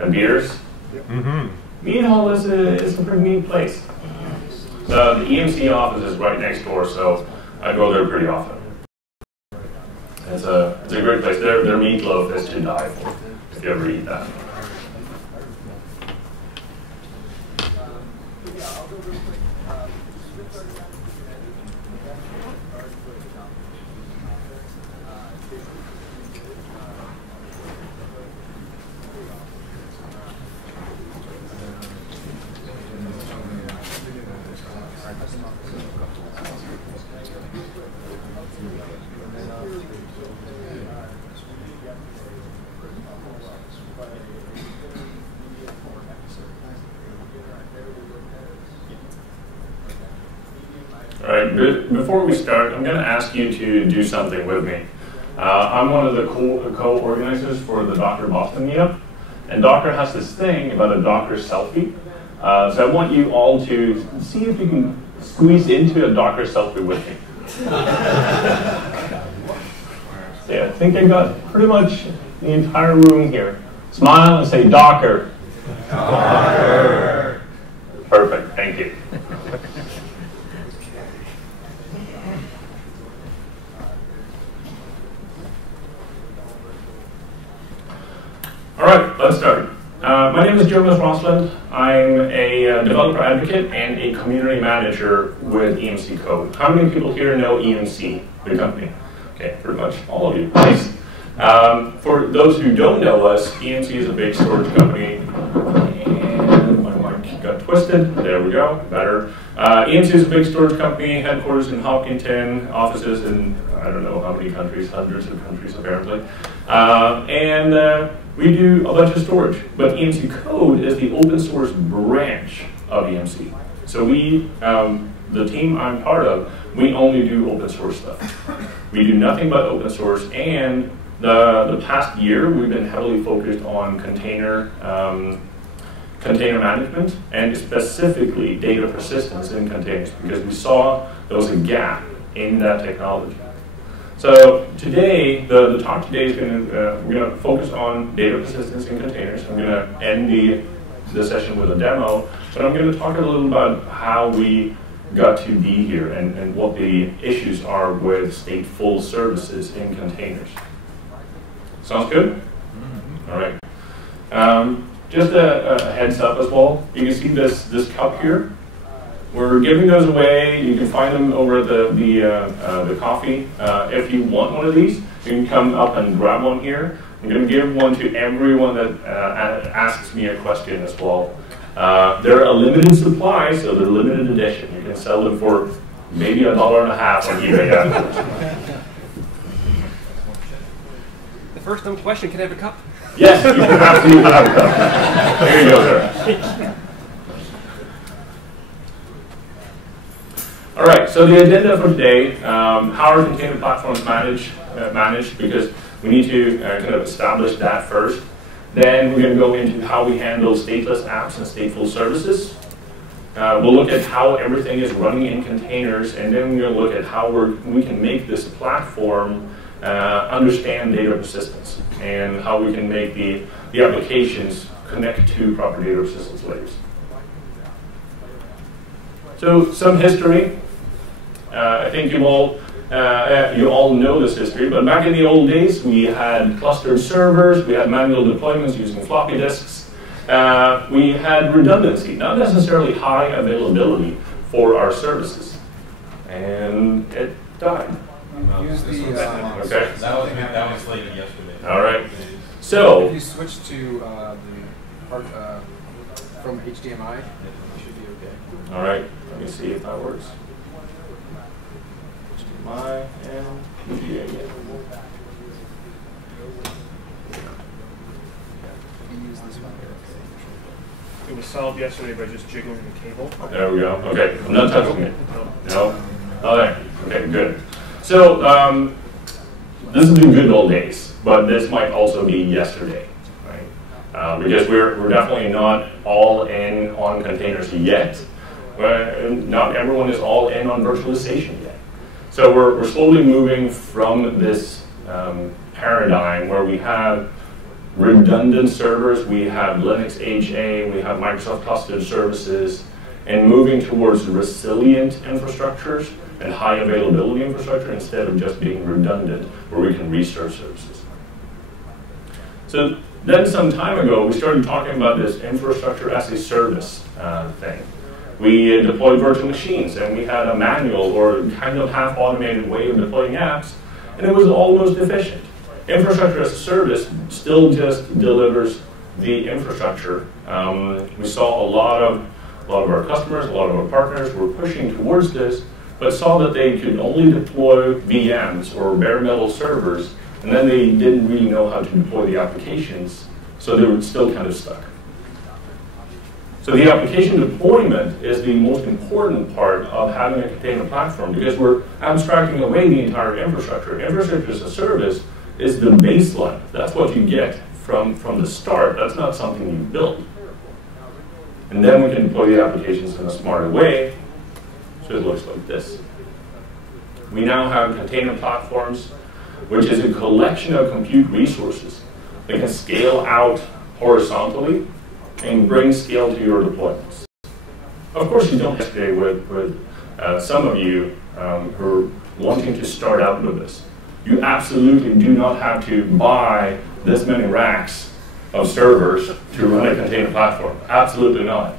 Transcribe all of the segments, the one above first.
and beers. Mead Hall is a pretty neat place. The EMC office is right next door, so I go there pretty often. It's a great place. Their meatloaf is to die for, if you ever eat that. All right, before we start, I'm going to ask you to do something with me. I'm one of the co-organizers for the Dr. Boston meetup, and Doctor has this thing about a Doctor selfie. So I want you all to see if you can squeeze into a Doctor selfie with me. So yeah, I think I got pretty much the entire room here. Smile and say, Doctor. Doctor. Perfect, thank you. All right, let's start. My name is Jonas Rosland. I'm a developer advocate and a community manager with EMC Code. How many people here know EMC, the company? Okay, pretty much all of you. Nice. For those who don't know us, EMC is a big storage company. And my mic got twisted. There we go, better. EMC is a big storage company, headquarters in Hopkinton, offices in I don't know how many countries, hundreds of countries apparently. We do a bunch of storage, but EMC Code is the open source branch of EMC. So we, the team I'm part of, we only do open source stuff. We do nothing but open source, and the past year we've been heavily focused on container management, and specifically data persistence in containers, because we saw there was a gap in that technology. So today, the talk today is we're going to focus on data persistence in containers. I'm going to end the session with a demo, but I'm going to talk a little about how we got to be here and what the issues are with stateful services in containers. Sounds good? All right. Just a heads up as well. You can see this cup here. We're giving those away. You can find them over at the coffee. If you want one of these, you can come up and grab one here. I'm going to give one to everyone that asks me a question as well. They're a limited supply, so they're limited edition. You can sell them for maybe $1.50 on eBay afterwards. The first dumb question, can I have a cup? Yes, you can absolutely have a cup. There you go, sir. All right, so the agenda for today, how are container platforms managed, because we need to kind of establish that first. Then we're going to go into how we handle stateless apps and stateful services. We'll look at how everything is running in containers, and then we're going to look at how we can make this platform understand data persistence, and how we can make the applications connect to proper data persistence layers. So some history. I think you all know this history, but back in the old days, we had clustered servers, we had manual deployments using floppy disks, we had redundancy, not necessarily high availability for our services, and it died. Okay. That was slated yesterday. All right. So if you switch to the part from HDMI, it should be okay. All right. Let me see if that works. HDMI and VGA again. It was solved yesterday by just jiggling the cable. There we go. Okay, I'm not touching it. No? Okay, okay, good. So this is the good old days, but this might also be yesterday, right? Because we're definitely not all in on containers yet. Not everyone is all in on virtualization yet. So we're slowly moving from this paradigm where we have redundant servers. We have Linux HA, we have Microsoft Custody Services, and moving towards resilient infrastructures and high availability infrastructure instead of just being redundant, where we can restart services. So then some time ago, we started talking about this infrastructure as a service thing. We deployed virtual machines, and we had a manual or kind of half-automated way of deploying apps, and it was almost efficient. Infrastructure as a service still just delivers the infrastructure. We saw a lot of our customers, a lot of our partners were pushing towards this, but saw that they could only deploy VMs or bare metal servers, and then they didn't really know how to deploy the applications, so they were still kind of stuck. So the application deployment is the most important part of having a container platform, because we're abstracting away the entire infrastructure. Infrastructure as a service is the baseline. That's what you get from the start. That's not something you build. And then we can deploy the applications in a smarter way, so it looks like this. We now have container platforms, which is a collection of compute resources that can scale out horizontally and bring scale to your deployments. Of course, you don't have to stay with some of you who are wanting to start out with this. You absolutely do not have to buy this many racks of servers to run a container platform. Absolutely not.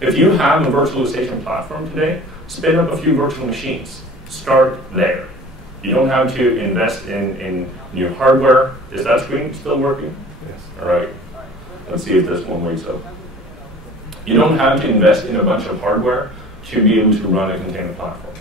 If you have a virtualization platform today, spin up a few virtual machines. Start there. You don't have to invest in new hardware. Is that screen still working? Yes. All right. Let's see if this one wakes up. You don't have to invest in a bunch of hardware to be able to run a container platform.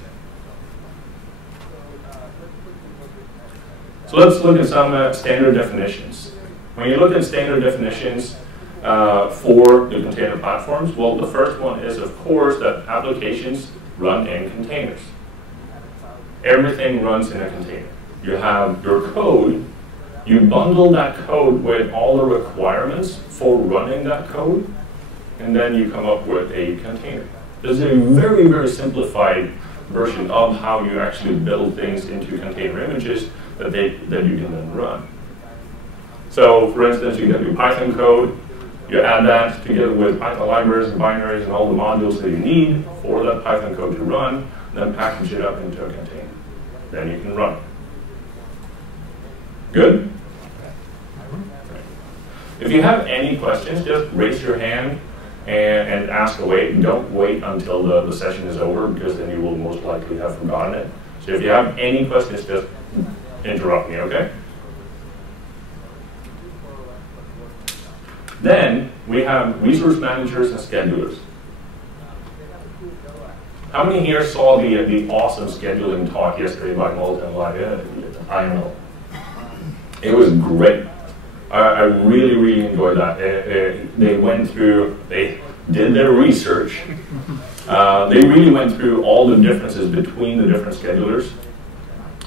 So let's look at some standard definitions. When you look at standard definitions for the container platforms, well, the first one is, of course, that applications run in containers. Everything runs in a container. You have your code. You bundle that code with all the requirements for running that code, and then you come up with a container. This is a very, very simplified version of how you actually build things into container images that you can then run. So, for instance, you get your Python code, you add that together with Python libraries and binaries and all the modules that you need for that Python code to run, then package it up into a container. Then you can run it. Good? If you have any questions, just raise your hand and ask away. Don't wait until the session is over, because then you will most likely have forgotten it. So if you have any questions, just interrupt me, okay? Then we have resource managers and schedulers. How many here saw the awesome scheduling talk yesterday by Malta Live? I know. It was great. I really, really enjoyed that. They went through, they did their research. They really went through all the differences between the different schedulers.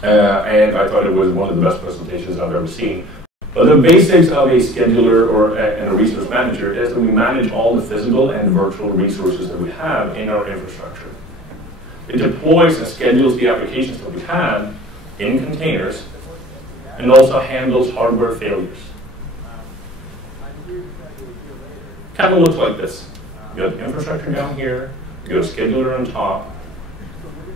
And I thought it was one of the best presentations I've ever seen. But the basics of a scheduler and a resource manager is that we manage all the physical and virtual resources that we have in our infrastructure. It deploys and schedules the applications that we have in containers, and also handles hardware failures. Kind of looks like this. You got the infrastructure down here, you got a scheduler on top,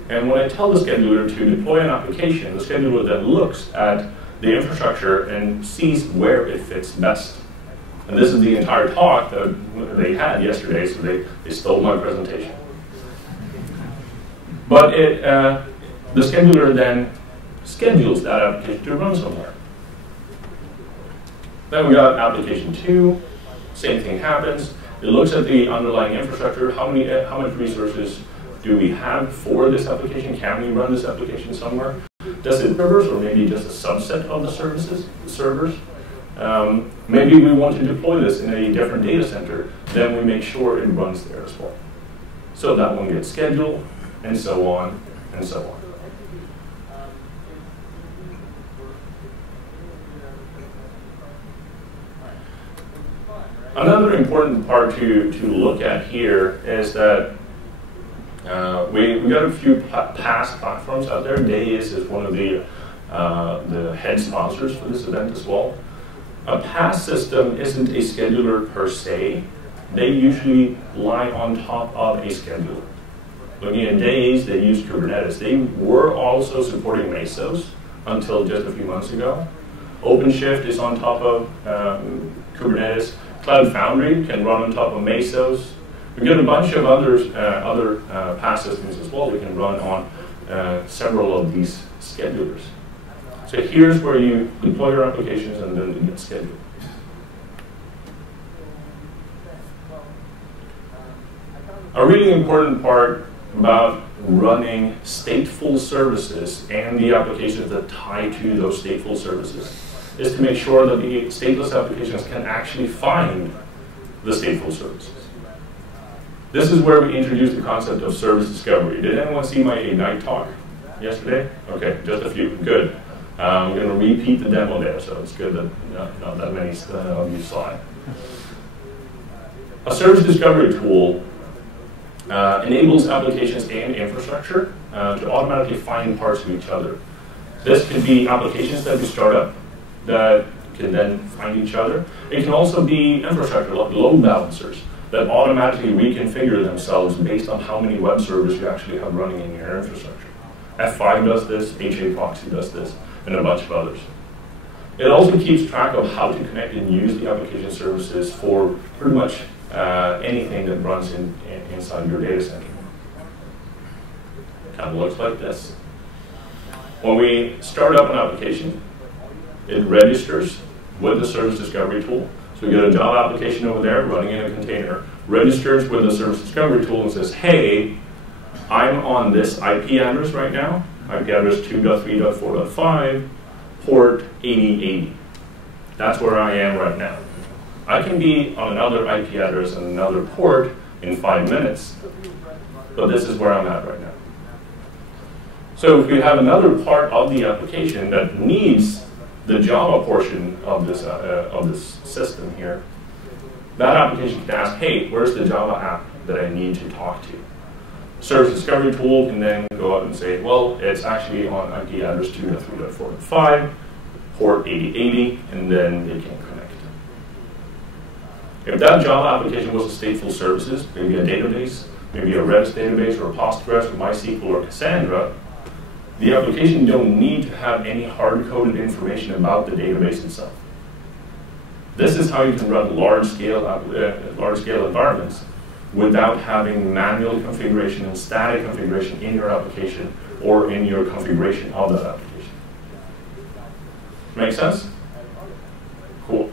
and when I tell the scheduler to deploy an application, the scheduler then looks at the infrastructure and sees where it fits best. And this is the entire talk that they had yesterday, so they stole my presentation. But the scheduler then schedules that application to run somewhere. Then we got application 2, same thing happens. It looks at the underlying infrastructure, how much resources do we have for this application? Can we run this application somewhere? Does it servers, or maybe just a subset of the servers? Maybe we want to deploy this in a different data center, then we make sure it runs there as well. So that one gets scheduled, and so on, and so on. Another important part to look at here is that we got a few past platforms out there. Days is one of the head sponsors for this event as well. a pass system isn't a scheduler per se. They usually lie on top of a scheduler. Looking at days, they use Kubernetes. They were also supporting MYSOLs until just a few months ago. OpenShift is on top of Kubernetes. Cloud Foundry can run on top of MYSOls. We've got a bunch of other pass systems as well. We can run on several of these schedulers. So here's where you deploy your applications and then they get scheduled. A really important part about running stateful services and the applications that tie to those stateful services is to make sure that the stateless applications can actually find the stateful services. This is where we introduced the concept of service discovery. Did anyone see my Ignite talk yesterday? Okay, just a few. Good. I'm going to repeat the demo there, so it's good that not that many of you saw it. A service discovery tool enables applications and infrastructure to automatically find parts of each other. This could be applications that we start up that can then find each other. It can also be infrastructure, like load balancers, that automatically reconfigure themselves based on how many web servers you actually have running in your infrastructure. F5 does this, HA Proxy does this, and a bunch of others. It also keeps track of how to connect and use the application services for pretty much anything that runs inside your data center. Kind of looks like this. When we start up an application, it registers with the service discovery tool. So we get a Java application over there running in a container, registers with the service discovery tool and says, hey, I'm on this IP address right now, IP address 2.3.4.5, port 8080. That's where I am right now. I can be on another IP address and another port in 5 minutes, but this is where I'm at right now. So if we have another part of the application that needs the Java portion of this system here, that application can ask, hey, where's the Java app that I need to talk to? Service discovery tool can then go out and say, well, it's actually on IP address 2.3.4.5, port 8080, and then they can connect. If that Java application was a stateful services, maybe a database, maybe a Redis database, or a Postgres, or MySQL, or Cassandra, the application don't need to have any hard-coded information about the database itself. This is how you can run large-scale environments without having manual configuration and static configuration in your application or in your configuration of that application. Make sense? Cool.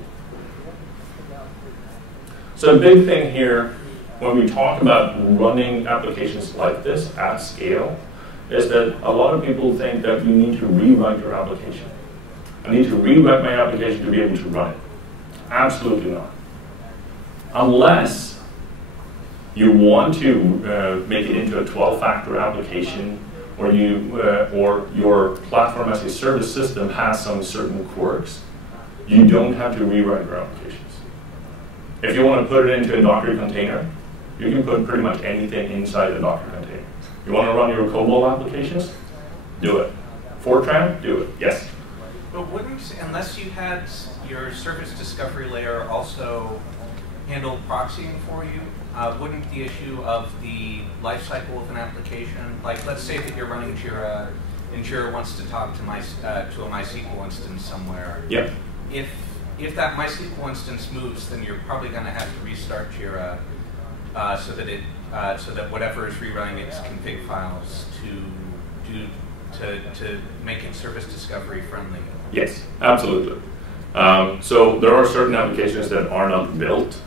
So a big thing here, when we talk about running applications like this at scale, is that a lot of people think that you need to rewrite your application. I need to rewrite my application to be able to run it. Absolutely not. Unless you want to make it into a 12-factor application, or your platform as a service system has some certain quirks, you don't have to rewrite your applications. If you want to put it into a Docker container, you can put pretty much anything inside a Docker container. You want to run your COBOL applications? Do it. Fortran? Do it. Yes? But wouldn't, unless you had your service discovery layer also handle proxying for you, wouldn't the issue of the lifecycle of an application, like let's say that you're running Jira, and Jira wants to talk to a MySQL instance somewhere. Yep. If that MySQL instance moves, then you're probably going to have to restart Jira so that whatever is rerunning its config files to make it service discovery friendly. Yes, absolutely. So there are certain applications that are not built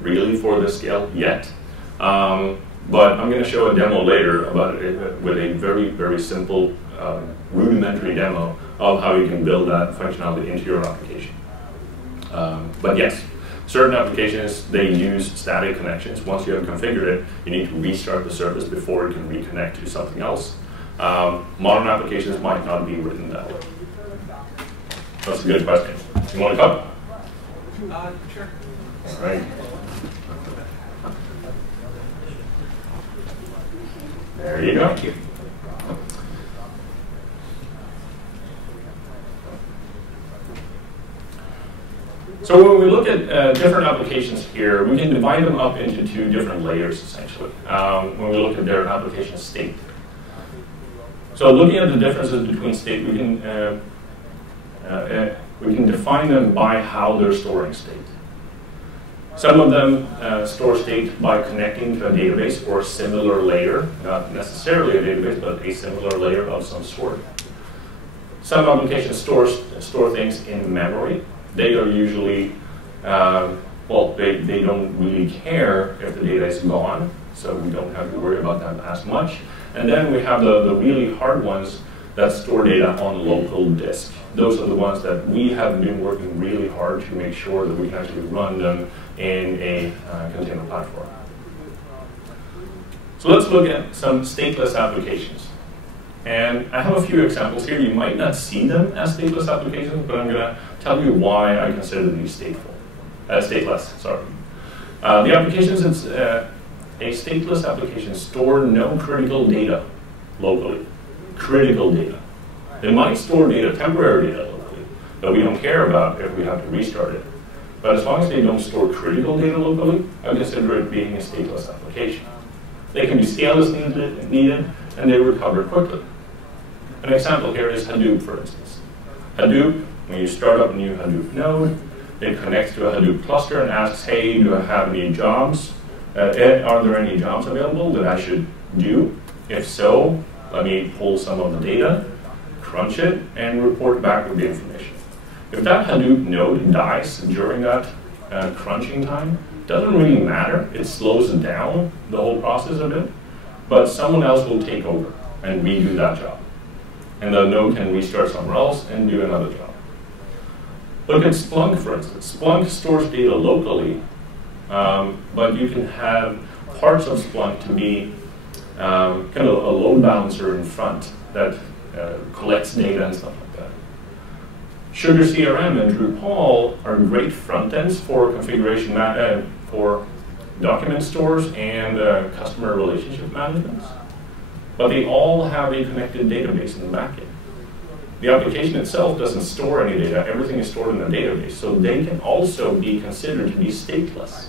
really for this scale yet. But I'm going to show a demo later about it with a very, very simple rudimentary demo of how you can build that functionality into your application. But yes, certain applications, they use static connections. Once you have configured it, you need to restart the service before it can reconnect to something else. Modern applications might not be written that way. That's a good question. You want to come? Sure. All right. There you go. Thank you. So when we look at different applications here, we can divide them up into two different layers, essentially, when we look at their application state. So looking at the differences between state, we can define them by how they're storing state. Some of them store state by connecting to a database or a similar layer, not necessarily a database, but a similar layer of some sort. Some applications store things in memory. They are usually, well, they don't really care if the data is gone, so we don't have to worry about that as much. And then we have the really hard ones that store data on local disk. Those are the ones that we have been working really hard to make sure that we can actually run them in a container platform. So let's look at some stateless applications. And I have a few examples here. You might not see them as stateless applications, but I'm going to tell you why I consider these stateless. Sorry. The applications, it's a stateless application store no critical data locally. Critical data. They might store data, temporary data locally, that we don't care about if we have to restart it. But as long as they don't store critical data locally, I consider it being a stateless application. They can be scaled as needed, and they recover quickly. An example here is Hadoop, for instance. Hadoop, when you start up a new Hadoop node, it connects to a Hadoop cluster and asks, hey, do I have any jobs? Are there any jobs available that I should do? If so, let me pull some of the data, crunch it, and report back with the information. If that Hadoop node dies during that crunching time, doesn't really matter. It slows down the whole process a bit, but someone else will take over and redo that job. And the node can restart somewhere else and do another job. Look at Splunk, for instance. Splunk stores data locally, but you can have parts of Splunk to be kind of a load balancer in front that collects data and stuff like that. Sugar CRM and Drupal are great front ends for configuration for document stores and customer relationship management, but they all have a connected database in the backend. The application itself doesn't store any data. Everything is stored in the database, so they can also be considered to be stateless.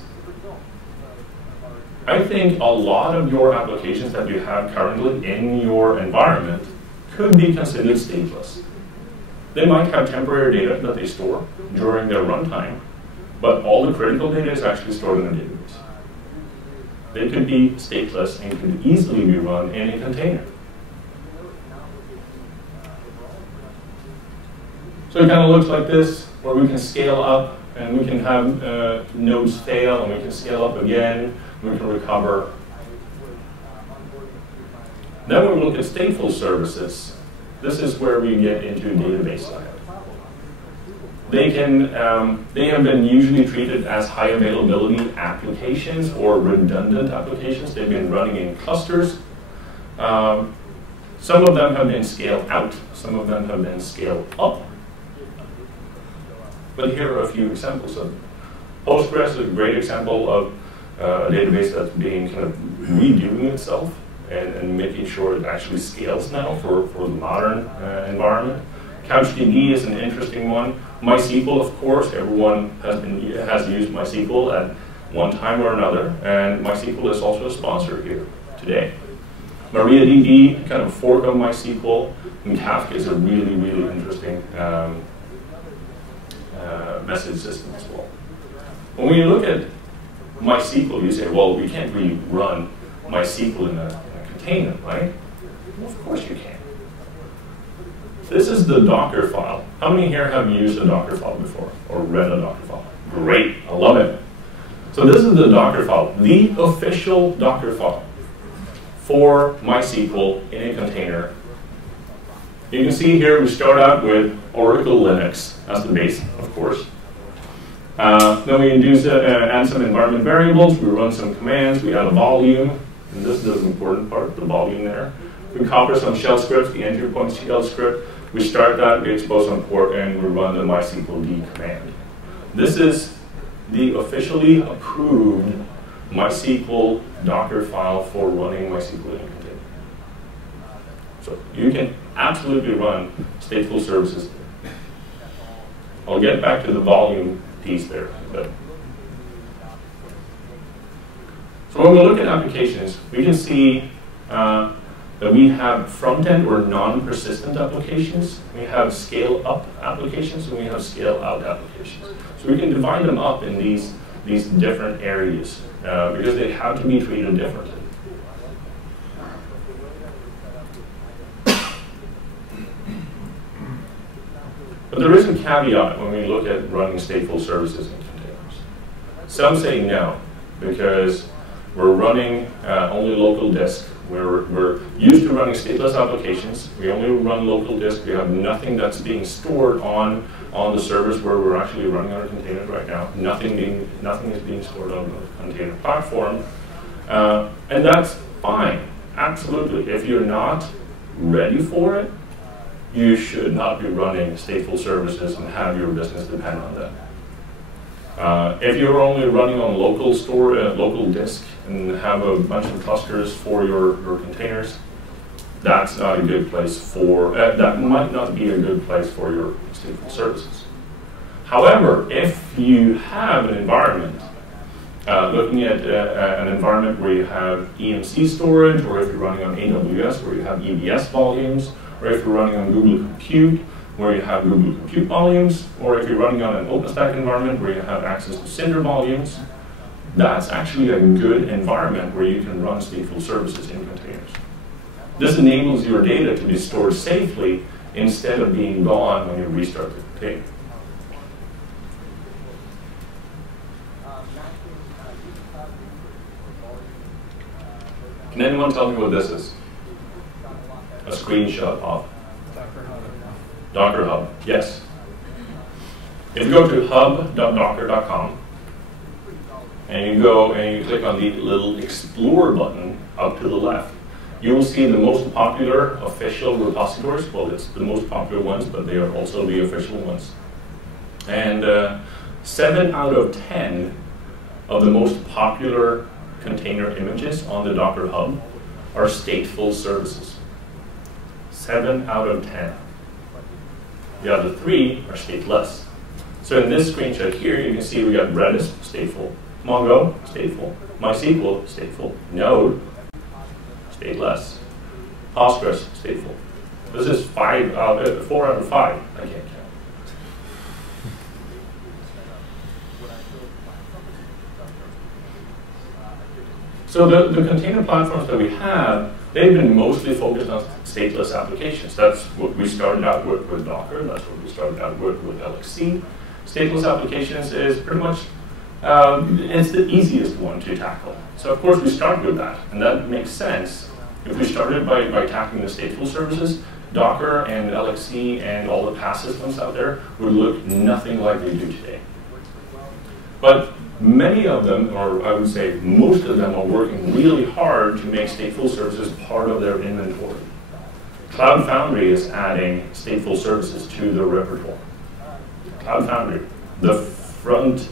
I think a lot of your applications that you have currently in your environment could be considered stateless. They might have temporary data that they store during their runtime, but all the critical data is actually stored in the database. They could be stateless and could easily be run in a container. So it kind of looks like this, where we can scale up and we can have nodes fail and we can scale up again, and we can recover. Then when we look at stateful services, this is where we get into database land. They have been usually treated as high availability applications or redundant applications. They've been running in clusters. Some of them have been scaled out. Some of them have been scaled up. But here are a few examples of them. Postgres is a great example of a database that's being kind of redoing itself and making sure it actually scales now for the modern environment. CouchDB is an interesting one. MySQL, of course, everyone has used MySQL at one time or another, and MySQL is also a sponsor here today. MariaDB, kind of fork of MySQL, and Kafka is a really, really interesting message system as well. When we look at MySQL, you say, well, we can't really run MySQL in a container, right? Well, of course you can. This is the Docker file. How many here have used a Docker file before or read a Docker file? Great, I love it. So this is the Docker file, the official Docker file for MySQL in a container. You can see here we start out with Oracle Linux as the base, of course. Then we add some environment variables, we run some commands, we add a volume, and this is the important part, the volume there. We copy some shell scripts, the entry point shell script. We start that, we expose on port, and we run the MySQLd command. This is the officially approved MySQL Docker file for running MySQL in a container. So you can absolutely run stateful services. I'll get back to the volume piece there. But so when we look at applications, we can see that we have front-end or non-persistent applications, we have scale-up applications, and we have scale-out applications. So we can divide them up in these different areas because they have to be treated differently. But there is a caveat when we look at running stateful services in containers. Some say no, because we're running only local disk. We're used to running stateless applications. We only run local disk. We have nothing that's being stored on the servers where we're actually running our containers right now. Nothing is being stored on the container platform. And that's fine, absolutely. If you're not ready for it, you should not be running stateful services and have your business depend on them. If you're only running on local disk and have a bunch of clusters for your containers, that's not a good place for, that might not be a good place for your stateful services. However, if you have an environment, looking at an environment where you have EMC storage, or if you're running on AWS where you have EBS volumes, or if you're running on Google Compute, where you have Google Compute volumes, or if you're running on an OpenStack environment where you have access to Cinder volumes, that's actually a good environment where you can run stateful services in containers. This enables your data to be stored safely instead of being gone when you restart the container. Can anyone tell me what this is? A screenshot of Docker Hub, yes. If you go to hub.docker.com and you go and you click on the little Explore button up to the left, you will see the most popular official repositories. Well, it's the most popular ones, but they are also the official ones. And 7 out of 10 of the most popular container images on the Docker Hub are stateful services. 7 out of 10. The other 3 are stateless. So in this screenshot here, you can see we got Redis, stateful. Mongo, stateful. MySQL, stateful. Node, stateless. Postgres, stateful. This is 4 out of 5. I can't count. So the container platforms that we have, they've been mostly focused on stateless applications. That's what we started out with Docker. That's what we started out with LXC. Stateless applications is pretty much, it's the easiest one to tackle. So of course we start with that, and that makes sense. If we started by tackling the stateful services, Docker and LXC and all the PaaS systems out there would look nothing like they do today. But many of them, or I would say most of them, are working really hard to make stateful services part of their inventory. Cloud Foundry is adding stateful services to their repertoire. Cloud Foundry, the front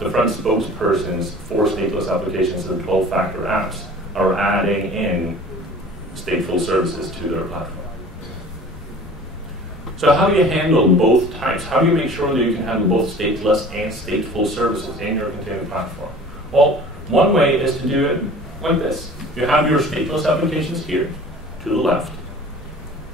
spokespersons for stateless applications and 12-factor apps are adding in stateful services to their platform. So how do you handle both types? How do you make sure that you can handle both stateless and stateful services in your container platform? Well, one way is to do it like this. You have your stateless applications here to the left,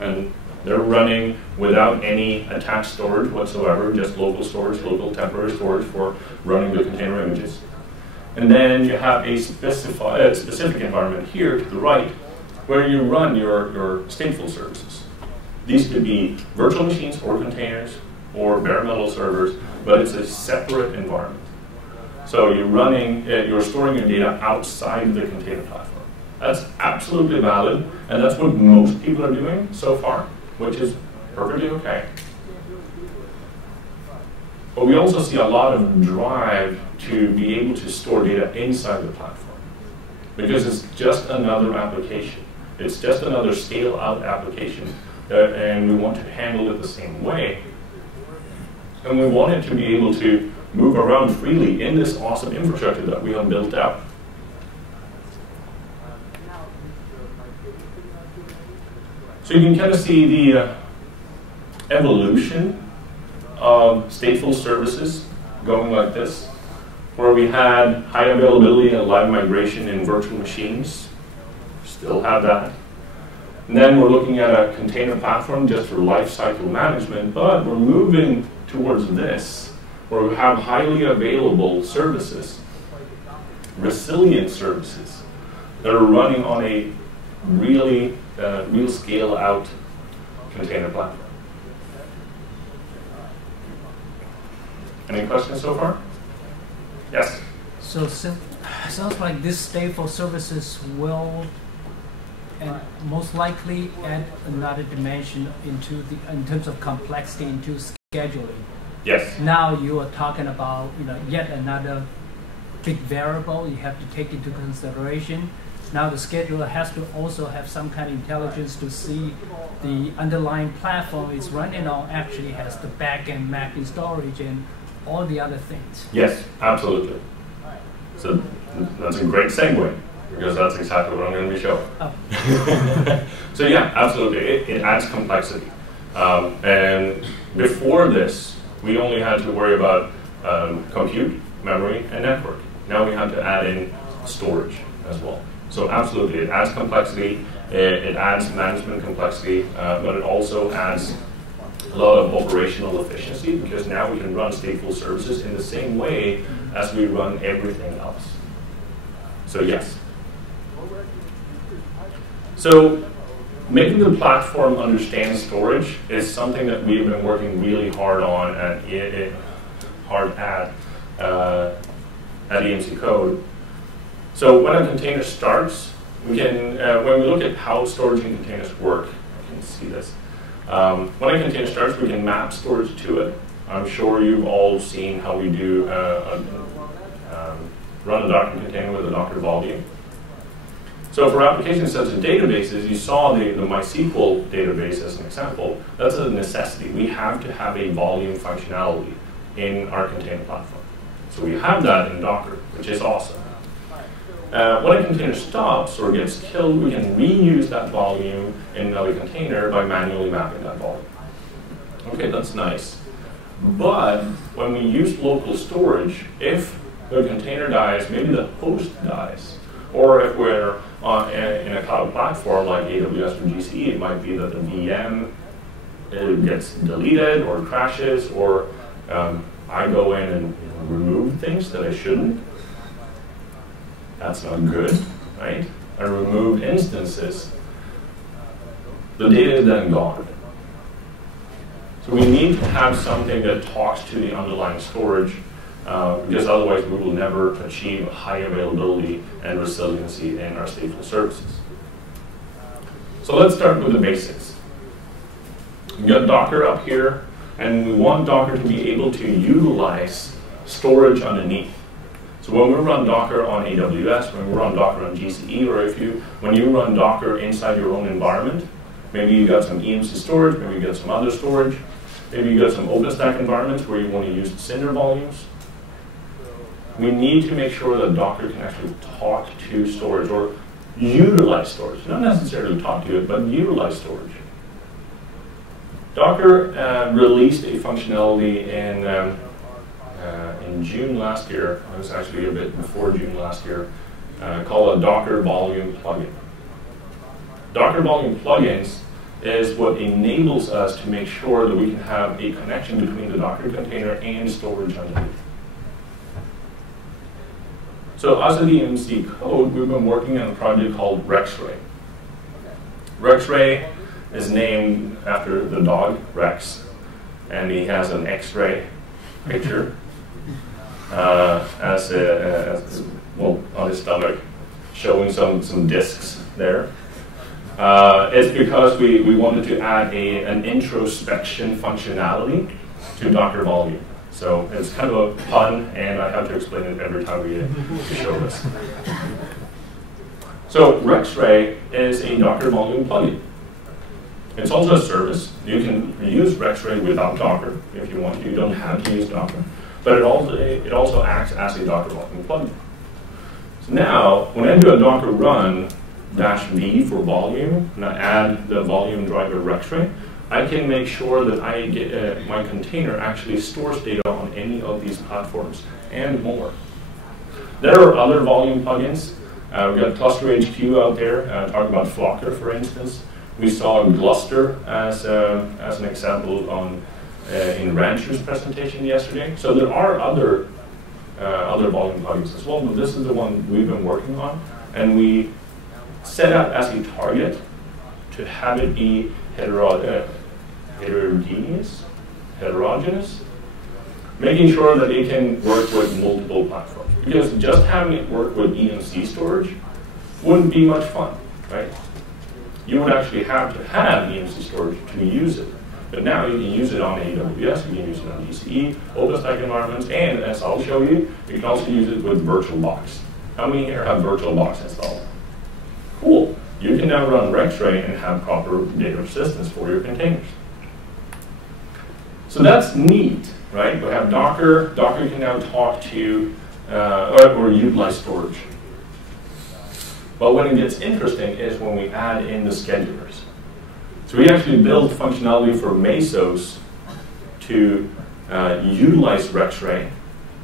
and they're running without any attached storage whatsoever, just local storage, local temporary storage for running the container images. And then you have a specific environment here to the right where you run your stateful services. These could be virtual machines or containers or bare metal servers, but it's a separate environment. So you're storing your data outside the container platform. That's absolutely valid, and that's what most people are doing so far, which is perfectly okay. But we also see a lot of drive to be able to store data inside the platform, because it's just another application. It's just another scale-out application. And we want to handle it the same way. And we want it to be able to move around freely in this awesome infrastructure that we have built out. So you can kind of see evolution of stateful services going like this, where we had high availability and live migration in virtual machines. Still have that. And then we're looking at a container platform just for lifecycle management, but we're moving towards this, where we have highly available services, resilient services, that are running on a really real scale out container platform. Any questions so far? Yes? So sounds like this stateful services will and most likely add another dimension into in terms of complexity into scheduling. Yes. Now you are talking about yet another big variable you have to take into consideration. Now the scheduler has to also have some kind of intelligence to see the underlying platform it's running on actually has the back-end mapping storage and all the other things. Yes, absolutely. So that's a great segue, because that's exactly what I'm going to be showing. Oh. So yeah, absolutely, it adds complexity. And before this, we only had to worry about compute, memory, and network. Now we have to add in storage as well. So absolutely, it adds complexity, it adds management complexity, but it also adds a lot of operational efficiency, because now we can run stateful services in the same way as we run everything else. So yes. So making the platform understand storage is something that we've been working really hard on at EMC Code. So when a container starts, we can, when we look at how storage in containers work, you can see this. When a container starts, we can map storage to it. I'm sure you've all seen how we do run a Docker container with a Docker volume. So for applications such as databases, you saw the MySQL database as an example. That's a necessity. We have to have a volume functionality in our container platform. So we have that in Docker, which is awesome. When a container stops or gets killed, we can reuse that volume in another container by manually mapping that volume. Okay, that's nice. But when we use local storage, if the container dies, maybe the host dies, or if we're in a cloud platform like AWS or GCE, it might be that the VM gets deleted or crashes, or I go in and remove things that I shouldn't. That's not good, right? I removed instances. The data is then gone. So we need to have something that talks to the underlying storage, because otherwise we will never achieve high availability and resiliency in our stateful services. So let's start with the basics. We got Docker up here, and we want Docker to be able to utilize storage underneath. So when we run Docker on AWS, when we run Docker on GCE, or when you run Docker inside your own environment, maybe you got some EMC storage, maybe you got some other storage, maybe you got some OpenStack environments where you want to use Cinder volumes. We need to make sure that Docker can actually talk to storage or utilize storage. Not necessarily talk to it, but utilize storage. Docker released a functionality in June last year. It was actually a bit before June last year, called a Docker Volume plugin. Docker Volume plugins is what enables us to make sure that we can have a connection between the Docker container and storage underneath. So as of the EMC Code, we've been working on a project called Registry. Registry is named after the dog, Rex, and he has an X-ray picture well, on his stomach, showing some discs there. It's because we wanted to add an introspection functionality to Docker Volume. So it's kind of a pun, and I have to explain it every time we show this. So Registry is a Docker Volume plugin. It's also a service. You can use Registry without Docker if you want to. You don't have to use Docker. But it also acts as a Docker Volume plugin. So now, when I do a Docker run -v for volume, and I add the volume driver Registry, I can make sure that I get my container actually stores data on any of these platforms and more. There are other volume plugins. We've got Cluster HQ out there, talking about Flocker, for instance. We saw Gluster as an example in Rancher's presentation yesterday. So there are other volume plugins as well, but this is the one we've been working on, and we set up as a target to have it be heterogeneous, making sure that it can work with multiple platforms. Because just having it work with EMC storage wouldn't be much fun, right? You would actually have to have EMC storage to use it. But now you can use it on AWS, you can use it on GCE, OpenStack environments, and as I'll show you, you can also use it with VirtualBox. How many here have VirtualBox installed? Cool. You can now run Registry and have proper data persistence for your containers. So that's neat, right? We have Docker. Docker can now talk to or utilize storage. But when it gets interesting is when we add in the schedulers. So we actually built functionality for MYSOLs to utilize Registry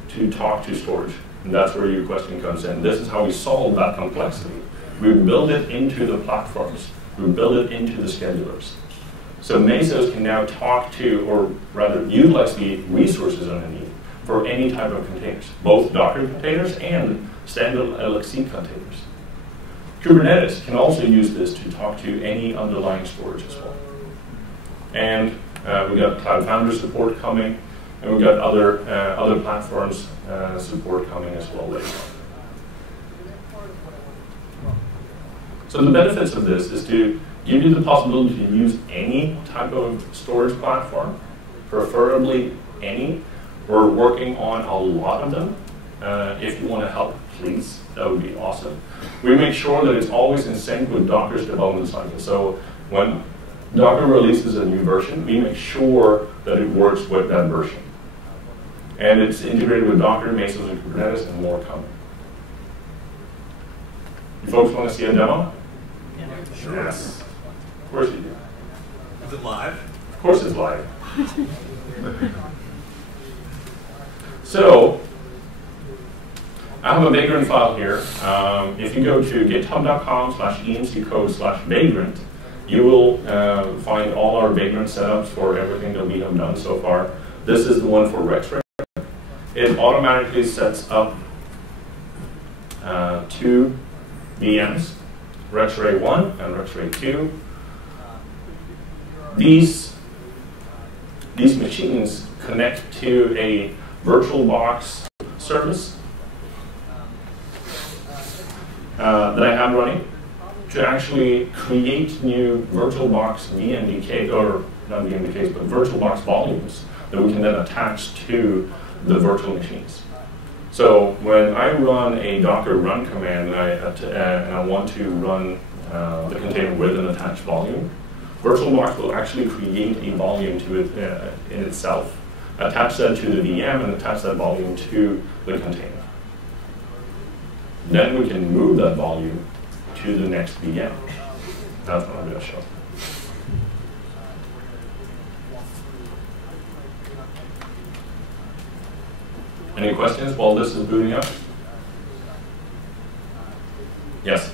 to talk to storage. And that's where your question comes in. This is how we solve that complexity. We build it into the platforms. We build it into the schedulers. So MYSOLs can now talk to, or rather utilize the resources underneath for any type of containers, both Docker containers and standard LXC containers. Kubernetes can also use this to talk to any underlying storage as well. And we've got Cloud Foundry support coming, and we've got other platforms support coming as well later on. So the benefits of this is to give you the possibility to use any type of storage platform, preferably any. We're working on a lot of them. If you want to help, please, that would be awesome. We make sure that it's always in sync with Docker's development cycle. So when Docker releases a new version, we make sure that it works with that version. And it's integrated with Docker, MYSOLs, and Kubernetes, and more coming. You folks want to see a demo? Sure. Yes. Of course you do. Is it live? Of course it's live. So, I have a Vagrant file here. If you go to github.com/emccode/vagrant, you will find all our Vagrant setups for everything that we have done so far. This is the one for Registry. It automatically sets up 2 VMs, Registry 1 and Registry 2. These machines connect to a VirtualBox service that I have running to actually create new VirtualBox VMDK, or not VMDKs, but VirtualBox volumes that we can then attach to the virtual machines. So when I run a Docker run command and I want to run the container with an attached volume, VirtualBox will actually create a volume to it in itself, attach that to the VM, and attach that volume to the container. Then we can move that volume to the next VM. That's what I'm going to show. Any questions while this is booting up? Yes?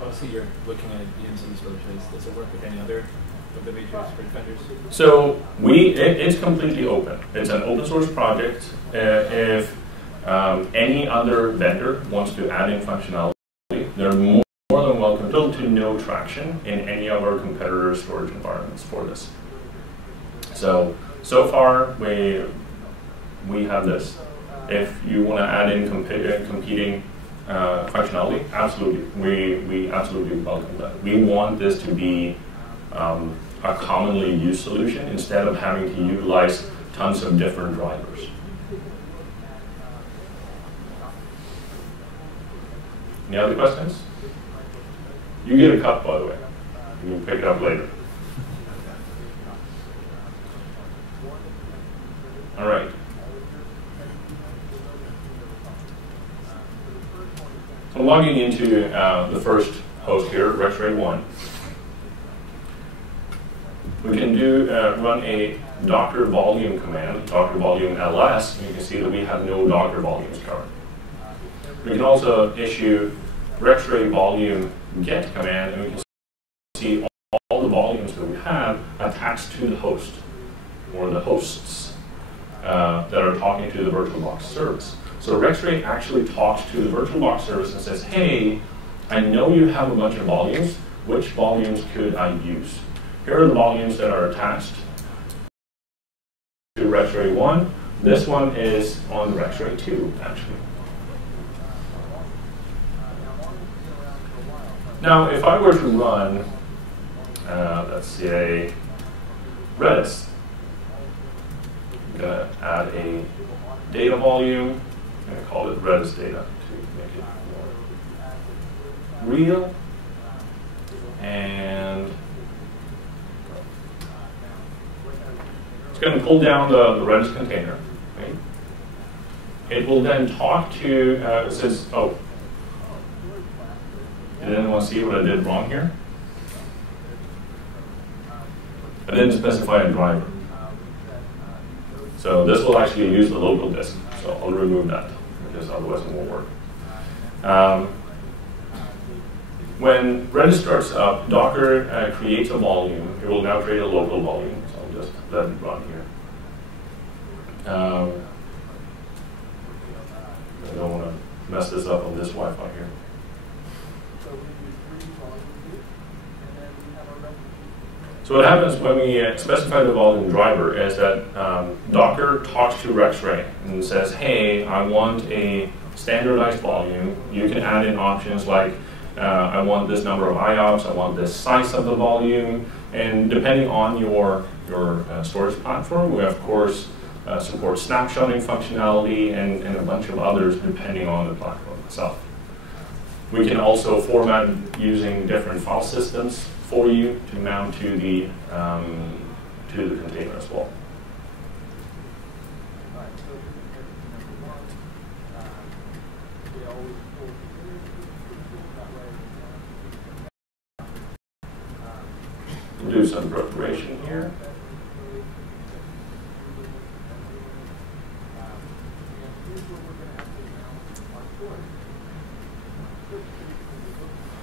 Obviously, you're looking at EMC storages. Does it work with any other of the major storage vendors? So it's completely open. It's an open source project. If any other vendor wants to add in functionality, they're more than welcome. To no traction in any of our competitor storage environments for this. So far we have this. If you want to add in competing functionality, absolutely. We absolutely welcome that. We want this to be a commonly used solution instead of having to utilize tons of different drivers. Any other questions? You get a cup, by the way. You can pick it up later. All right. So logging into the first host here, Registry 1. we can run a Docker volume command, Docker volume ls, and you can see that we have no Docker volumes current. We can also issue Registry volume get command, and we can see all the volumes that we have attached to the host, or the hosts that are talking to the VirtualBox service. So Registry actually talks to the VirtualBox service and says, hey, I know you have a bunch of volumes. Which volumes could I use? Here are the volumes that are attached to Registry 1. This one is on Registry 2, actually. Now, if I were to run, let's say, Redis, I'm going to add a data volume. I'm going to call it Redis data to make it more real. And it's going to pull down the Redis container. Right? It will then talk to, it says, oh, did anyone see what I did wrong here? I didn't specify a driver. So this will actually use the local disk. So I'll remove that, because otherwise it won't work. When Redis starts up, Docker creates a volume. It will now create a local volume. So I'll just let it run here. I don't want to mess this up on this Wi-Fi here. So what happens when we specify the volume driver is that Docker talks to Registry and says, hey, I want a standardized volume. You can add in options like, I want this number of IOPS, I want this size of the volume, and depending on your storage platform, we of course support snapshotting functionality and a bunch of others depending on the platform itself. We can also format using different file systems for you to mount to the container as well. Do some preparation here.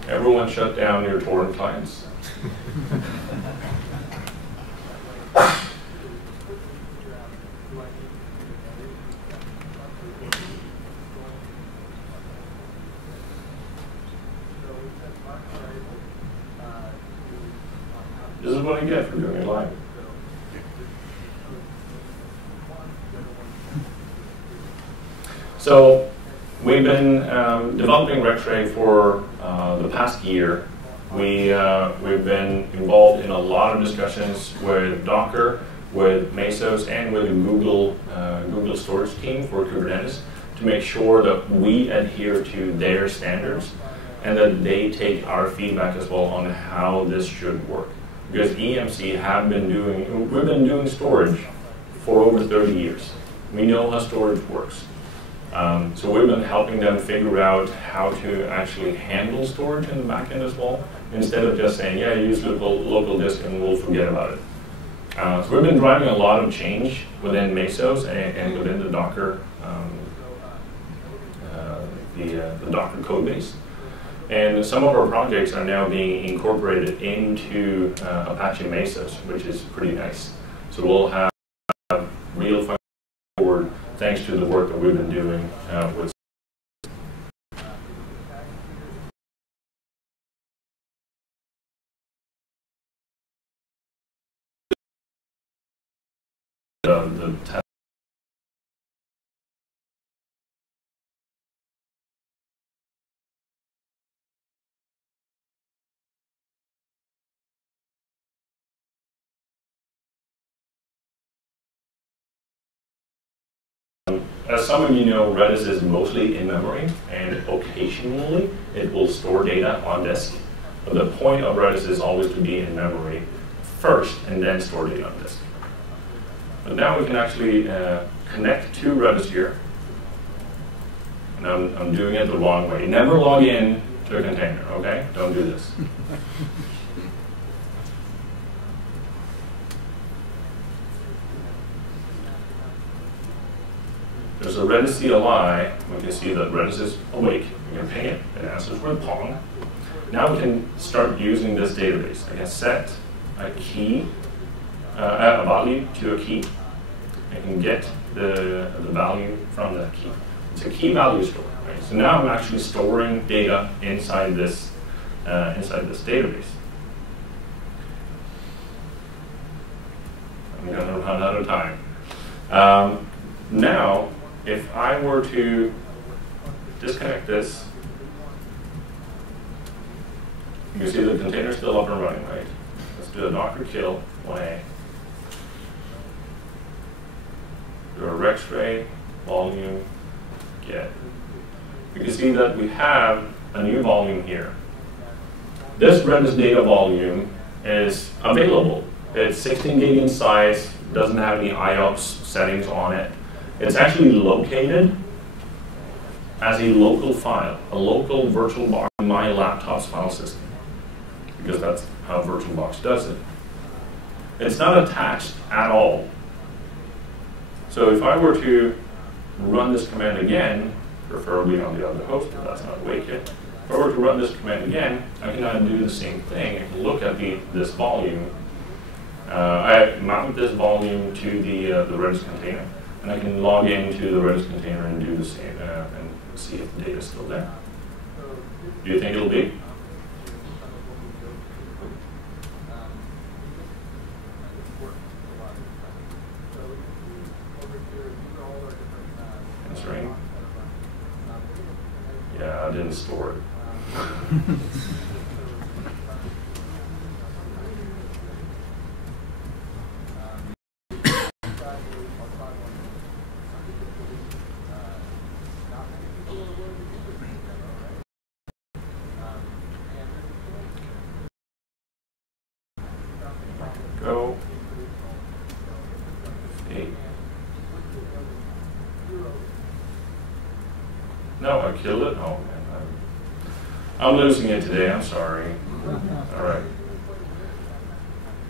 Everyone shut down your torrent clients. This is what I get for doing it live. So we've been developing Registry for the past year. We've been involved in a lot of discussions with Docker, with Mesos, and with the Google storage team for Kubernetes to make sure that we adhere to their standards and that they take our feedback as well on how this should work. Because EMC we've been doing storage for over 30 years. We know how storage works. So we've been helping them figure out how to actually handle storage in the backend as well, instead of just saying, yeah, use local disk and we'll forget about it. So we've been driving a lot of change within Mesos and within the Docker, the Docker code base. And some of our projects are now being incorporated into Apache Mesos, which is pretty nice. So we'll have real fun forward thanks to the work that we've been doing with the test. As some of you know, Redis is mostly in memory, and occasionally it will store data on disk. But the point of Redis is always to be in memory first, and then store data on disk. But now we can actually connect to Redis here. And I'm doing it the wrong way. Never log in to a container, okay? Don't do this. there's a Redis CLI. We can see that Redis is awake. We can ping it. It answers with Pong. Now we can start using this database. I can set a key, a value to a key. I can get the value from that key. It's a key value store. Right? So now I'm actually storing data inside this database. I'm going to run out of time. Now, if I were to disconnect this, you can see the container's still up and running, right? Let's do a docker kill 1A. Do a registry, volume, get. You can see that we have a new volume here. This Redis data volume is available. It's 16 gig in size, doesn't have any IOPS settings on it. It's actually located as a local file, a local VirtualBox in my laptop's file system, because that's how VirtualBox does it. It's not attached at all. So if I were to run this command again, preferably on the other host, but that's not awake yet. If I were to run this command again, I can now do the same thing. I can look at this volume. I mount this volume to the Redis container, and I can log into the Redis container and do the same and see if the data is still there. Do you think it'll be? Answering. Yeah, I didn't store it. Go. 8. No, I killed it. Oh man, I'm losing it today. I'm sorry. All right.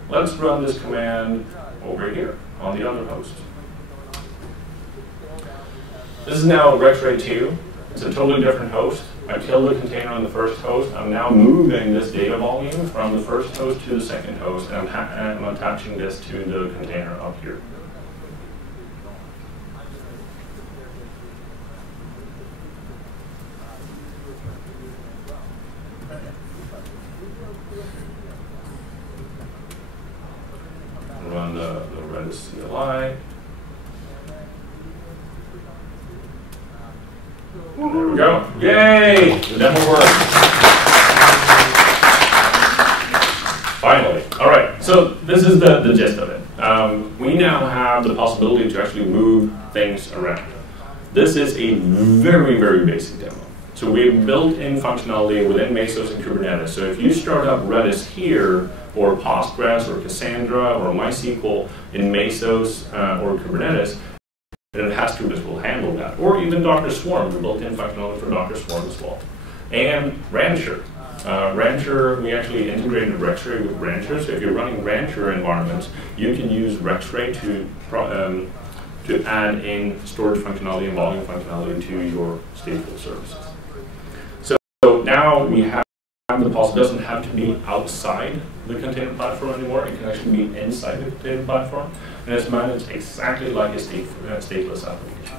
Let's run this command over here on the other host. This is now Registry 2. It's a totally different host. I killed the container on the first host. I'm now moving this data volume from the first host to the second host, and I'm attaching this to the container up here. Run the Redis CLI. And there we go. Yay! The demo worked. Finally. All right. So this is the gist of it. We now have the possibility to actually move things around. This is a very, very basic demo. So we've built in functionality within Mesos and Kubernetes. So if you start up Redis here, or Postgres, or Cassandra, or MySQL in Mesos or Kubernetes, and it has to this will handle that. Or even Docker Swarm, we built in functionality for Docker Swarm as well. And Rancher. Rancher, we actually integrated Registry with Rancher. So if you're running Rancher environments, you can use Registry to add in storage functionality and volume functionality to your stateful services. So now we have the possibility, it doesn't have to be outside the container platform anymore. It can actually be inside the container platform, and it's managed exactly like a stateless application.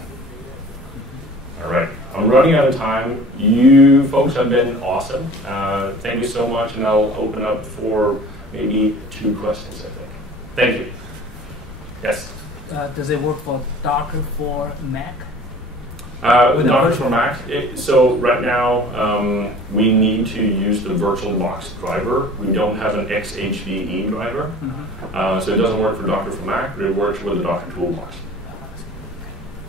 All right, I'm running out of time. You folks have been awesome. Thank you so much, and I'll open up for maybe 2 questions, I think. Thank you. Yes? Does it work for Docker for Mac? With Docker for Mac, so right now we need to use the VirtualBox driver. We don't have an XHVE driver, so it doesn't work for Docker for Mac, but it works with the Docker toolbox.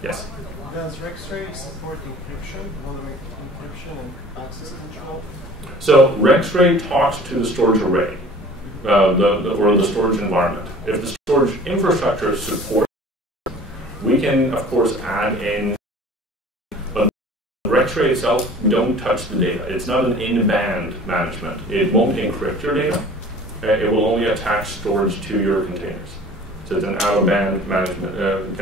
Yes? Does Registry support encryption, volume encryption, and access control? So Registry talks to the storage array, or the storage environment. If the storage infrastructure supports, we can, of course, add in. Registry itself, we don't touch the data. It's not an in-band management. It won't encrypt your data. It will only attach storage to your containers. So it's an out-of-band management,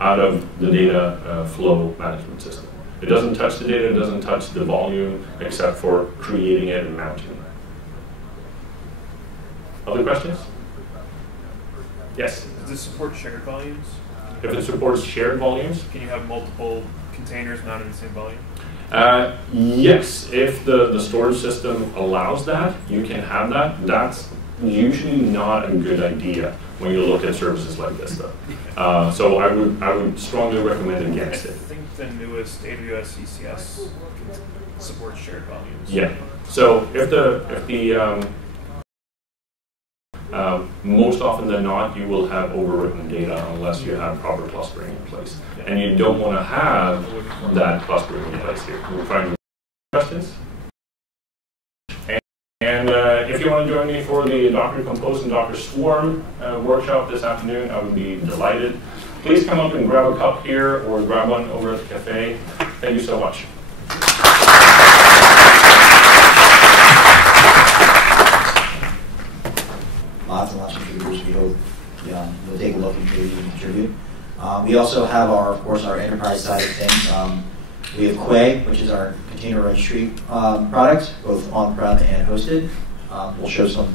out of the data flow management system. It doesn't touch the data, it doesn't touch the volume, except for creating it and mounting it. Other questions? Yes? Does this support shared volumes? If it supports shared volumes? Can you have multiple containers mounted in the same volume? Yes, if the storage system allows that, you can have that. That's usually not a good idea when you look at services like this, though. So I would strongly recommend against it. I think the newest AWS ECS supports shared volumes. Yeah. So if the most often than not, you will have overwritten data unless you have proper clustering in place. And you don't want to have that clustering in place here. We'll find questions. And if you want to join me for the Docker Compose and Docker Swarm workshop this afternoon, I would be delighted. Please come up and grab a cup here or grab one over at the cafe. Thank you so much. Lots and lots of contributors. We hope you'll take a look and maybe even contribute. We also have, of course, our enterprise side of things. We have Quay, which is our container registry product, both on-prem and hosted. We'll show some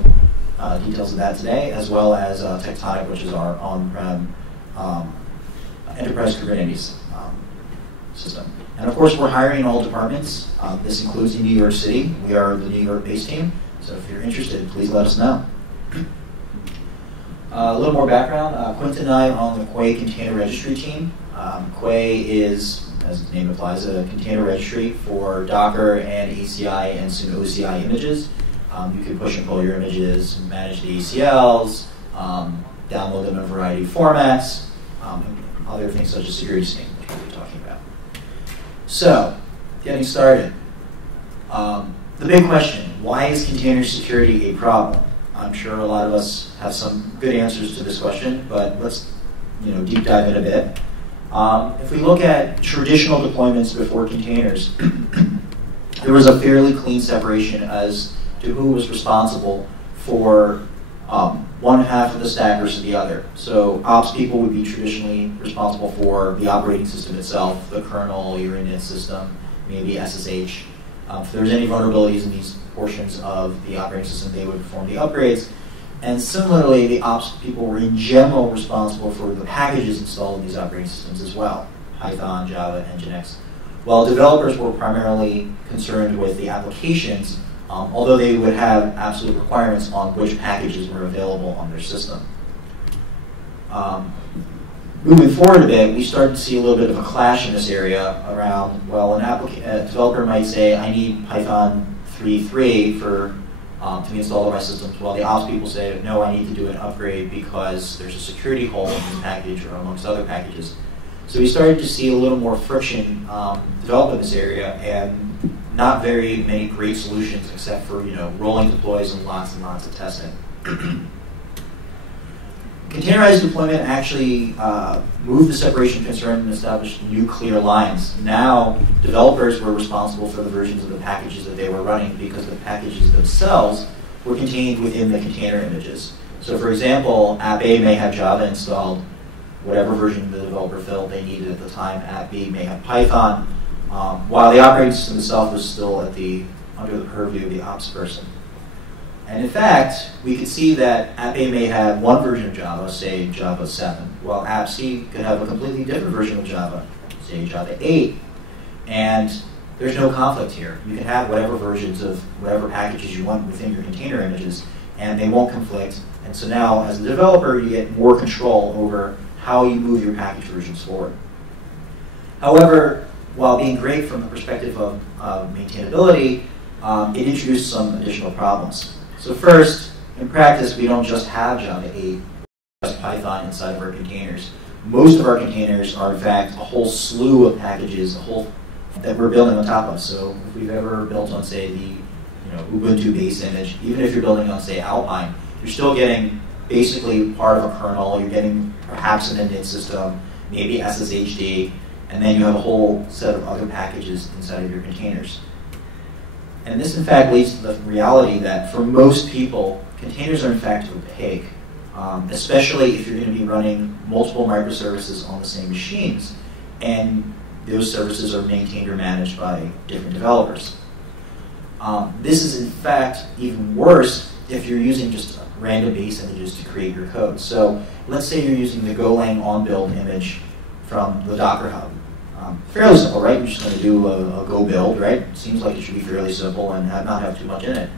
details of that today, as well as Tectonic, which is our on-prem enterprise Kubernetes system. And of course, we're hiring in all departments. This includes in New York City. We are the New York-based team. So if you're interested, please let us know. A little more background. Quinton and I are on the Quay container registry team. Quay is, as the name implies, a container registry for Docker and ACI and soon OCI images. You can push and pull your images, manage the ACLs, download them in a variety of formats, and other things such as security sync, which we'll be talking about. So, getting started. The big question, why is container security a problem? I'm sure a lot of us have some good answers to this question, but let's deep dive in a bit. If we look at traditional deployments before containers, there was a fairly clean separation as to who was responsible for one half of the stack versus the other. So ops people would be traditionally responsible for the operating system itself, the kernel, your init system, maybe SSH. If there was any vulnerabilities in these portions of the operating system, they would perform the upgrades. And similarly, the ops people were in general responsible for the packages installed in these operating systems as well, Python, Java, Nginx. While developers were primarily concerned with the applications, although they would have absolute requirements on which packages were available on their system. Moving forward a bit, we started to see a little bit of a clash in this area around, well, a developer might say, I need Python 3.3 to be installed on my systems, while the ops people say, no, I need to do an upgrade because there's a security hole in this package or amongst other packages. So we started to see a little more friction develop in this area, and not very many great solutions except for rolling deploys and lots of testing. Containerized deployment actually moved the separation concern and established new clear lines. Now, developers were responsible for the versions of the packages that they were running because the packages themselves were contained within the container images. So for example, app A may have Java installed, whatever version the developer felt they needed at the time. App B may have Python, while the operating system itself was still under the purview of the ops person. And in fact, we could see that app A may have one version of Java, say Java 7, while app C could have a completely different version of Java, say Java 8. And there's no conflict here. You can have whatever versions of whatever packages you want within your container images, and they won't conflict. And so now, as a developer, you get more control over how you move your package versions forward. However, while being great from the perspective of maintainability, it introduced some additional problems. So first, in practice, we don't just have Java 8, just Python inside of our containers. Most of our containers are, in fact, a whole slew of packages, that we're building on top of. So if we've ever built on, say, the Ubuntu base image, even if you're building on, say, Alpine, you're still getting basically part of a kernel. You're getting perhaps an init system, maybe SSHD, and then you have a whole set of other packages inside of your containers. And this, in fact, leads to the reality that for most people, containers are, in fact, opaque. especially if you're going to be running multiple microservices on the same machines, and those services are maintained or managed by different developers. This is in fact even worse if you're using just random base images to create your code. So let's say you're using the Golang on-build image from the Docker Hub. Fairly simple, right? You're just going to do a go build, right? Seems like it should be fairly simple and not have too much in it.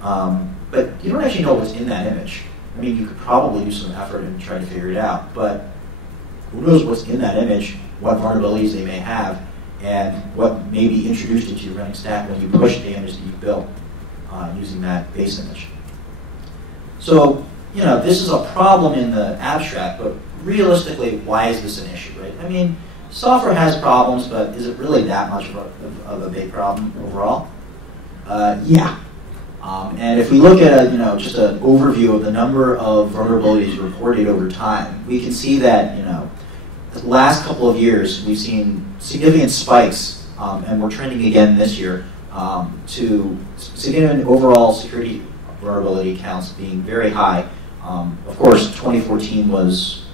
But you don't actually know what's in that image. I mean, you could probably do some effort and try to figure it out, but who knows what's in that image, what vulnerabilities they may have, and what may be introduced into your running stack when you push the image that you built using that base image. So, you know, this is a problem in the abstract, but realistically, why is this an issue, right? I mean, software has problems, but is it really that much of a big problem overall? Yeah. And if we look at just an overview of the number of vulnerabilities reported over time, we can see that the last couple of years we've seen significant spikes, and we're trending again this year to significant overall security vulnerability counts being very high. Of course, 2014 was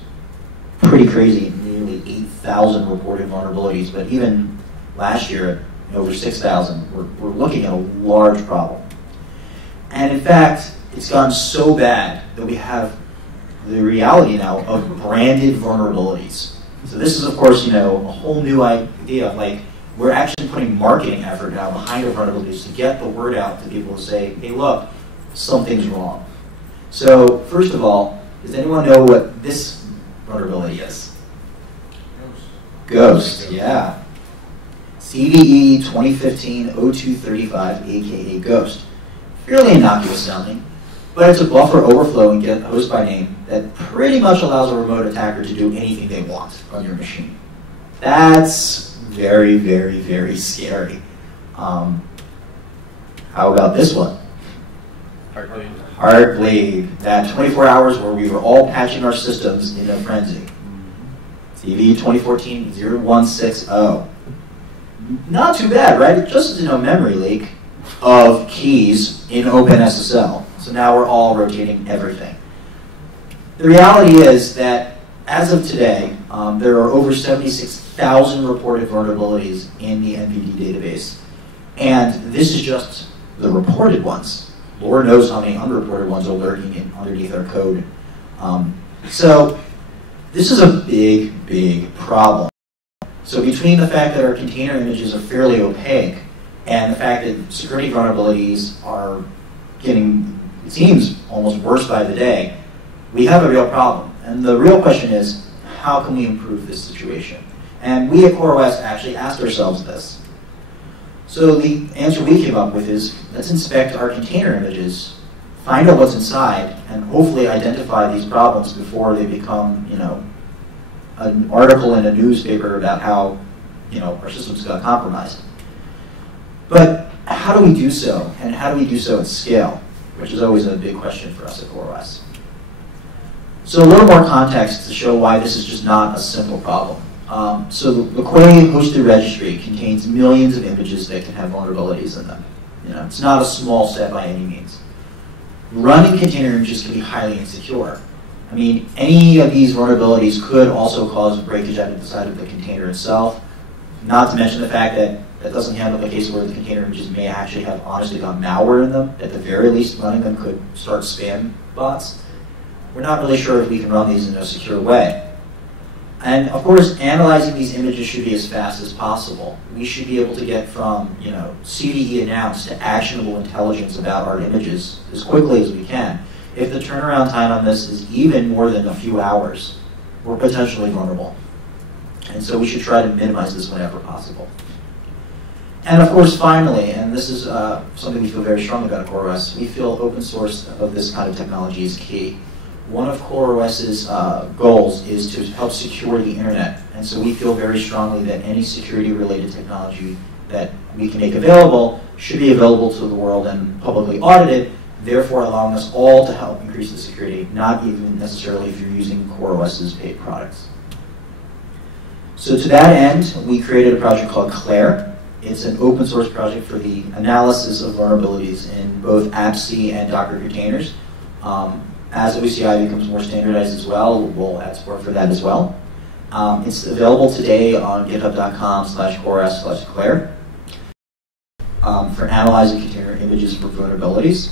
pretty crazy, nearly 8,000 reported vulnerabilities, but even last year at over 6,000, we're looking at a large problem. And in fact, it's gotten so bad that we have the reality now of branded vulnerabilities. So this is, of course, a whole new idea of like, we're actually putting marketing effort now behind our vulnerabilities to get the word out to people to say, hey, look, something's wrong. So first of all, does anyone know what this vulnerability is? Ghost, yeah. CVE 2015-0235, aka Ghost. Fairly innocuous sounding, but it's a buffer overflow and get host by name that pretty much allows a remote attacker to do anything they want on your machine. That's very, very, very scary. How about this one? Heartbleed. Heartbleed. That 24 hours where we were all patching our systems in a frenzy. CV 2014-0160. Not too bad, right? Just a memory leak of keys in OpenSSL. So now we're all rotating everything. The reality is that as of today, there are over 76,000 reported vulnerabilities in the NVD database. And this is just the reported ones. Lord knows how many unreported ones are lurking underneath our code. So this is a big, big problem. So between the fact that our container images are fairly opaque and the fact that security vulnerabilities are getting, it seems, almost worse by the day, we have a real problem. And the real question is, how can we improve this situation? And we at CoreOS actually asked ourselves this. So the answer we came up with is, let's inspect our container images, find out what's inside, and hopefully identify these problems before they become, an article in a newspaper about how, our systems got compromised. But how do we do so? And how do we do so at scale? Which is always a big question for us at CoreOS. So a little more context to show why this is just not a simple problem. So the Quay hosted registry contains millions of images that can have vulnerabilities in them. It's not a small set by any means. Running container images can be highly insecure. I mean, any of these vulnerabilities could also cause breakage at the side of the container itself. Not to mention the fact that that doesn't handle the case where the container images may actually have honestly got malware in them. At the very least, running them could start spam bots. We're not really sure if we can run these in a secure way. And of course, analyzing these images should be as fast as possible. We should be able to get from, CVE announced to actionable intelligence about our images as quickly as we can. If the turnaround time on this is even more than a few hours, we're potentially vulnerable. And so we should try to minimize this whenever possible. And of course, finally, and this is something we feel very strongly about at CoreOS, we feel open source of this kind of technology is key. One of CoreOS's goals is to help secure the internet. And so we feel very strongly that any security-related technology that we can make available should be available to the world and publicly audited, therefore allowing us all to help increase the security, not even necessarily if you're using CoreOS's paid products. So to that end, we created a project called Clair. It's an open source project for the analysis of vulnerabilities in both AppC and Docker containers. as OCI becomes more standardized as well, we'll add support for that as well. It's available today on github.com/core/clair for analyzing container images for vulnerabilities.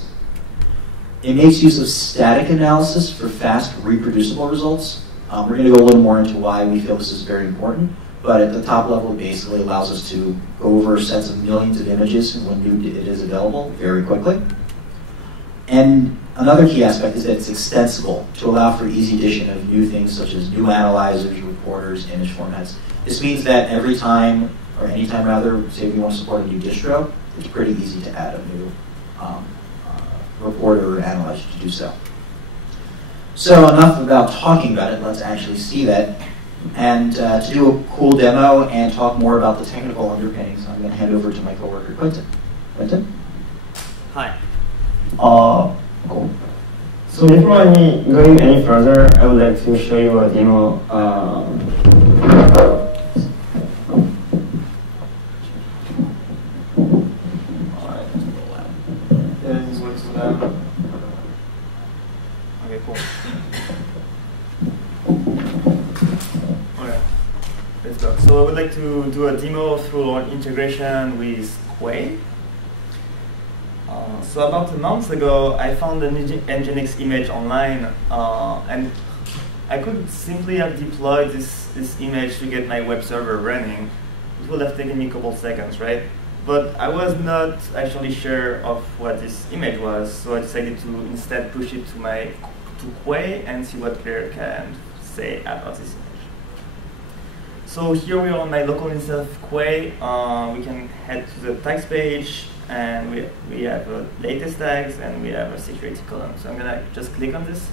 It makes use of static analysis for fast, reproducible results. We're going to go a little more into why we feel this is very important, but at the top level, it basically allows us to go over sets of millions of images when it is available very quickly. And another key aspect is that it's extensible to allow for easy addition of new things such as new analyzers, reporters, image formats. This means that every time, or anytime rather, say we want to support a new distro, it's pretty easy to add a new reporter or analyzer to do so. So enough about talking about it, let's actually see that. And to do a cool demo and talk more about the technical underpinnings, I'm going to hand over to my coworker, Quentin. Quentin? Hi. Cool. So before going any further, I would like to show you a demo. Okay, cool. Okay, let's go. So I would like to do a demo through our integration with Quay. So about a month ago, I found an Nginx image online, and I could simply have deployed this image to get my web server running. It would have taken me a couple seconds, right? But I was not actually sure of what this image was, so I decided to instead push it to Quay and see what Claire can say about this image. So here we are on my local instance of Quay. We can head to the tags page, and we have latest tags, and we have a security column. So I'm gonna just click on this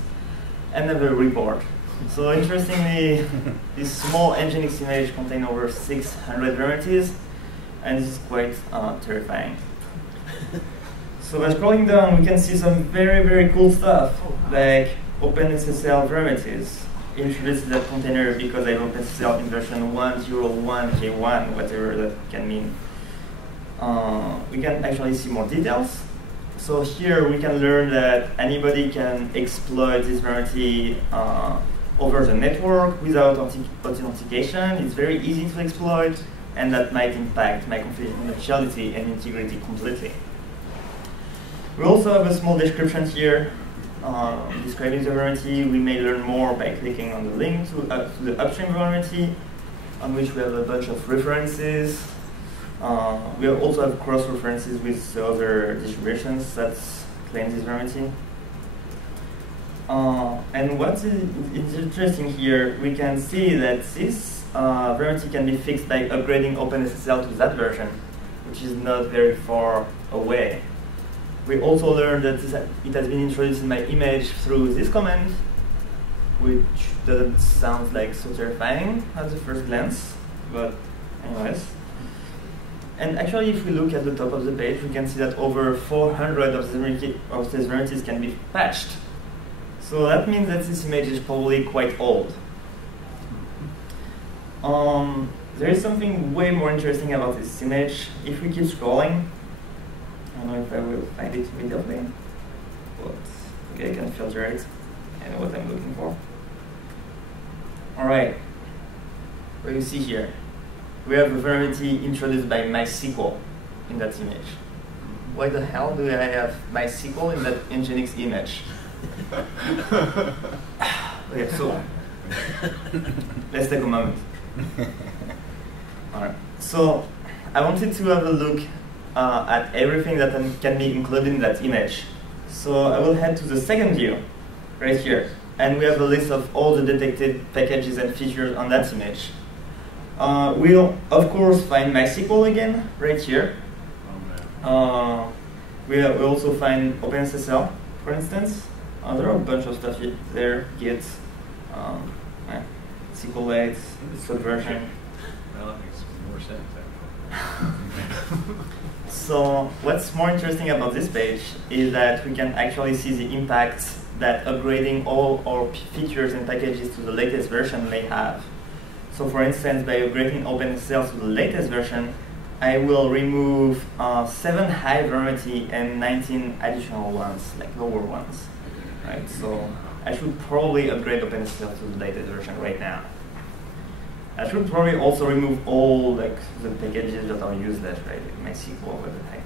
and have a report. So interestingly, this small Nginx image contains over 600 vulnerabilities, and this is quite terrifying. So by scrolling down, we can see some very, very cool stuff, like OpenSSL vulnerabilities. Introduced that container because I have OpenSSL in version 1.0.1K1, whatever that can mean. We can actually see more details. So here we can learn that anybody can exploit this vulnerability over the network without authentication. It's very easy to exploit, and that might impact my confidentiality and integrity completely. We also have a small description here describing the vulnerability. We may learn more by clicking on the link to the upstream vulnerability, on which we have a bunch of references. We also have cross-references with the other distributions that claim this vulnerability. And what is interesting here, we can see that this vulnerability can be fixed by upgrading OpenSSL to that version, which is not very far away. We also learned that it has been introduced in my image through this command, which doesn't sound like so terrifying at the first glance, but anyways. And actually, if we look at the top of the page, we can see that over 400 of these vulnerabilities can be patched. So that means that this image is probably quite old. There is something way more interesting about this image. If we keep scrolling, I don't know if I will find it immediately, but okay, I can filter it. I know what I'm looking for. All right, what you see here, we have a vulnerability introduced by MySQL in that image. Why the hell do I have MySQL in that Nginx image? Okay, so let's take a moment. All right, so I wanted to have a look at everything that can be included in that image. So I will head to the second view, right here, and we have a list of all the detected packages and features on that image. We'll, of course, find MySQL again, right here. We'll also find OpenSSL, for instance. There are a bunch of stuff there, Git, SQLite, Subversion. Well, that makes more sense, actually. So what's more interesting about this page is that we can actually see the impact that upgrading all our features and packages to the latest version may have. So for instance, by upgrading OpenSSL to the latest version, I will remove 7 high vulnerability and 19 additional ones, like lower ones. right? So I should probably upgrade OpenSSL to the latest version right now. I should probably also remove all like the packages that are useless, right? Like MySQL, what the heck.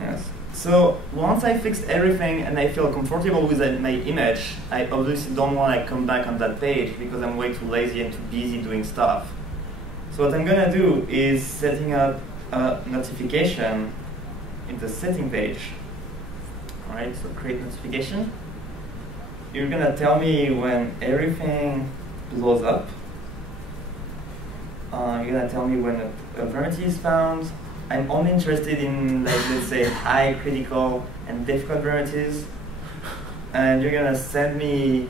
Yes. So once I fixed everything and I feel comfortable with my image, I obviously don't want to come back on that page because I'm way too lazy and too busy doing stuff. So what I'm gonna do is setting up a notification in the setting page. All right, so create notification. You're gonna tell me when everything blows up. You're gonna tell me when a vulnerability is found. I'm only interested in, like, let's say, high critical and difficult vulnerabilities. And you're gonna send me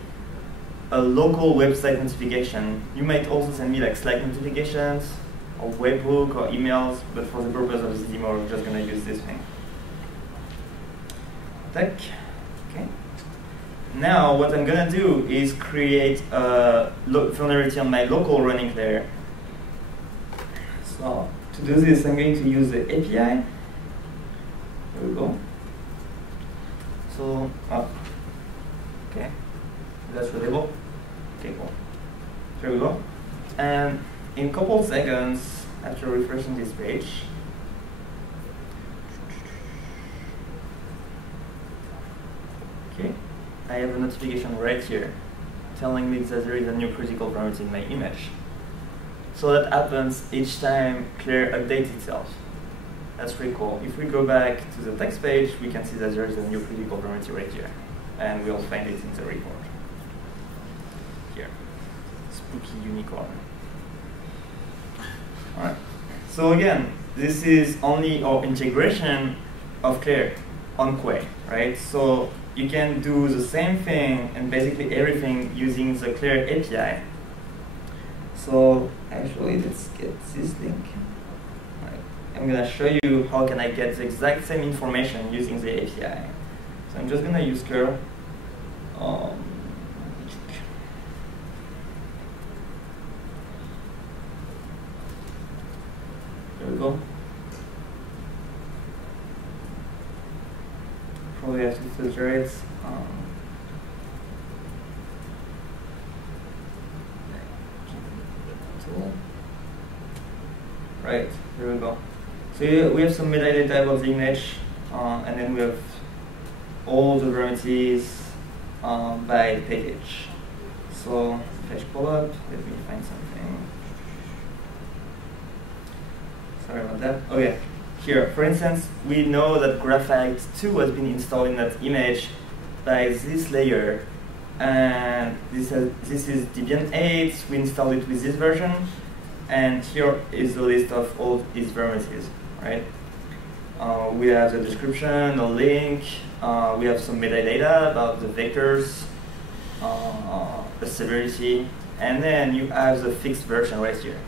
a local website notification. You might also send me like Slack notifications, or webhook, or emails, but for the purpose of this demo, we're just gonna use this thing. Okay. Now, what I'm gonna do is create a vulnerability on my local running clair. So to do this, I'm going to use the API. There we go. So, okay, that's readable. Okay, cool. There we go. And in a couple seconds, after refreshing this page, okay, I have a notification right here telling me that there is a new critical vulnerability in my image. So that happens each time clair updates itself. That's pretty cool. If we go back to the text page, we can see that there is a new critical vulnerability right here. And we'll find it in the report. Here. Spooky unicorn. Alright. So again, this is only our integration of clair on Quay, right? So you can do the same thing and basically everything using the clair API. So actually, let's get this link. Right. I'm gonna show you how can I get the exact same information using the API. So I'm just gonna use curl. There we go. Probably have to filter it. Right, here we go. So we have some metadata about the image, and then we have all the vulnerabilities by package. So fetch pull up, let me find something. Sorry about that. Okay, here, for instance, we know that Graphite 2 has been installed in that image by this layer. And this is Debian 8, we installed it with this version. And here is the list of all its vulnerabilities, right? We have the description, a link, we have some metadata about the vectors, the severity, and then you have the fixed version right here.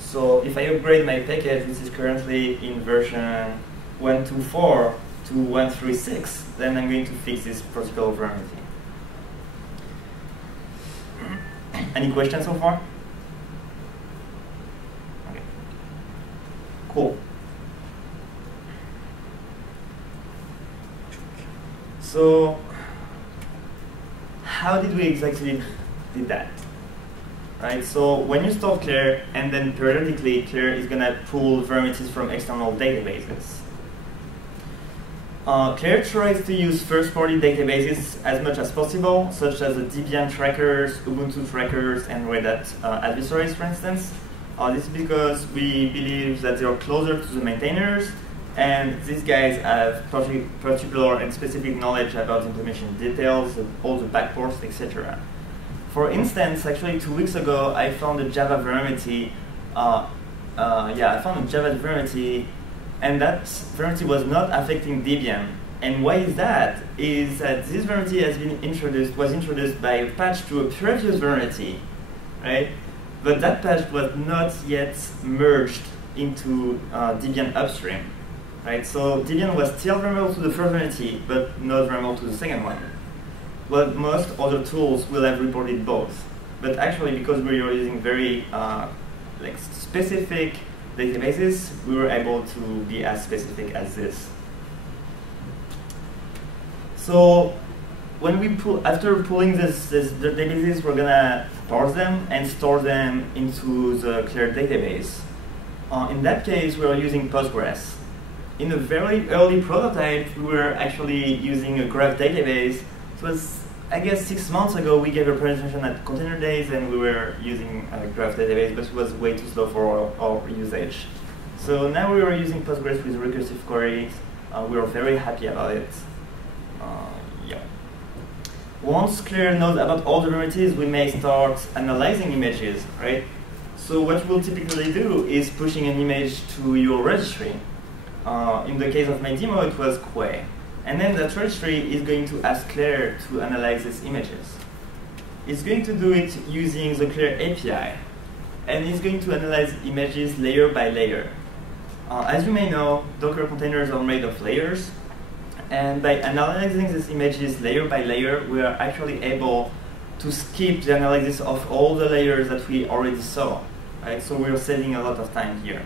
So if I upgrade my package, which is currently in version 124 to 136, then I'm going to fix this particular vulnerability. Any questions so far? Okay. Cool. So, how did we exactly do that? Right. So when you start clair, and then periodically clair is gonna pull vulnerabilities from external databases. Clair tries to use first-party databases as much as possible, such as the Debian trackers, Ubuntu trackers, and Red Hat adversaries, for instance. This is because we believe that they are closer to the maintainers, and these guys have particular and specific knowledge about implementation details, all the backports, etc. For instance, actually 2 weeks ago, I found a Java vulnerability. I found a Java vulnerability. And that vulnerability was not affecting Debian. And why is that? Is that this vulnerability was introduced by a patch to a previous vulnerability, right? But that patch was not yet merged into Debian upstream, right? So Debian was still vulnerable to the first vulnerability, but not vulnerable to the second one. Well, most other tools will have reported both. But actually, because we were using very specific databases, we were able to be as specific as this. So when we after pulling the databases, we're gonna parse them and store them into the Clair database. In that case, we are using Postgres. In a very early prototype, we were actually using a graph database. It was, I guess, 6 months ago, we gave a presentation at ContainerDays, and we were using a graph database, but it was way too slow for our usage. So now we are using Postgres with recursive queries. We are very happy about it. Yeah. Once Clair knows about all the varieties, we may start analyzing images, right? So what we'll typically do is pushing an image to your registry. In the case of my demo, it was Quay. And then that registry is going to ask Clair to analyze these images. It's going to do it using the Clair API. And it's going to analyze images layer by layer. As you may know, Docker containers are made of layers. And by analyzing these images layer by layer, we are actually able to skip the analysis of all the layers that we already saw. Right? So we're saving a lot of time here.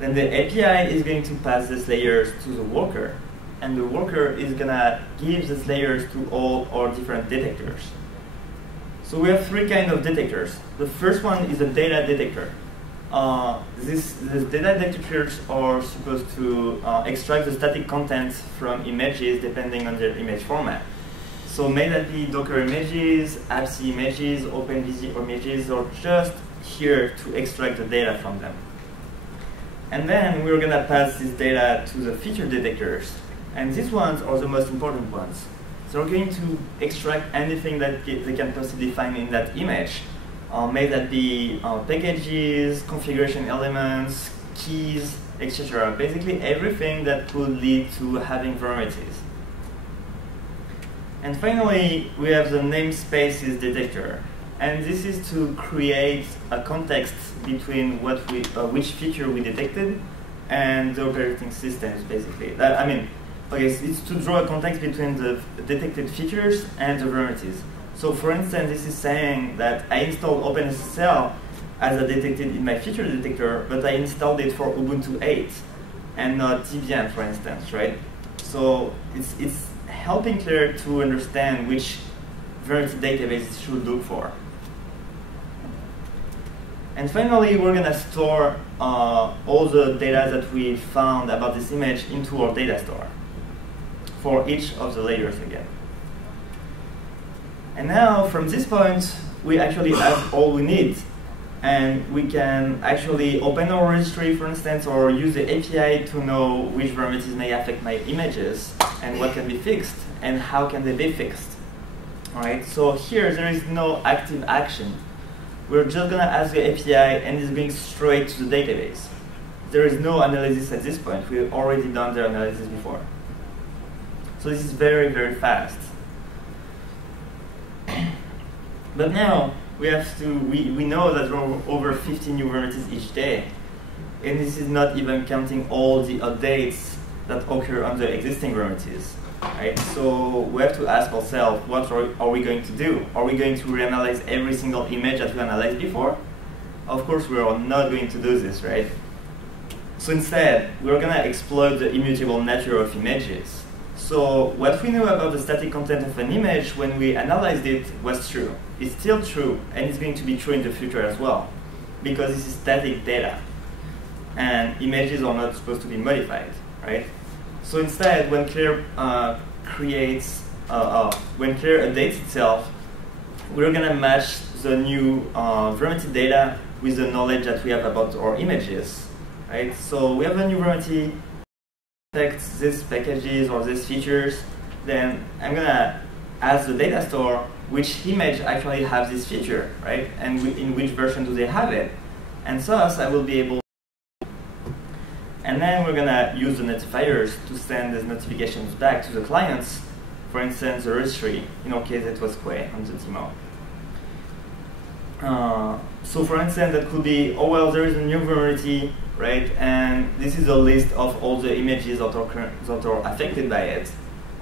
Then the API is going to pass these layers to the worker. And the worker is going to give these layers to all our different detectors. So we have 3 kinds of detectors. The first one is a data detector. These data detectors are supposed to extract the static content from images depending on their image format. So may that be Docker images, AppC images, OpenVZ images, or just here to extract the data from them. And then we're going to pass this data to the feature detectors. And these ones are the most important ones. So we're going to extract anything that they can possibly find in that image. May that be packages, configuration elements, keys, etc. Basically everything that could lead to having varieties. And finally, we have the namespaces detector. And this is to create a context between which feature we detected and the operating systems, basically. Okay, so it's to draw a context between the detected features and the varieties. So for instance, this is saying that I installed OpenSSL as a detected in my feature detector, but I installed it for Ubuntu 8 and not Debian, for instance, right? So it's helping Clair to understand which variety database it should look for. And finally, we're going to store all the data that we found about this image into our data store for each of the layers again. And now, from this point, we actually have all we need. And we can actually open our registry, for instance, or use the API to know which varieties may affect my images and what can be fixed and how can they be fixed. All right, so here there is no active action. We're just going to ask the API and it's going straight to the database. There is no analysis at this point. We've already done the analysis before. So this is very, very fast. But now we know that there are over 50 new varieties each day. And this is not even counting all the updates that occur on the existing varieties. Right? So we have to ask ourselves, what are we going to do? Are we going to reanalyze every single image that we analyzed before? Of course, we are not going to do this, right? So instead, we're going to exploit the immutable nature of images. So what we knew about the static content of an image when we analyzed it was true. It's still true, and it's going to be true in the future as well, because this is static data. And images are not supposed to be modified, right? So instead, when Clair when Clair updates itself, we're going to match the new variety data with the knowledge that we have about our images, right? So we have a new variety, detects these packages or these features, then I'm going to ask the data store which image actually has this feature, right? And in which version do they have it? And thus, I will be able. And then we're going to use the notifiers to send these notifications back to the clients. For instance, the registry. In our case, it was Quay on the demo. So for instance, that could be, oh, well, there is a new variety, right? And this is a list of all the images that are affected by it.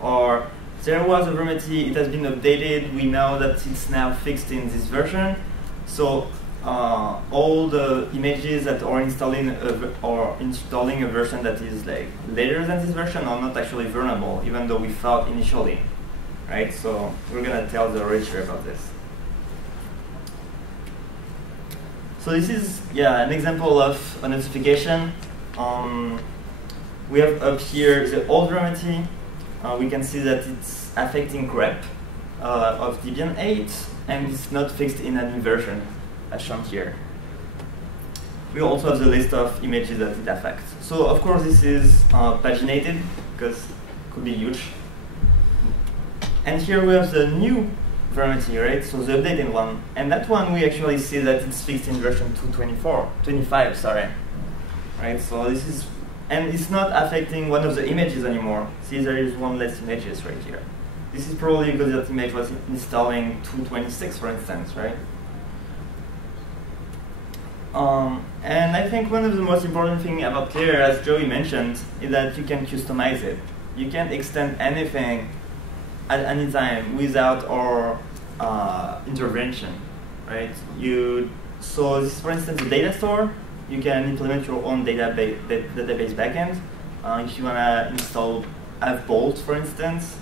Or there was a variety, it has been updated. We know that it's now fixed in this version. So all the images that are installing a version that is like later than this version are not actually vulnerable, even though we thought initially, right? So we're gonna tell the registry about this. So this is an example of a notification. We have up here the old vulnerability. We can see that it's affecting grep of Debian 8, and it's not fixed in a new version, as shown here. We also have the list of images that it affects. So of course this is paginated, because it could be huge. And here we have the new vulnerability, right? So the updated one. And that one we actually see that it's fixed in version 2.25, sorry. Right, so this is, and it's not affecting one of the images anymore. See, there is one less images right here. This is probably because that image was installing 2.26, for instance, right? And I think one of the most important things about Clair, as Joey mentioned, is that you can customize it. You can extend anything at any time without our intervention, right? So this is, for instance, a data store. You can implement your own database backend. If you want to install Bolt, for instance,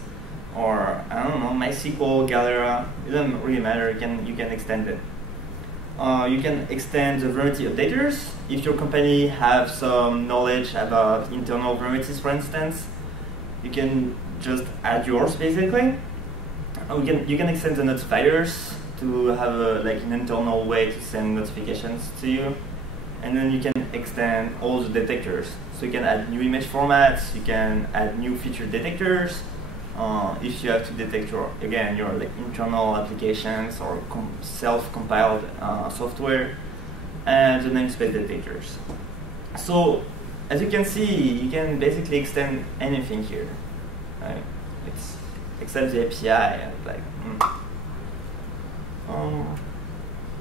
or I don't know, MySQL, Galera, it doesn't really matter. You can extend it. You can extend the vulnerability updaters. If your company has some knowledge about internal vulnerabilities, for instance, you can just add yours, basically. You can extend the notifiers to have an internal way to send notifications to you. And then you can extend all the detectors. So you can add new image formats, you can add new feature detectors. If you have to detect your internal applications or self-compiled software, and the namespace detectors. So as you can see, you can basically extend anything here. Right? It's except the API.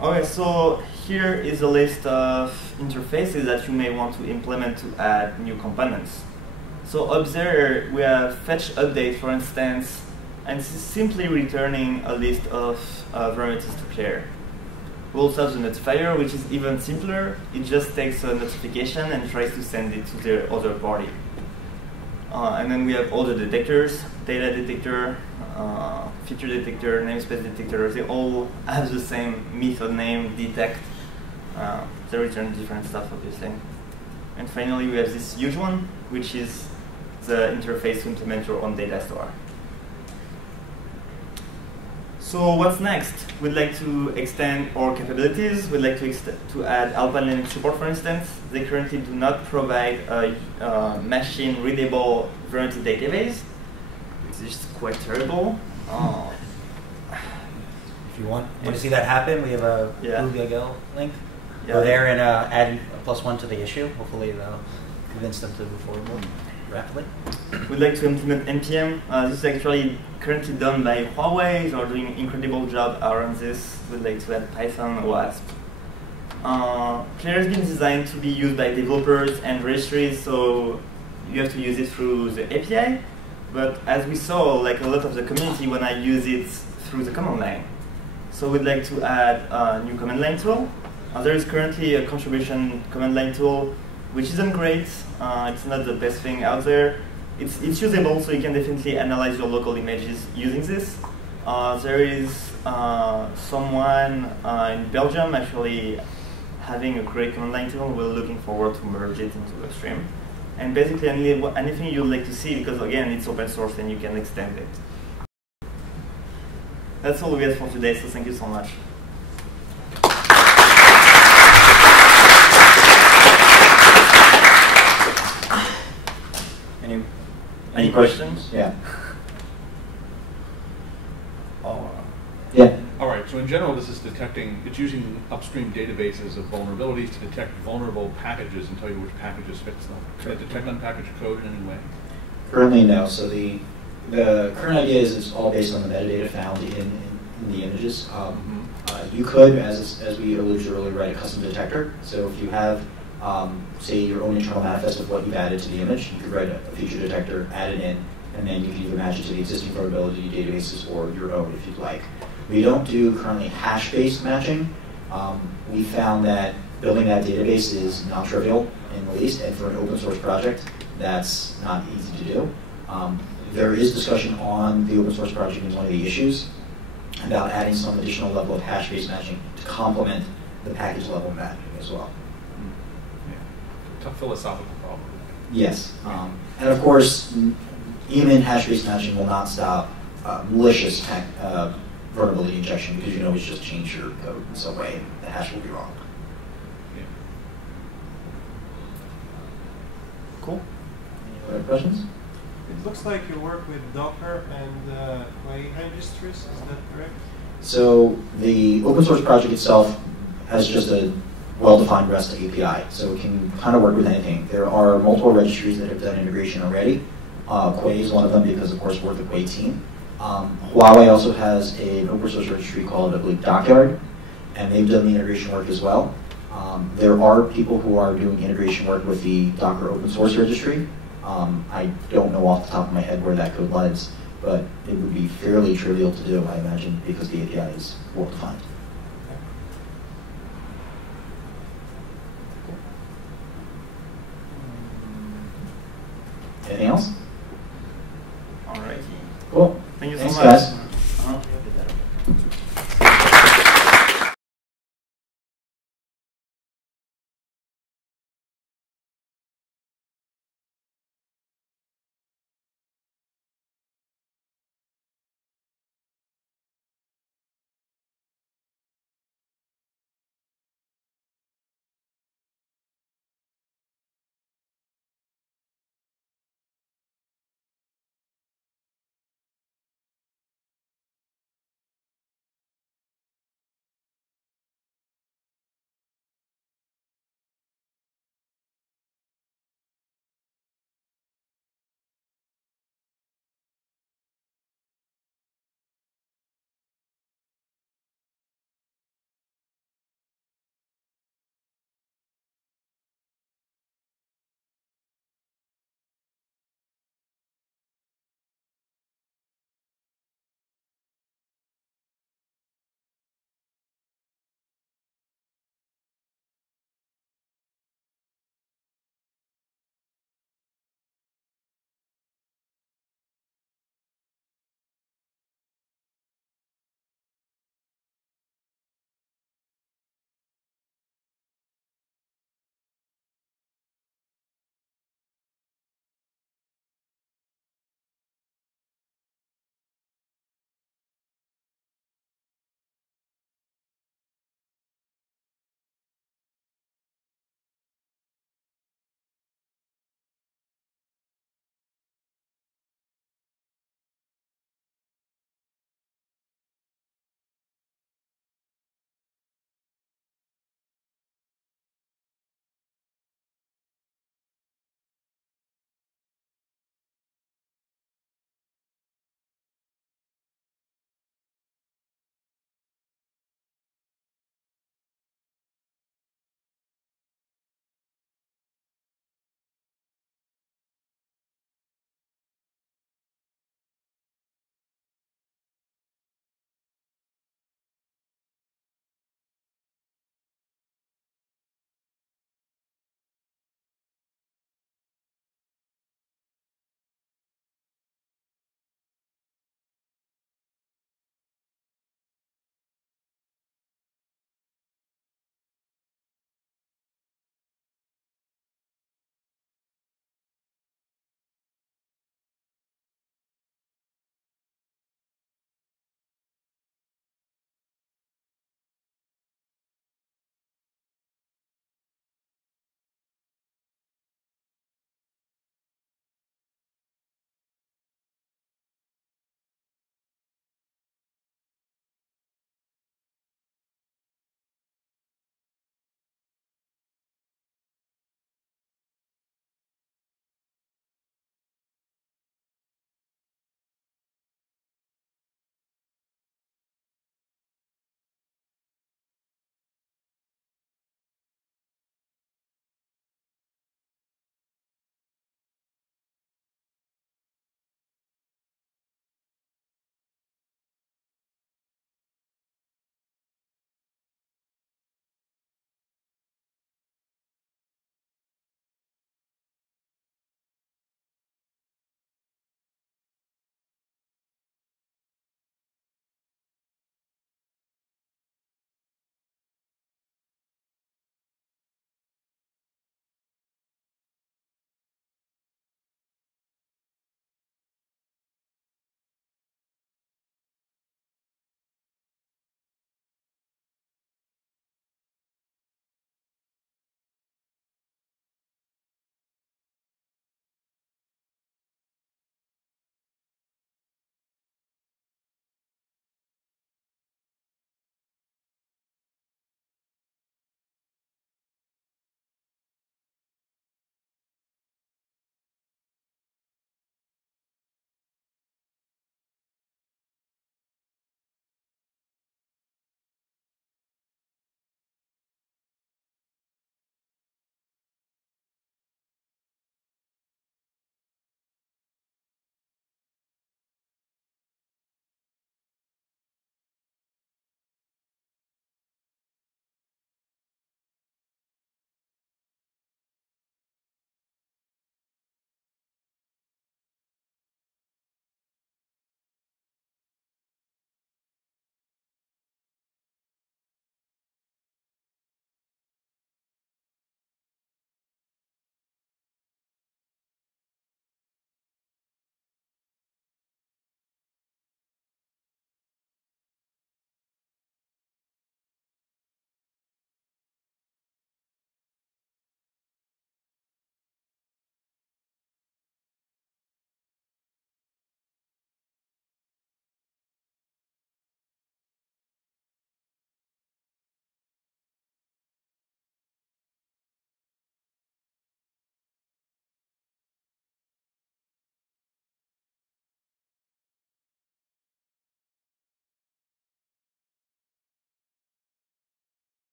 Okay, so here is a list of interfaces that you may want to implement to add new components. So up there, we have fetch update, for instance, and this is simply returning a list of vulnerabilities to Clair. We also have the notifier, which is even simpler. It just takes a notification and tries to send it to the other party. And then we have all the detectors, data detector, feature detector, namespace detector. They all have the same method name, detect. They return different stuff, obviously. And finally, we have this huge one, which is the interface to implement your own data store. So what's next? We'd like to extend our capabilities. We'd like to add Alpine Linux support, for instance. They currently do not provide a machine-readable vulnerability database. It's just quite terrible. If you want to see that happen, we have a Google link. Yeah. Go there and add a +1 to the issue. Hopefully they'll convince them to move forward more rapidly. We'd like to implement NPM. This is actually currently done by Huawei. They are doing an incredible job around this. We'd like to add Python, WASP. Clair has been designed to be used by developers and registries, so you have to use it through the API. But as we saw, like a lot of the community want to use it through the command line. So we'd like to add a new command line tool. There is currently a contribution command line tool, which isn't great. It's not the best thing out there. It's usable, so you can definitely analyze your local images using this. There is someone in Belgium actually having a great command line tool. We're looking forward to merge it into the stream. And basically anything you'd like to see, because again, it's open source and you can extend it. That's all we have for today, so thank you so much. Any questions? Yeah. Yeah. All right, so in general, this is detecting, it's using upstream databases of vulnerabilities to detect vulnerable packages and tell you which packages fix them. Can it detect unpackaged code in any way? Currently, no. So the current idea is it's all based on the metadata found in the images. You could, as we alluded to earlier, write a custom detector. So if you have, say, your own internal manifest of what you've added to the image, you could write a feature detector, add it in, and then you can either match it to the existing vulnerability databases or your own if you'd like. We don't do currently hash-based matching. We found that building that database is non-trivial in the least, and for an open source project, that's not easy to do. There is discussion on the open source project in one of the issues about adding some additional level of hash-based matching to complement the package level matching as well. Yeah. Tough philosophical problem. Yes, and of course, even hash-based matching will not stop malicious vulnerability injection, because you know it's just change your code in some way and the hash will be wrong. Yeah. Cool. Any other questions? It looks like you work with Docker and Quay registries, is that correct? So the open source project itself has just a well-defined REST API, so it can kind of work with anything. There are multiple registries that have done integration already. Quay is one of them because, of course, we're the Quay team. Huawei also has an open source registry called, I believe, Dockyard, and they've done the integration work as well. There are people who are doing integration work with the Docker open source registry. I don't know off the top of my head where that code lies, but it would be fairly trivial to do, I imagine, because the API is well-defined. Anything else? All right. Cool. Thank you so Thanks, much. guys.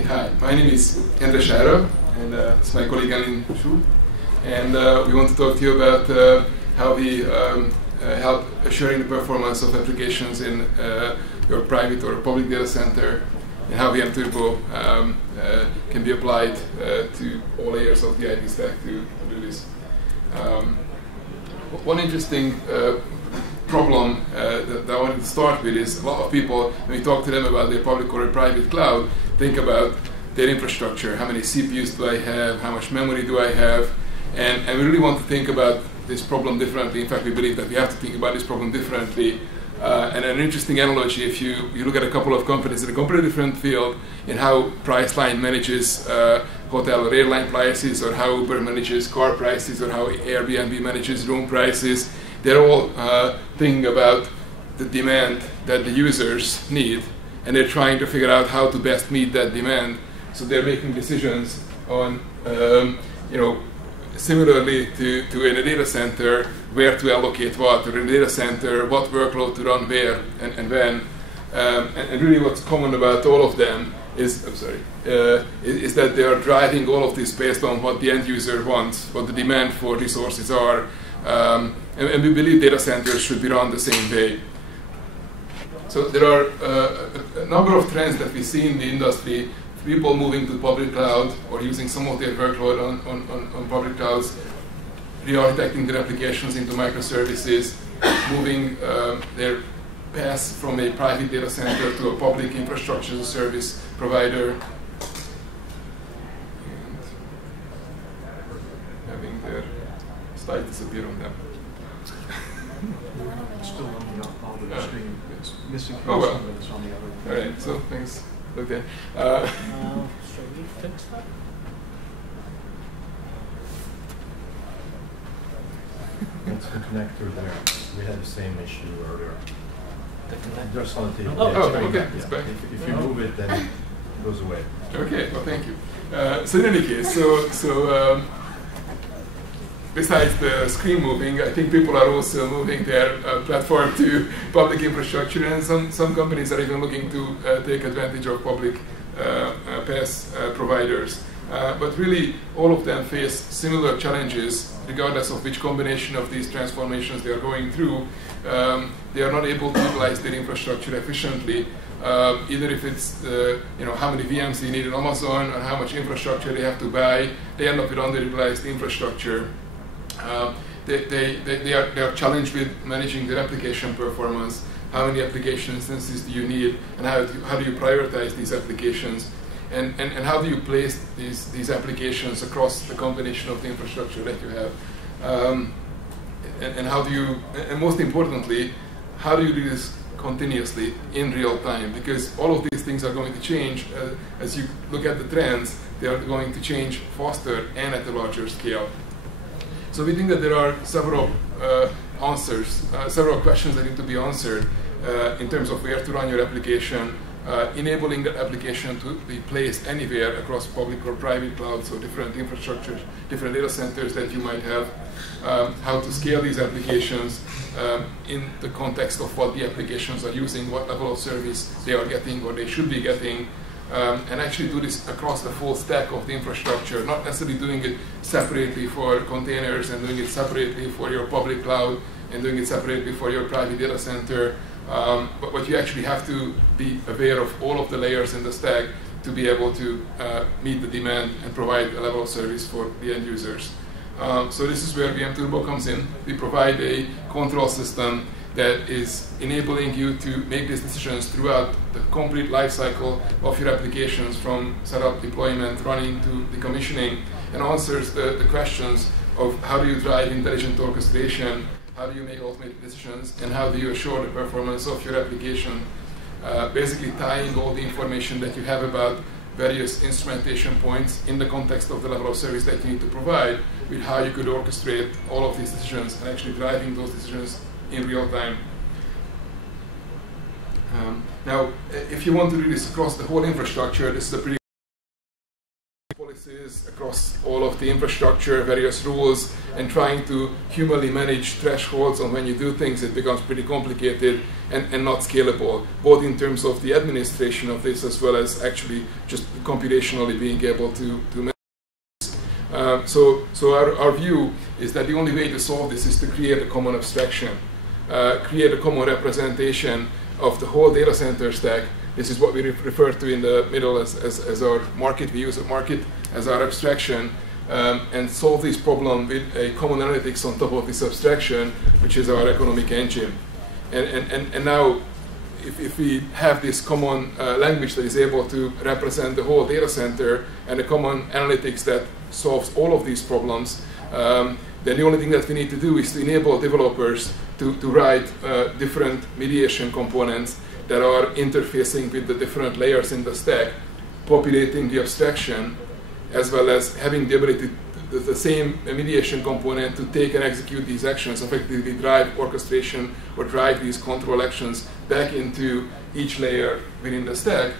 Okay, hi, my name is Endre Scherer, and it's my colleague Anin Shu, and we want to talk to you about how we help assuring the performance of applications in your private or public data center, and how VMTurbo can be applied to all layers of the IT stack to do this. One interesting problem that I wanted to start with is a lot of people, when we talk to them about their public or private cloud, think about their infrastructure. How many CPUs do I have? How much memory do I have? And we really want to think about this problem differently. In fact, we believe that we have to think about this problem differently. And an interesting analogy, if you look at a couple of companies in a completely different field in how Priceline manages hotel or airline prices, or how Uber manages car prices, or how Airbnb manages room prices, they're all thinking about the demand that the users need, and they're trying to figure out how to best meet that demand. So they're making decisions on, similarly to in a data center, where to allocate what, or in a data center, what workload to run where and when. And really what's common about all of them is, is that they are driving all of this based on what the end user wants, what the demand for resources are. And we believe data centers should be run the same way. So there are a number of trends that we see in the industry. People moving to public cloud or using some of their workload on public clouds, re-architecting their applications into microservices, moving their paths from a private data center to a public infrastructure as a service provider, and having their slide disappear on them. Still on the other screen. It's missing. Oh well. It's on the other. All right. So thanks. Okay. Should we fix that? It's the connector there. We had the same issue earlier. The connector. Just on the table. Okay. It's back. If you move it, then it goes away. Okay. Well, thank you. So in any case, so besides the screen moving, I think people are also moving their platform to public infrastructure, and some companies are even looking to take advantage of public PaaS providers. But really, all of them face similar challenges, regardless of which combination of these transformations they are going through. They are not able to utilize their infrastructure efficiently, either if it's how many VMs they need in Amazon, or how much infrastructure they have to buy. They end up with underutilized infrastructure. They are challenged with managing their application performance. How many application instances do you need, and how do you prioritize these applications, and how do you place these applications across the combination of the infrastructure that you have, and how do you, and most importantly, how do you do this continuously in real time? Because all of these things are going to change as you look at the trends. They are going to change faster and at a larger scale. So we think that there are several answers, several questions that need to be answered in terms of where to run your application, enabling that application to be placed anywhere across public or private clouds or different infrastructures, different data centers that you might have, how to scale these applications in the context of what the applications are using, what level of service they are getting or they should be getting, and actually do this across the full stack of the infrastructure, not necessarily doing it separately for containers and doing it separately for your public cloud and doing it separately for your private data center, but you actually have to be aware of all of the layers in the stack to be able to meet the demand and provide a level of service for the end users. So this is where VMTurbo comes in. We provide a control system that is enabling you to make these decisions throughout the complete life cycle of your applications, from setup, deployment, running to decommissioning, and answers the questions of how do you drive intelligent orchestration, how do you make automated decisions, and how do you assure the performance of your application, basically tying all the information that you have about various instrumentation points in the context of the level of service that you need to provide with how you could orchestrate all of these decisions and actually driving those decisions in real time. Now, if you want to do this across the whole infrastructure, this is a pretty policy interfaces across all of the infrastructure, various rules, and trying to humanly manage thresholds on when you do things, it becomes pretty complicated and not scalable, both in terms of the administration of this as well as actually just computationally being able to manage this. So our view is that the only way to solve this is to create a common abstraction, create a common representation of the whole data center stack. This is what we refer to in the middle as our market. We use a market as our abstraction, and solve this problem with a common analytics on top of this abstraction, which is our economic engine. And now, if we have this common language that is able to represent the whole data center and a common analytics that solves all of these problems, then the only thing that we need to do is to enable developers to write different mediation components that are interfacing with the different layers in the stack, populating the abstraction, as well as having the ability, the same mediation component to take and execute these actions, effectively drive orchestration or drive these control actions back into each layer within the stack.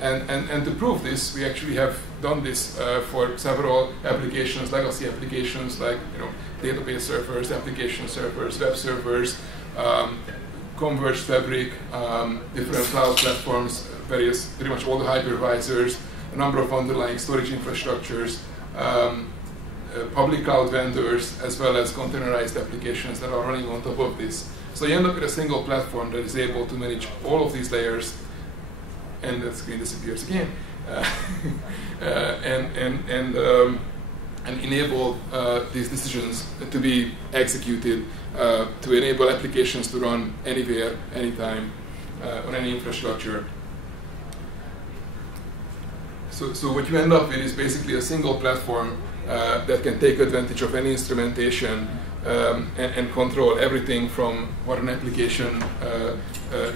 And to prove this, we actually have done this for several applications, legacy applications like database servers, application servers, web servers, converged fabric, different cloud platforms, pretty much all the hypervisors, a number of underlying storage infrastructures, public cloud vendors, as well as containerized applications that are running on top of this. So you end up with a single platform that is able to manage all of these layers, and the screen disappears again, and enable these decisions to be executed to enable applications to run anywhere, anytime, on any infrastructure. So what you end up with is basically a single platform that can take advantage of any instrumentation and control everything from what an application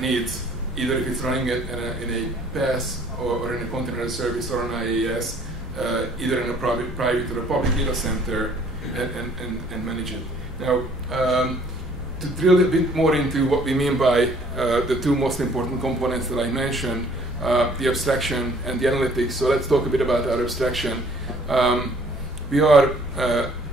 needs, either if it's running it in a PaaS or in a container service or an IaaS, either in a private or a public data center, and manage it. Now, to drill a bit more into what we mean by the two most important components that I mentioned, the abstraction and the analytics. So let's talk a bit about our abstraction. We are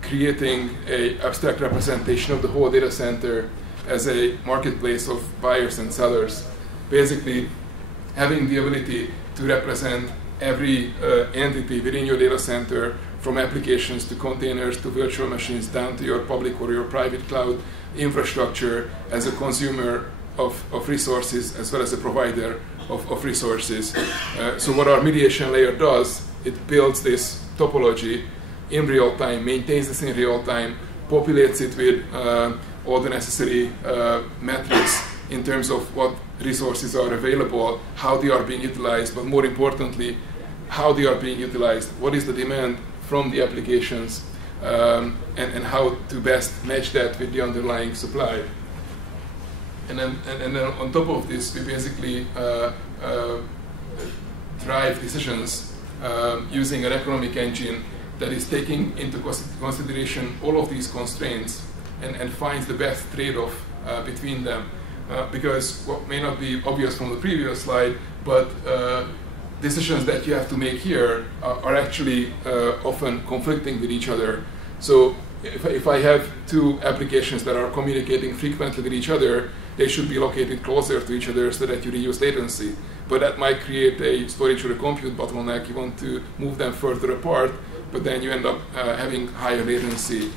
creating an abstract representation of the whole data center as a marketplace of buyers and sellers, basically having the ability to represent every entity within your data center, from applications to containers to virtual machines down to your public or your private cloud infrastructure as a consumer of resources as well as a provider of resources. So what our mediation layer does, it builds this topology in real time, maintains this in real time, populates it with all the necessary metrics in terms of what resources are available, how they are being utilized, but more importantly, how they are being utilized, what is the demand from the applications, and how to best match that with the underlying supply. And then on top of this, we basically drive decisions using an economic engine that is taking into consideration all of these constraints and finds the best trade-off between them. Because what may not be obvious from the previous slide, but decisions that you have to make here are actually often conflicting with each other. So if I have two applications that are communicating frequently with each other, they should be located closer to each other so that you reduce latency. But that might create a storage or a compute bottleneck. You want to move them further apart, but then you end up having higher latency.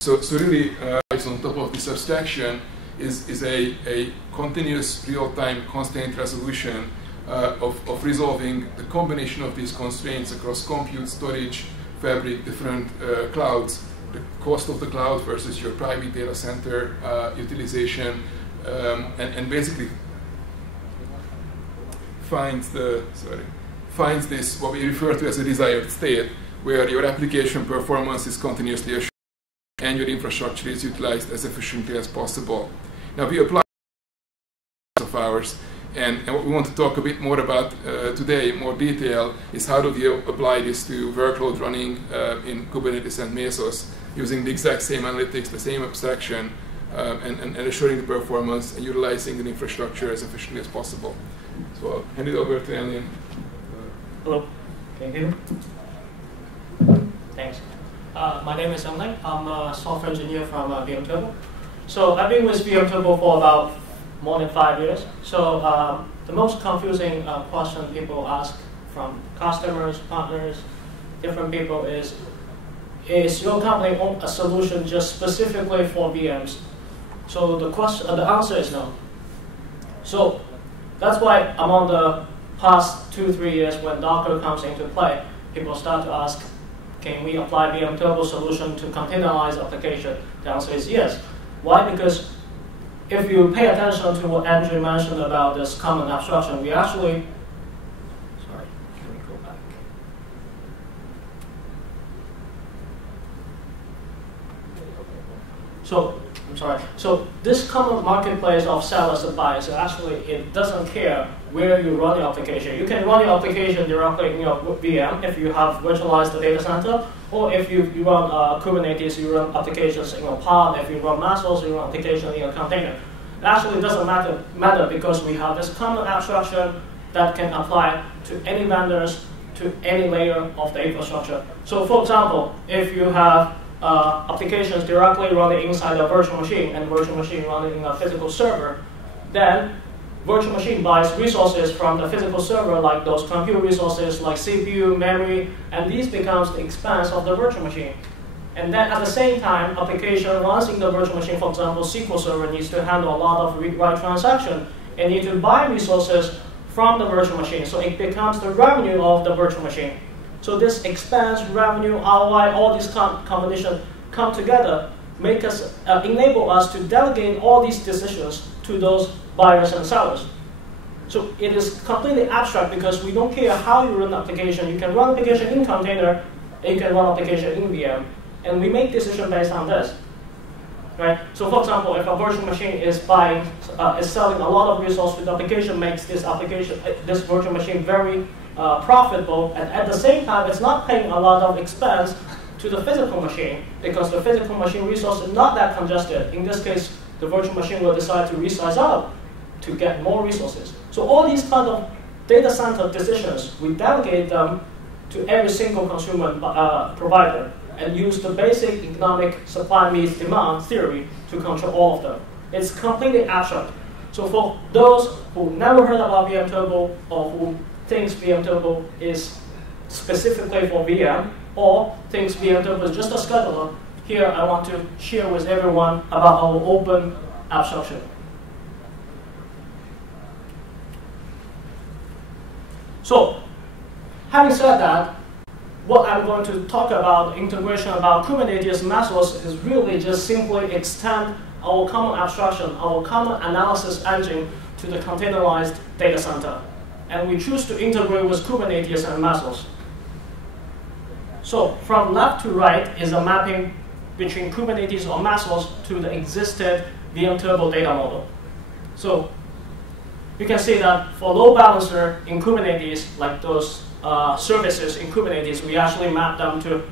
So really, on top of this abstraction is a continuous real-time constraint resolution of resolving the combination of these constraints across compute, storage, fabric, different clouds, the cost of the cloud versus your private data center utilization, and basically finds this, what we refer to as a desired state, where your application performance is continuously assured and your infrastructure is utilized as efficiently as possible. Now we apply of ours, and what we want to talk a bit more about today in more detail is how do we apply this to workload running in Kubernetes and Mesos using the exact same analytics, the same abstraction, and assuring the performance and utilizing the infrastructure as efficiently as possible. So I'll hand it over to Alien. Hello, can you hear me? My name is Emily. I'm a software engineer from VMTurbo. So I've been with VMTurbo for about more than 5 years. So the most confusing question people ask from customers, partners, different people is your company own a solution just specifically for VMs? So the answer is no. So that's why among the past 2-3 years when Docker comes into play, people start to ask, can we apply VMTurbo solution to containerized application? The answer is yes. Why? Because if you pay attention to what Andrew mentioned about this common abstraction, we actually, sorry, can we go back? So, I'm sorry. So this common marketplace of sellers and buyers, actually it doesn't care where you run your application. You can run your application directly in your VM if you have virtualized the data center, or if you run Kubernetes, you run applications in your pod. If you run MYSOL, you run application in your container. It actually doesn't matter because we have this common abstraction that can apply to any vendors, to any layer of the infrastructure. So for example, if you have applications directly running inside a virtual machine and virtual machine running in a physical server, then virtual machine buys resources from the physical server, like those compute resources like CPU, memory, and these becomes the expense of the virtual machine. And then at the same time, application runs in the virtual machine. For example, SQL Server needs to handle a lot of read-write transaction and need to buy resources from the virtual machine. So it becomes the revenue of the virtual machine. So this expense, revenue, ROI, all these combinations come together, make us enable us to delegate all these decisions to those buyers and sellers. So it is completely abstract because we don't care how you run the application. You can run application in container, and you can run application in VM, and we make decisions based on this. Right? So for example, if a virtual machine is selling a lot of resources, the application makes this virtual machine very profitable, and at the same time, it's not paying a lot of expense to the physical machine because the physical machine resource is not that congested. In this case, the virtual machine will decide to resize out to get more resources. So all these kind of data center decisions, we delegate them to every single consumer provider and use the basic economic supply meets demand theory to control all of them. It's completely abstract. So for those who never heard about VMTurbo or who thinks VMTurbo is specifically for VM or thinks VMTurbo is just a scheduler, here I want to share with everyone about our open abstraction. So, having said that, what I'm going to talk about, integration about Kubernetes MYSOL, is really just simply extend our common abstraction, our common analysis engine to the containerized data center. And we choose to integrate with Kubernetes and MYSOL. So from left to right is a mapping between Kubernetes or MYSOL to the existing VMTurbo data model. So you can see that for load balancer in Kubernetes, like those services in Kubernetes, we actually map them to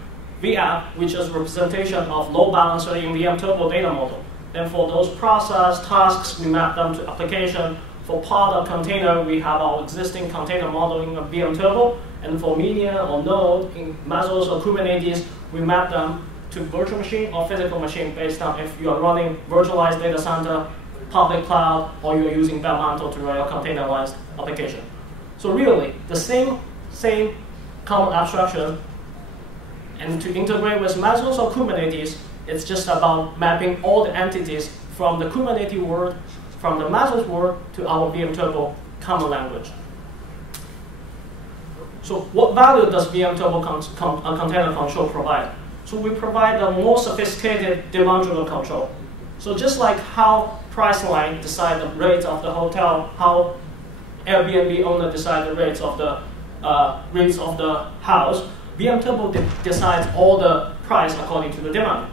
VApp, which is representation of load balancer in VMTurbo data model. And for those process tasks, we map them to application. For pod or container, we have our existing container model in VMTurbo. And for media or node in MYSOL or Kubernetes, we map them to virtual machine or physical machine based on if you are running virtualized data center, public cloud, or you're using Belmanto to run your containerized application. So really, the same common abstraction, and to integrate with MYSOL or Kubernetes, it's just about mapping all the entities from the Kubernetes world, from the MYSOL world, to our VMTurbo common language. So what value does VMTurbo container control provide? So we provide a more sophisticated demand-driven control. So just like how Priceline decide the rates of the hotel, how Airbnb owner decide the rates of the house, VMTurbo decides all the price according to the demand.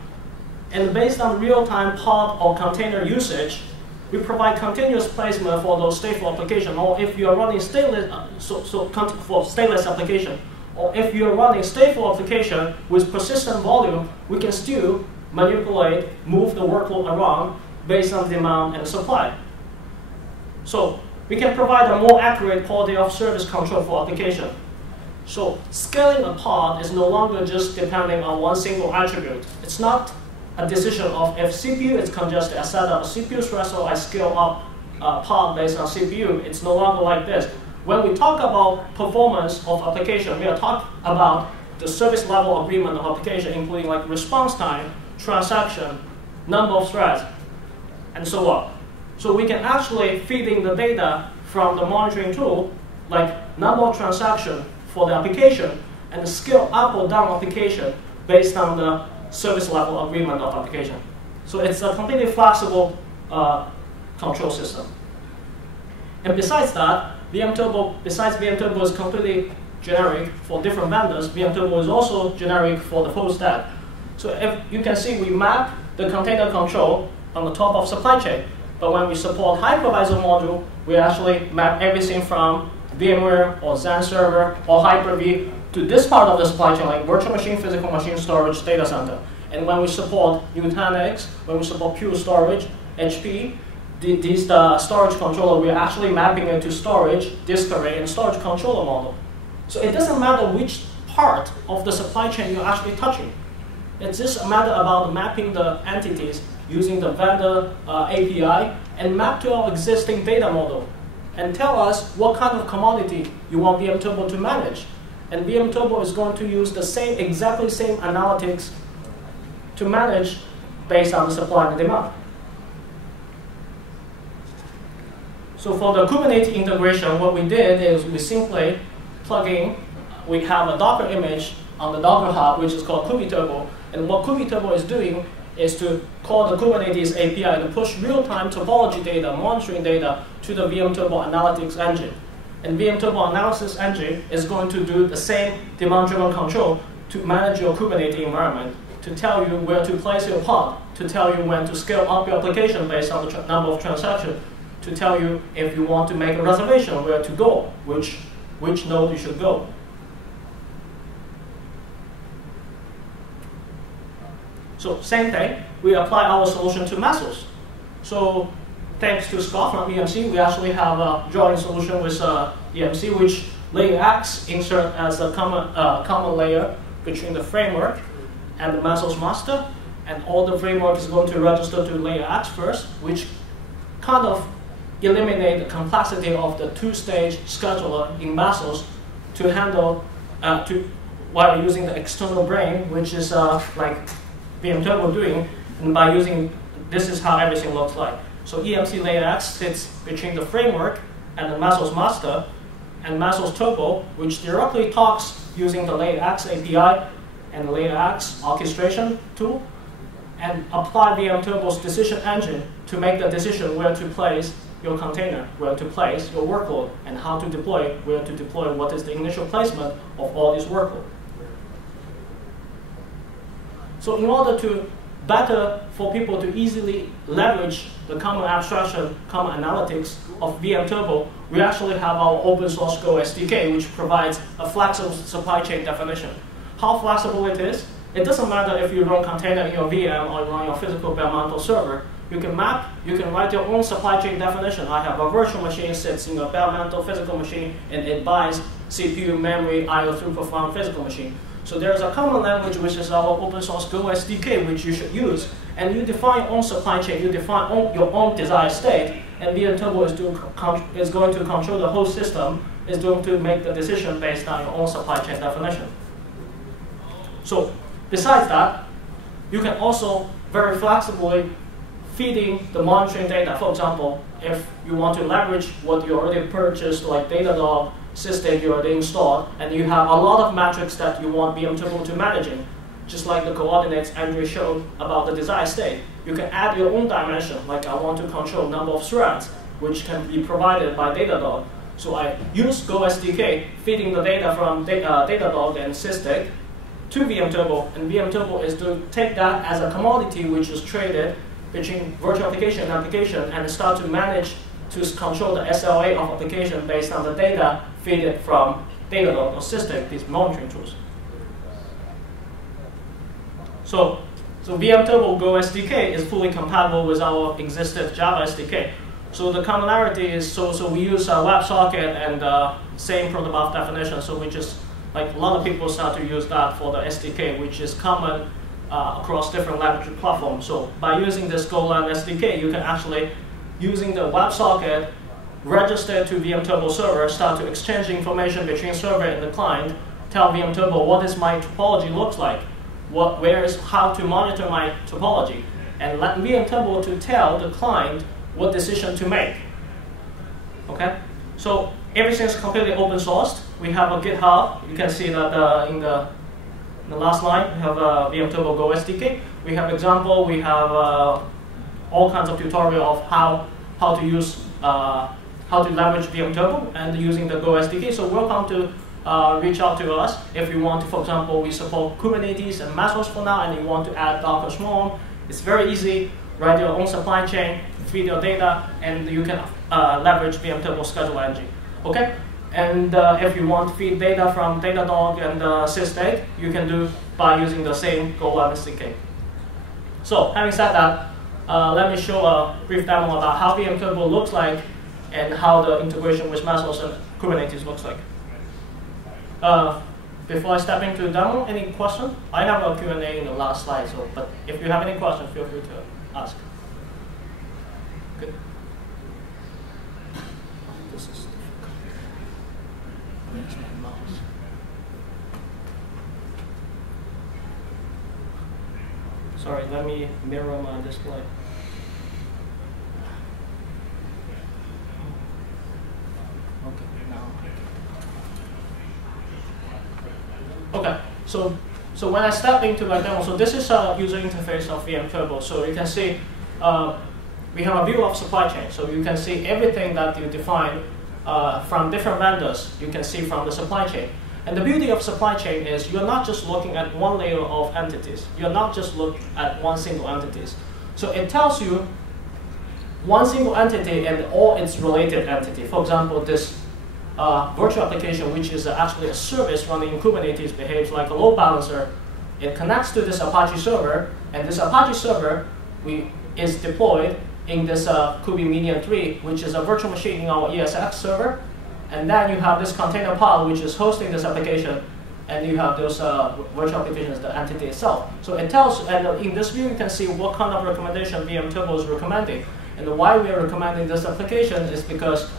And based on real-time pod or container usage, we provide continuous placement for those stateful application. Or if you are running stateless, for stateless application, or if you are running stateful application with persistent volume, we can still manipulate, move the workload around based on demand and supply. So we can provide a more accurate quality of service control for application. So scaling a pod is no longer just depending on one single attribute. It's not a decision of if CPU is congested, I set up a CPU threshold, I scale up a pod based on CPU. It's no longer like this. When we talk about performance of application, we are talking about the service level agreement of application, including like response time, transaction, number of threads, and so on. So we can actually feed in the data from the monitoring tool, like number of transactions for the application, and scale up or down application based on the service level agreement of application. So it's a completely flexible control system. And besides that, VMTurbo, besides VMTurbo is completely generic for different vendors, VMTurbo is also generic for the full stack. So if you can see, we map the container control on the top of supply chain. But when we support hypervisor module, we actually map everything from VMware or Xen server or Hyper-V to this part of the supply chain, like virtual machine, physical machine, storage, data center. And when we support Nutanix, when we support Pure Storage, HP, these storage controller, we're actually mapping it to storage, disk array, and storage controller model. So it doesn't matter which part of the supply chain you're actually touching. It's just a matter about mapping the entities using the vendor API and map to our existing data model and tell us what kind of commodity you want VMTurbo to manage. And VMTurbo is going to use the same, exactly same analytics to manage based on the supply and demand. So for the Kubernetes integration, what we did is we simply plug in, we have a Docker image on the Docker Hub, which is called KubeTurbo. And what KubeTurbo is doing is to call the Kubernetes API to push real-time topology data, monitoring data to the VMTurbo analytics engine. And VMTurbo analysis engine is going to do the same demand-driven control to manage your Kubernetes environment, to tell you where to place your pod, to tell you when to scale up your application based on the number of transactions, to tell you if you want to make a reservation where to go, which node you should go. So same thing, we apply our solution to MYSOL. So thanks to Scott from EMC, we actually have a joint solution with EMC, which layer X insert as a common layer between the framework and the MYSOL master. And all the framework is going to register to layer X first, which kind of eliminate the complexity of the two-stage scheduler in MYSOL to handle, while using the external brain, which is like VMTurbo doing, and by using, this is how everything looks like. So EMC layer X sits between the framework and the MYSOL master, and MYSOL Turbo, which directly talks using the layer X API and layer X orchestration tool, and apply VMTurbo's decision engine to make the decision where to place your container, where to place your workload, and how to deploy, where to deploy, what is the initial placement of all these workload. So in order to better for people to easily leverage the common abstraction, common analytics of VMTurbo, we actually have our open source Go SDK, which provides a flexible supply chain definition. How flexible it is? It doesn't matter if you run container in your VM or you run your physical bare metal server. You can map, you can write your own supply chain definition. I have a virtual machine sits in a bare metal physical machine, and it buys CPU, memory, I/O throughput from physical machine. So there's a common language, which is our open source Go SDK, which you should use. And you define your own supply chain, you define your own desired state, and VMTurbo is going to control the whole system, is going to make the decision based on your own supply chain definition. So besides that, you can also very flexibly feeding the monitoring data. For example, if you want to leverage what you already purchased, like Datadog, Sysdig you already installed, and you have a lot of metrics that you want VMTurbo to managing, just like the coordinates Andrew showed about the desired state. You can add your own dimension, like I want to control number of threads, which can be provided by Datadog. So I use Go SDK, feeding the data from Datadog and Sysdig to VMTurbo, and VMTurbo is to take that as a commodity which is traded between virtual application and application, and start to manage to control the SLA of application based on the data fed from Datadog or Sysdig, these monitoring tools. So VMTurbo Go SDK is fully compatible with our existing Java SDK. So the commonality is, so we use WebSocket and same protobuf definition, so we just Like a lot of people start to use that for the SDK, which is common across different language platforms. So by using this Golang SDK, you can actually, using the WebSocket, register to VMTurbo server, start to exchange information between server and the client, tell VMTurbo what is my topology looks like, how to monitor my topology, and let VMTurbo to tell the client what decision to make. Okay? So everything is completely open sourced. We have a GitHub. You can see that in the last line, we have a VMTurbo Go SDK. We have example. We have all kinds of tutorial of how to use how to leverage VMTurbo and using the Go SDK. So welcome to reach out to us if you want to. For example, we support Kubernetes and MYSOL for now, and you want to add Docker Swarm. It's very easy. Write your own supply chain, feed your data, and you can leverage VMTurbo schedule engine. Okay. And if you want to feed data from Datadog and Sysdig, you can do by using the same Golang SDK. So having said that, let me show a brief demo about how VMTurbo looks like and how the integration with MYSOL and Kubernetes looks like. Before I step into the demo, any question? I have a Q&A in the last slide, so but if you have any questions, feel free to ask. Good. This is difficult. Where's my mouse? Sorry, let me mirror my display. Okay, so when I step into my demo, so this is a user interface of VMTurbo. So you can see we have a view of supply chain. So you can see everything that you define from different vendors. You can see from the supply chain. And the beauty of supply chain is you're not just looking at one layer of entities. You're not just looking at one single entities. So it tells you one single entity and all its related entity. For example, this virtual application, which is actually a service running in Kubernetes, behaves like a load balancer. It connects to this Apache server, and this Apache server is deployed in this Kubernetes 3, which is a virtual machine in our ESX server. And then you have this container pod, which is hosting this application, and you have those virtual applications, the entity itself. So it tells, and in this view, you can see what kind of recommendation VMTurbo is recommending. And why we are recommending this application is because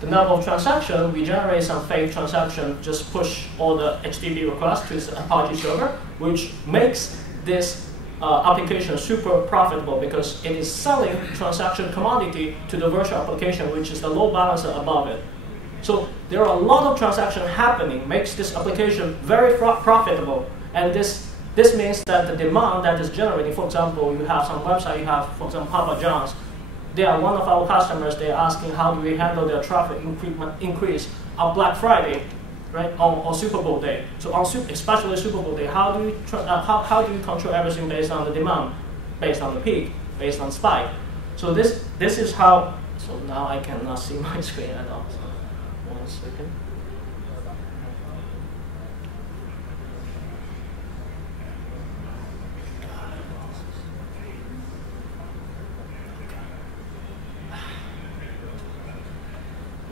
the number of transactions, we generate some fake transaction, just push all the HTTP requests to this Apache server, which makes this application super profitable because it is selling transaction commodity to the virtual application, which is the load balancer above it. So there are a lot of transactions happening, makes this application very profitable. And this means that the demand that is generating, for example, you have some website, you have, for example, Papa John's. They are one of our customers. They're asking how do we handle their traffic increase on Black Friday, right, on Super Bowl day. So especially Super Bowl day, how do you control everything based on the demand, based on the peak, based on spike? So this is how. So now I cannot see my screen at all. So 1 second.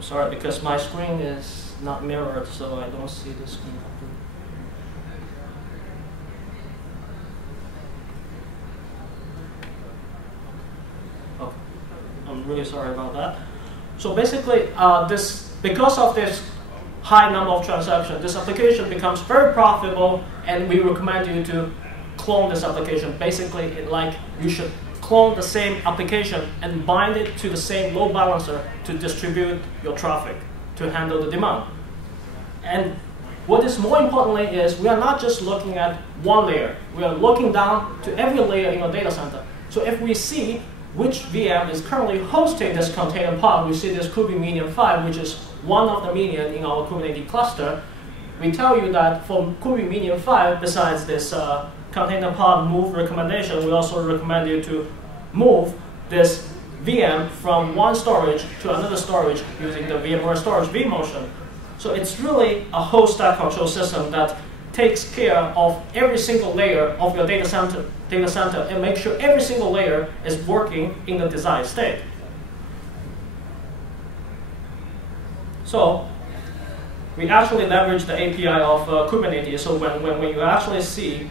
Sorry, because my screen is not mirrored, so I don't see the screen completely. Oh, I'm really sorry about that. So basically, because of this high number of transactions, this application becomes very profitable, and we recommend you to clone this application. Basically, you should clone the same application and bind it to the same load balancer to distribute your traffic, to handle the demand. And what is more importantly is we are not just looking at one layer. We are looking down to every layer in your data center. So if we see which VM is currently hosting this container pod, we see this Kubernetes 5, which is one of the minion in our Kubernetes cluster. We tell you that for Kubernetes 5, besides this container pod move recommendation, we also recommend you to move this VM from one storage to another storage using the VMware storage vMotion. So it's really a whole stack control system that takes care of every single layer of your data center and make sure every single layer is working in the desired state. So we actually leverage the API of Kubernetes. So when you actually see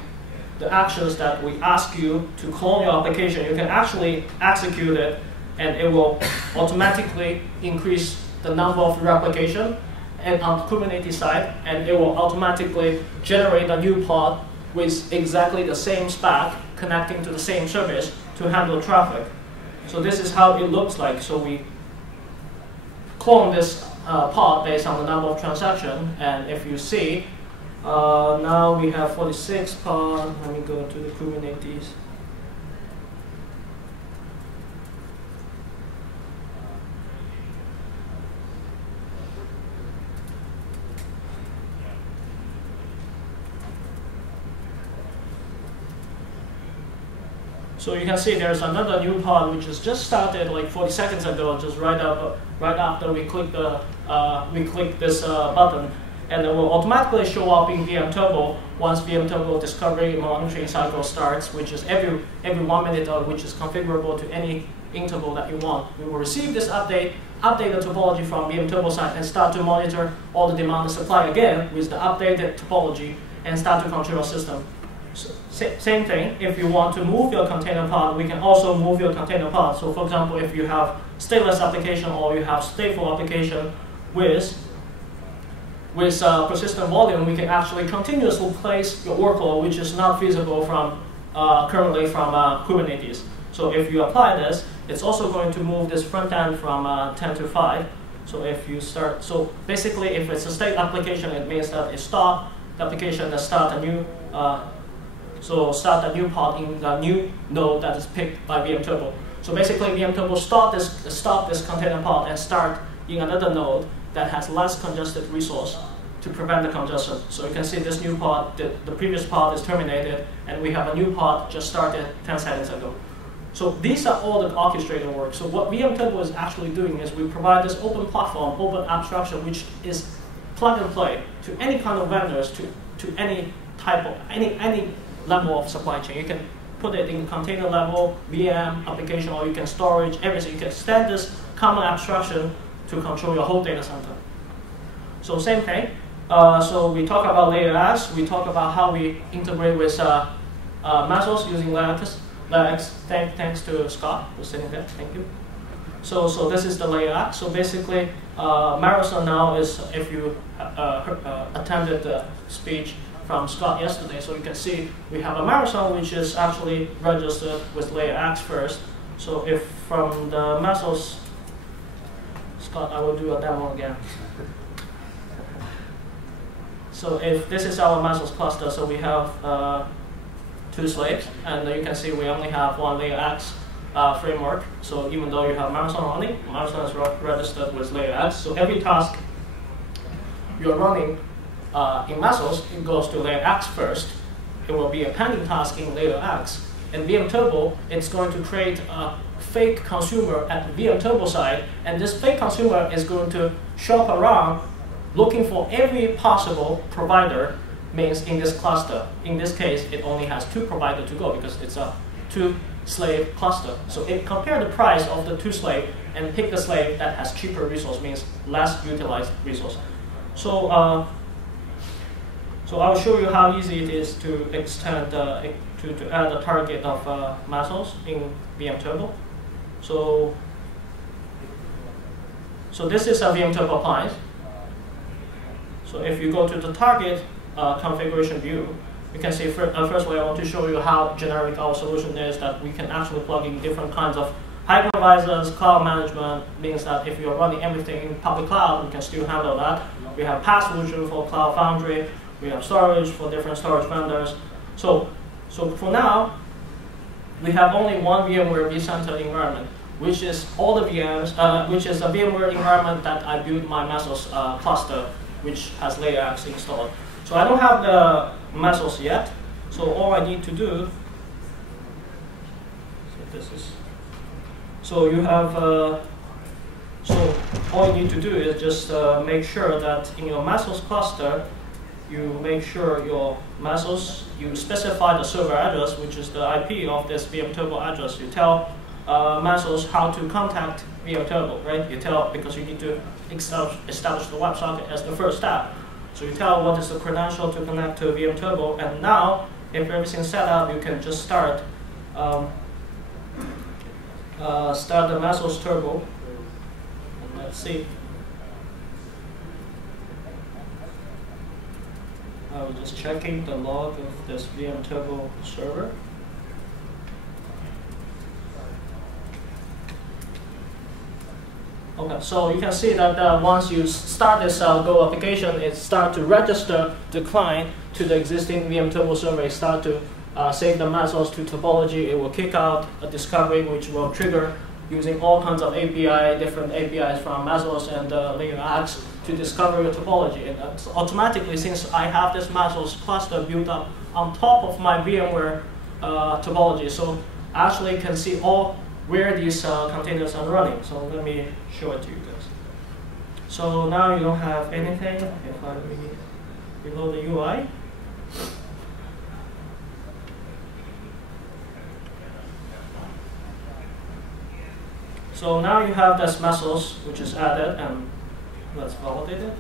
the actions that we ask you to clone your application, you can actually execute it, and it will automatically increase the number of replication and on the Kubernetes side, and it will automatically generate a new pod with exactly the same spec connecting to the same service to handle traffic. So this is how it looks like. So we clone this pod based on the number of transactions, and if you see, now we have 46 pod. Let me go to the Kubernetes. So you can see there's another new pod which has just started like 40 seconds ago, just right after we click this button, and it will automatically show up in VMTurbo once VMTurbo discovery monitoring cycle starts, which is every 1 minute, which is configurable to any interval that you want. We will receive this update the topology from VMTurbo side, and start to monitor all the demand and supply again with the updated topology, and start to control your system. So, same thing, if you want to move your container pod, we can also move your container pod. So for example, if you have stateless application or you have stateful application with persistent volume, we can actually continuously place your workload, which is not feasible from currently from Kubernetes. So if you apply this, it's also going to move this front end from 10 to 5. So if you start, so basically if it's a state application, it means that it stopped the application that start a new start a new pod in the new node that is picked by VMTurbo. So basically, VMTurbo stop this container pod and start in another node that has less congested resource to prevent the congestion. So you can see this new pod, the previous pod is terminated, and we have a new pod just started 10 seconds ago. So these are all the orchestrator work. So what VMTurbo is actually doing is we provide this open platform, open abstraction, which is plug and play to any kind of vendors, to any type of, any level of supply chain. You can put it in container level, VM, application, or you can storage, everything. You can extend this common abstraction to control your whole data center. So same thing. So we talk about layer X. We talk about how we integrate with MYSOL using layer X. Thanks to Scott for sitting there. Thank you. So this is the layer X. So basically, MYSOL now is, if you attended the speech from Scott yesterday, so you can see we have a MYSOL which is actually registered with layer X first. So if from the MYSOLs, Scott, I will do a demo again. So if this is our MYSOL cluster, so we have 2 slaves, and you can see we only have 1 layer X framework. So even though you have MYSOL only, MYSOL is registered with layer X. So every task you're running in MYSOL, it goes to layer X first. It will be a pending task in layer X. In VMTurbo, it's going to create a fake consumer at the VMTurbo side, and this fake consumer is going to shop around looking for every possible provider, means in this cluster. In this case, it only has 2 providers to go because it's a 2-slave cluster. So it compare the price of the 2 slave and pick the slave that has cheaper resource, means less utilized resource. So so I'll show you how easy it is to extend, to add a target of MYSOL in VMTurbo. So this is a VMTurbo appliance. So if you go to the target configuration view, you can see firstly I want to show you how generic our solution is, that we can actually plug in different kinds of hypervisors. Cloud management means that if you're running everything in public cloud, we can still handle that. We have PaaS solution for Cloud Foundry. We have storage for different storage vendors. So for now, we have only one VMware vCenter environment, which is all the VMs, which is a VMware environment that I built my MYSOL cluster, which has layer X installed. So I don't have the MYSOL yet. So all I need to do, so you have, so all you need to do is just make sure that in your MYSOL cluster, you make sure your MYSOL, you specify the server address, which is the IP of this VMTurbo address. You tell MYSOL how to contact VMTurbo, right? You tell, because you need to establish the WebSocket as the first step. So you tell what is the credential to connect to VMTurbo, and now, if everything's set up, you can just start the MYSOL turbo. And let's see. I was just checking the log of this VMTurbo server. Okay, so you can see that once you start this Go application, it starts to register the client to the existing VMTurbo server. It starts to save the MYSOLs to topology. It will kick out a discovery, which will trigger using all kinds of different APIs from MYSOLs and layer X to discover your topology. And automatically, since I have this MYSOLs cluster built up on top of my VMware topology, so I actually can see all where these containers are running. So let me show it to you guys. So now you don't have anything. If I reload the UI. So now you have this MYSOLs, which is added, and let's validate it.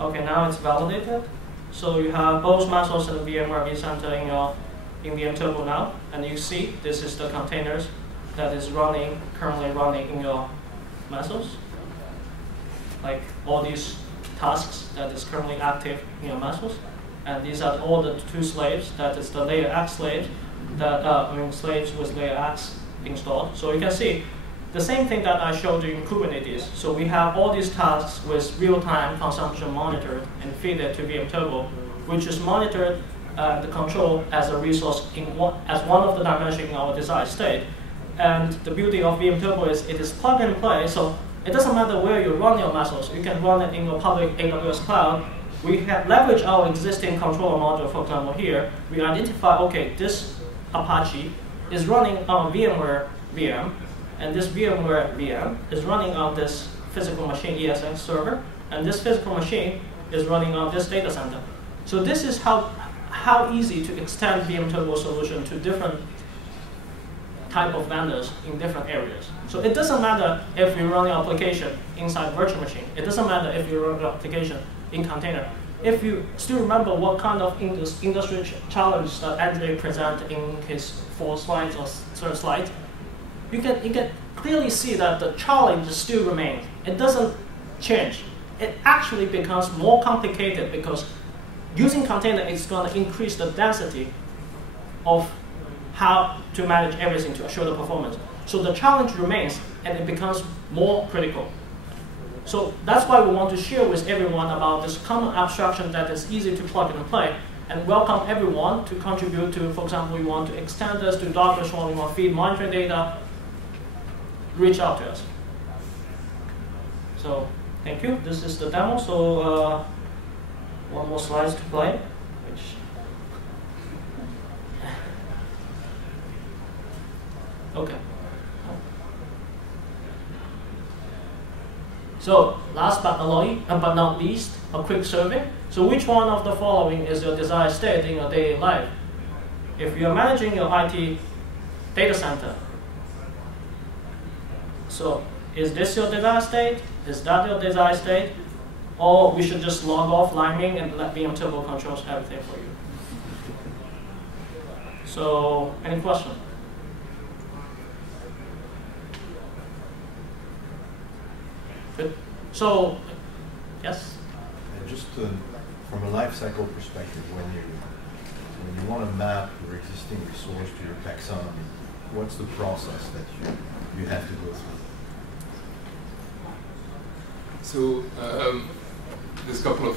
Okay, now it's validated. So you have both MYSOLs and VMware vCenter in VMTurbo now, and you see this is the containers that is currently running in your MYSOLs. Like all these tasks that is currently active in your MYSOLs. And these are all the two slaves, that is the layer X slaves, slaves with layer X installed. So you can see the same thing that I showed you in Kubernetes. So we have all these tasks with real-time consumption monitored and feed it to VMTurbo, which is monitored the control as a resource as one of the dimensions in our desired state. And the beauty of VMTurbo is it is plug and play, so it doesn't matter where you run your MYSOLs. You can run it in your public AWS cloud. We have leveraged our existing controller module, for example, here. We identify, okay, this Apache is running on VMware VM, and this VMware VM is running on this physical machine ESX server, and this physical machine is running on this data center. So this is how easy to extend VMTurbo solution to different type of vendors in different areas. So it doesn't matter if you run your application inside virtual machine. It doesn't matter if you run your application in container. If you still remember what kind of industry challenge that Andre presented in his 4 slides or 3rd slide, you can clearly see that the challenge still remains. It doesn't change. It actually becomes more complicated because using container is going to increase the density of how to manage everything to assure the performance. So the challenge remains, and it becomes more critical. So that's why we want to share with everyone about this common abstraction that is easy to plug and play, and welcome everyone to contribute to, for example, we want to extend this to Docker Swarm, we want to feed monitoring data, reach out to us. So thank you. This is the demo. So one more slides to play. Okay. So last but not least, a quick survey. So which one of the following is your desired state in your daily life? If you're managing your IT data center, so is this your desired state? Is that your desired state? Or we should just log off liming and let VMTurbo controls everything for you? So any question? Good. So, yes? Just from a life cycle perspective, when you want to map your existing resource to your taxonomy, what's the process that you have to go through? So there's a couple of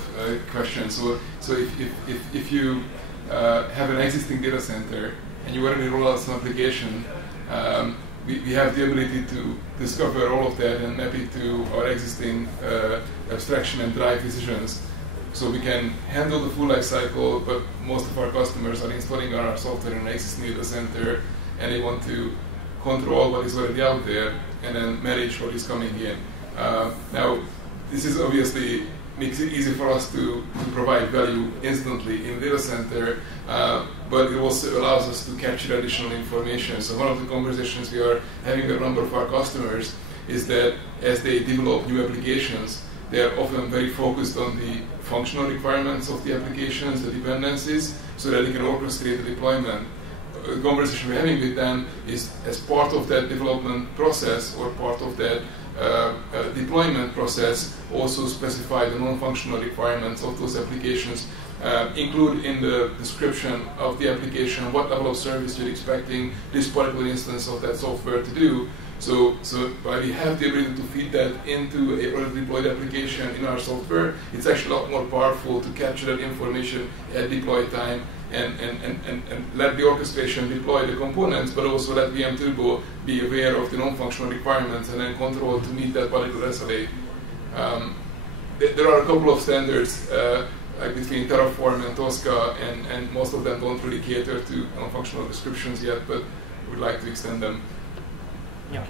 questions. So if you have an existing data center and you want to roll out some application, we have the ability to discover all of that and map it to our existing abstraction and drive decisions. So we can handle the full life cycle, but most of our customers are installing our software in an existing data center, and they want to control what is already out there and then manage what is coming in. Now, this is obviously makes it easy for us to provide value instantly in the data center, but it also allows us to capture additional information. So one of the conversations we are having with a number of our customers is that as they develop new applications, they are often very focused on the functional requirements of the applications, the dependencies, so that they can orchestrate the deployment. The conversation we're having with them is as part of that development process or part of that deployment process, also specify the non-functional requirements of those applications, include in the description of the application what level of service you're expecting this particular instance of that software to do. So while we have the ability to feed that into a already deployed application in our software, it's actually a lot more powerful to capture that information at deploy time and let the orchestration deploy the components, but also let VMTurbo be aware of the non-functional requirements and then control to meet that particular SLA. There are a couple of standards like between Terraform and Tosca, and most of them don't really cater to non-functional descriptions yet, but we'd like to extend them. Yeah.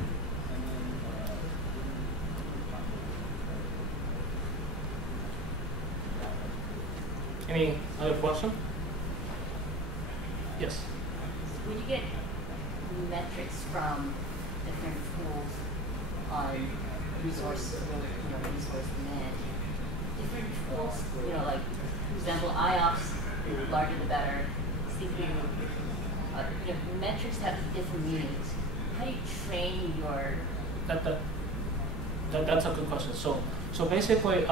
Any other question? Yes. When you get metrics from different tools on resource demand, different tools, like for example, IOPS, the larger the better, CPU, metrics have different meanings. How do you train your? That's a good question. So basically,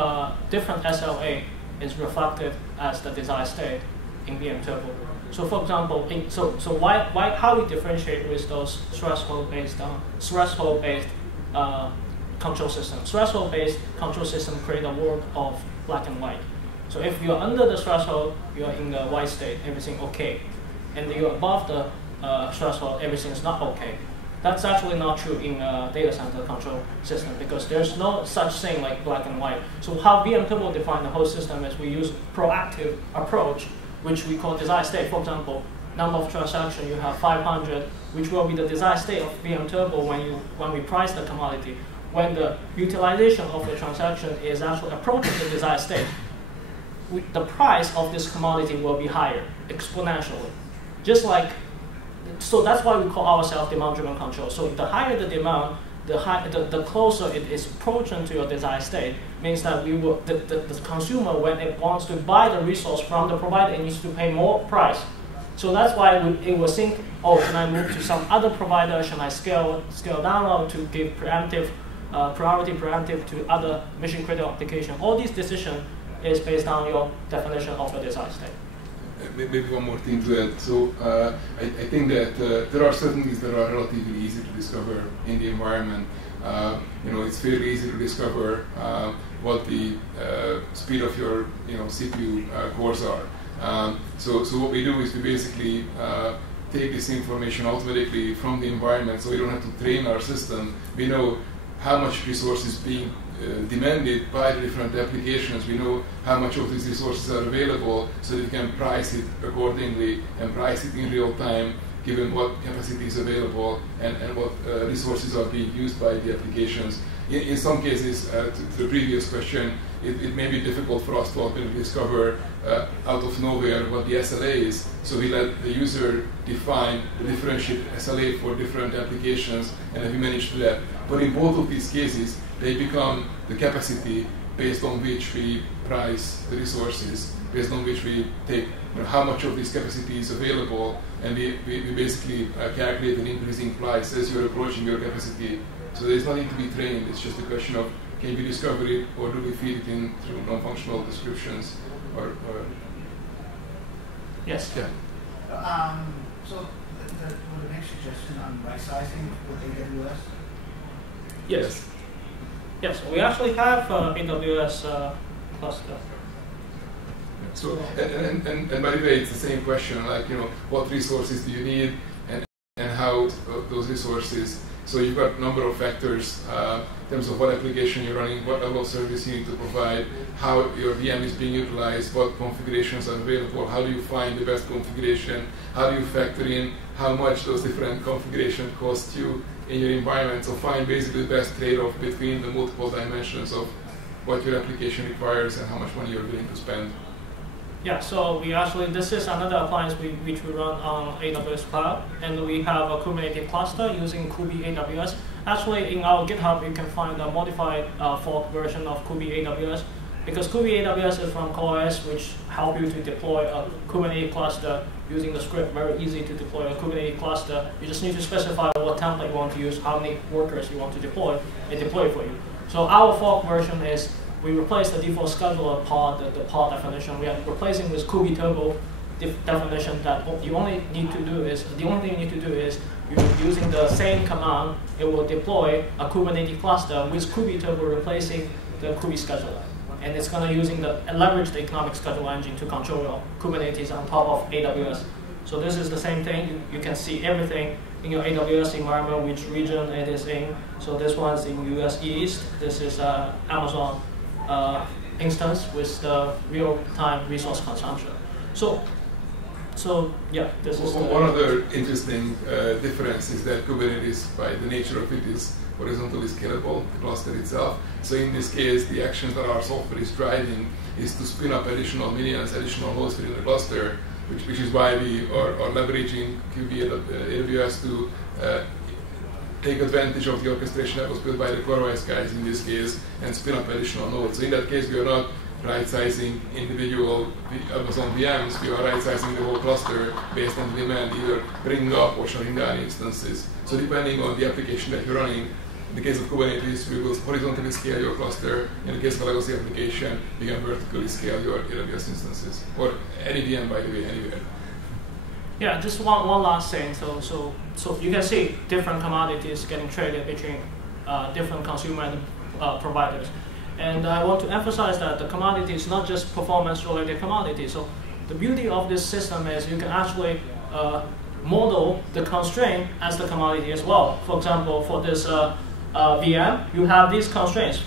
different SLA is reflected as the desired state in VMTurbo. So for example, how we differentiate with those threshold-based control systems. Threshold-based control system create a world of black and white. So if you're under the threshold, you're in the white state, everything okay. And you're above the threshold, everything is not okay. That's actually not true in a data center control system because there's no such thing like black and white. So how VMTurbo define the whole system is we use proactive approach, which we call desired state. For example, number of transactions, you have 500, which will be the desired state of VMTurbo when we price the commodity. When the utilization of the transaction is actually approaching the desired state, the price of this commodity will be higher exponentially. Just like, so that's why we call ourselves demand-driven control. So the higher the demand, the closer it is approaching to your desired state, means that the consumer, when it wants to buy the resource from the provider, it needs to pay more price. So that's why it will think, oh, can I move to some other provider? Should I scale down or to give priority preemptive to other mission-critical application? All these decisions is based on your definition of a desired state. Maybe one more thing to add. So I think that there are certain things that are relatively easy to discover in the environment. It's fairly easy to discover what the speed of your CPU cores are. So what we do is we basically take this information automatically from the environment, so we don't have to train our system. We know how much resource is being demanded by the different applications. We know how much of these resources are available, so that we can price it accordingly and price it in real time, given what capacity is available and what resources are being used by the applications. In some cases, to the previous question, it may be difficult for us to ultimately discover out of nowhere what the SLA is, so we let the user define the differentiated SLA for different applications, and then we manage to do that. But in both of these cases, they become the capacity based on which we price the resources, based on which we take how much of this capacity is available, and we basically calculate an increasing price as you're approaching your capacity. So there's nothing to be trained, it's just a question of can we discover it, or do we feed it in through non-functional descriptions, or Yes. Yeah. So would it make suggestion on right sizing with AWS? Yes. Yes, we actually have AWS cluster. So, and by the way, it's the same question, like, what resources do you need, and how those resources. So you've got a number of factors in terms of what application you're running, what level of service you need to provide, how your VM is being utilized, what configurations are available, how do you find the best configuration, how do you factor in how much those different configurations cost you in your environment. So find basically the best trade-off between the multiple dimensions of what your application requires and how much money you're willing to spend. Yeah, so this is another appliance which we run on AWS Cloud, and we have a Kubernetes cluster using Kubernetes AWS. Actually, in our GitHub, you can find a modified fork version of Quay AWS. Because Quay AWS is from CoreOS, which help you to deploy a Kubernetes cluster using the script. Very easy to deploy a Kubernetes cluster. You just need to specify what template you want to use, how many workers you want to deploy, and deploy it for you. So our fork version is we replace the default scheduler pod, the pod definition. We are replacing with VMTurbo definition that the only thing you need to do is you're using the same command. It will deploy a Kubernetes cluster with VMTurbo replacing the Quay scheduler. And it's going to leverage the economic scheduler engine to control your Kubernetes on top of AWS. So this is the same thing. You can see everything in your AWS environment, which region it is in. So this one's in US East. This is Amazon instance with the real-time resource consumption. So yeah, this is one other interesting difference is that Kubernetes, by the nature of it, is horizontally scalable, the cluster itself. So in this case, the actions that our software is driving is to spin up additional nodes within the cluster, which is why we are leveraging AWS to take advantage of the orchestration that was built by the CoreOS guys in this case and spin up additional nodes. So in that case, we are not right-sizing individual Amazon VMs, we are right-sizing the whole cluster based on the demand, either bringing up or shutting down instances. So depending on the application that you're running, in the case of Kubernetes, we will horizontally scale your cluster. In the case of a legacy application, we can vertically scale your AWS instances, or any VM, by the way, anywhere. Yeah, just one last thing. So you can see different commodities getting traded between different consumer and providers. And I want to emphasize that the commodity is not just performance-related commodity. So the beauty of this system is you can actually model the constraint as the commodity as well. For example, for this VM, you have these constraints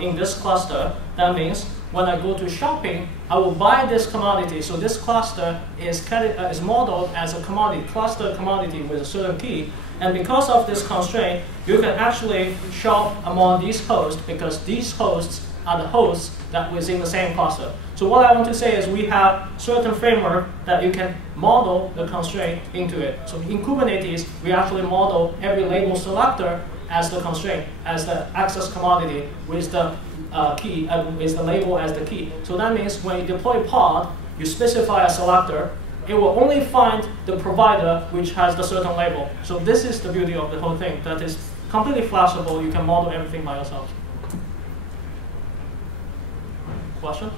in this cluster. That means when I go to shopping, I will buy this commodity. So this cluster is modeled as a cluster commodity with a certain key. And because of this constraint, you can actually shop among these hosts because these hosts are the hosts that within the same cluster. So what I want to say is we have certain framework that you can model the constraint into it. So in Kubernetes, we actually model every label selector as the constraint, as the access commodity with the key, with the label as the key. So that means when you deploy pod, you specify a selector. It will only find the provider which has the certain label. So this is the beauty of the whole thing. That is completely flexible. You can model everything by yourself. Question?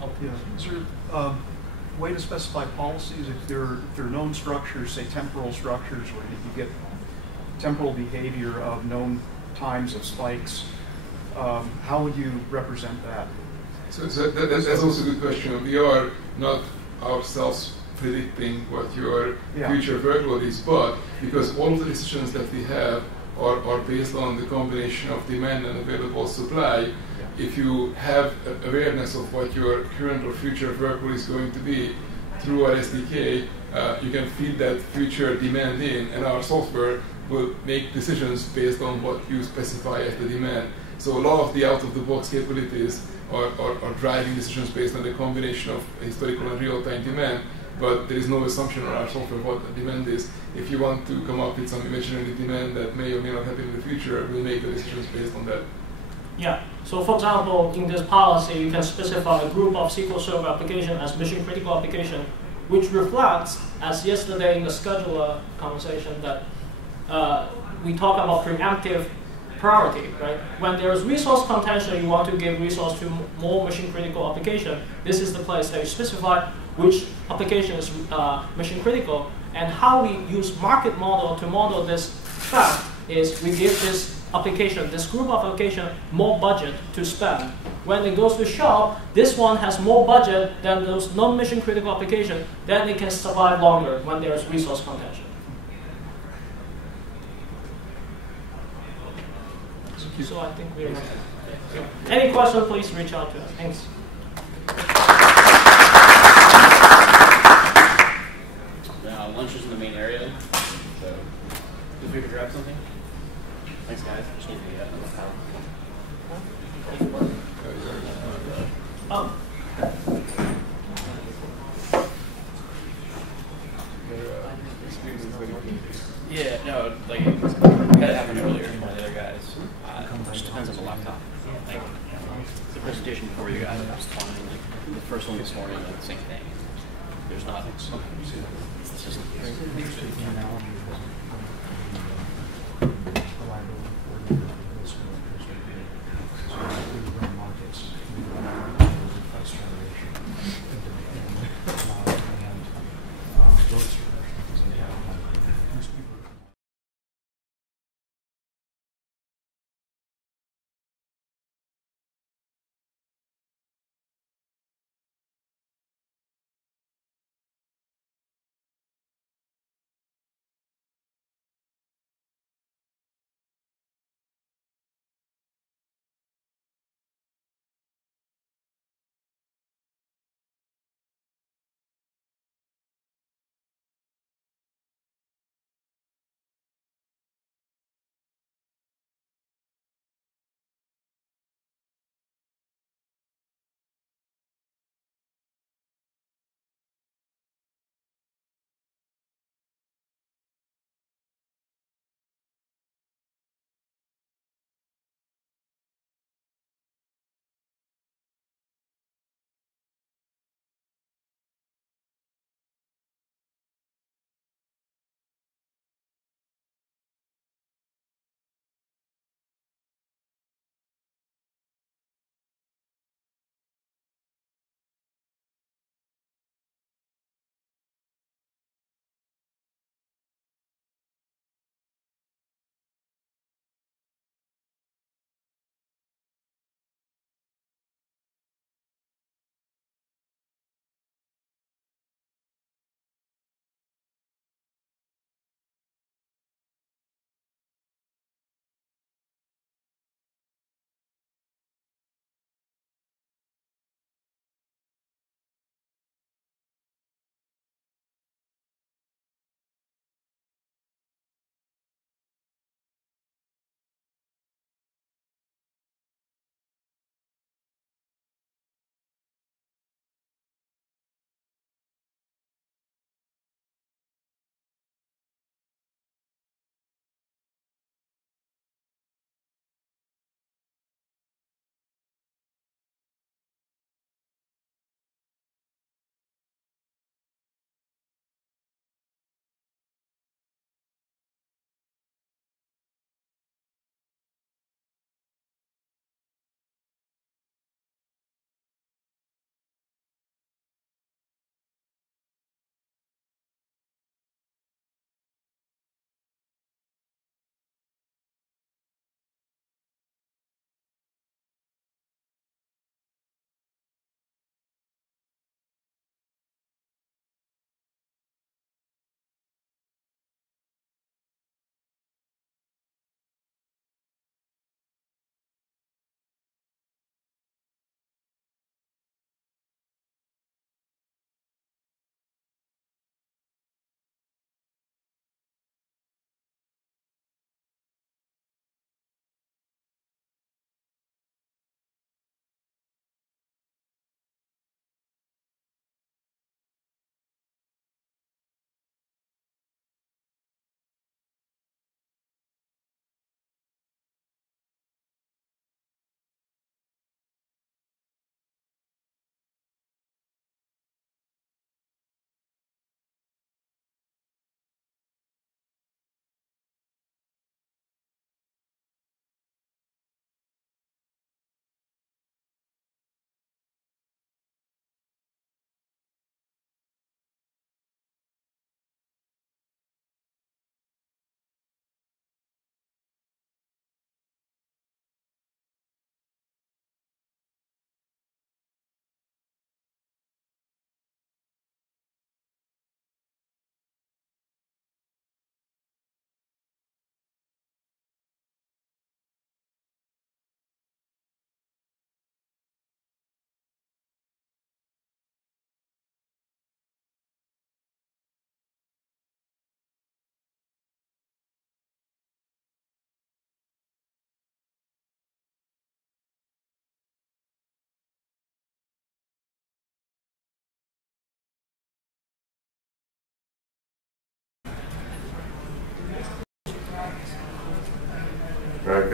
Oh. Yeah. Is there a way to specify policies if they're known structures, say temporal structures, where you get temporal behavior of known times of spikes? How would you represent that? So that's also a good question. We are not ourselves predicting what your future workload is, but because all of the decisions that we have are based on the combination of demand and available supply, if you have awareness of what your current or future workload is going to be through our SDK, you can feed that future demand in, and our software will make decisions based on what you specify as the demand. So a lot of the out-of-the-box capabilities are driving decisions based on the combination of historical and real-time demand, but there is no assumption on our software what the demand is. If you want to come up with some imaginary demand that may or may not happen in the future, we'll make the decisions based on that. Yeah, so for example, in this policy, you can specify a group of SQL Server application as mission-critical application, which reflects, as yesterday in the scheduler conversation, that we talk about preemptive priority, right? When there is resource contention, you want to give resource to more mission-critical application. This is the place that you specify which application is mission-critical. And how we use market model to model this fact is we give this application, this group of application, more budget to spend. When it goes to shop, this one has more budget than those non-mission critical application, then it can survive longer when there is resource contention. So I think we're ready. Any question, please reach out to us. Thanks. Lunch is in the main area, so if we could grab something. Thanks, guys. Just need to Oh. Yeah, no, like. depends on the laptop. Like, you know, the presentation before you guys was fine. Like, the first one this morning, like, the same thing. There's not. It's just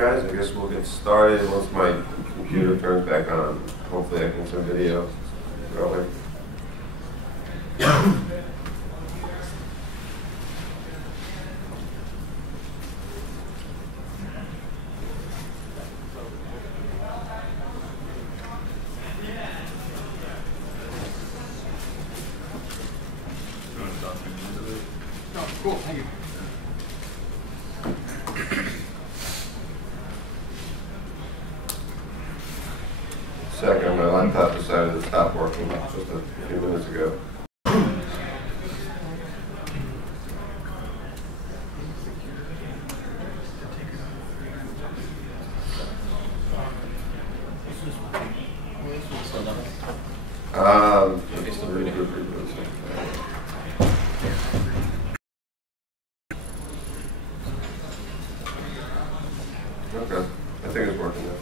guys, I guess we'll get started once my computer turns back on. Hopefully I can get some video going. Cool, thank you. Second, my laptop decided to stop working just a few minutes ago. Okay, I think it's working now.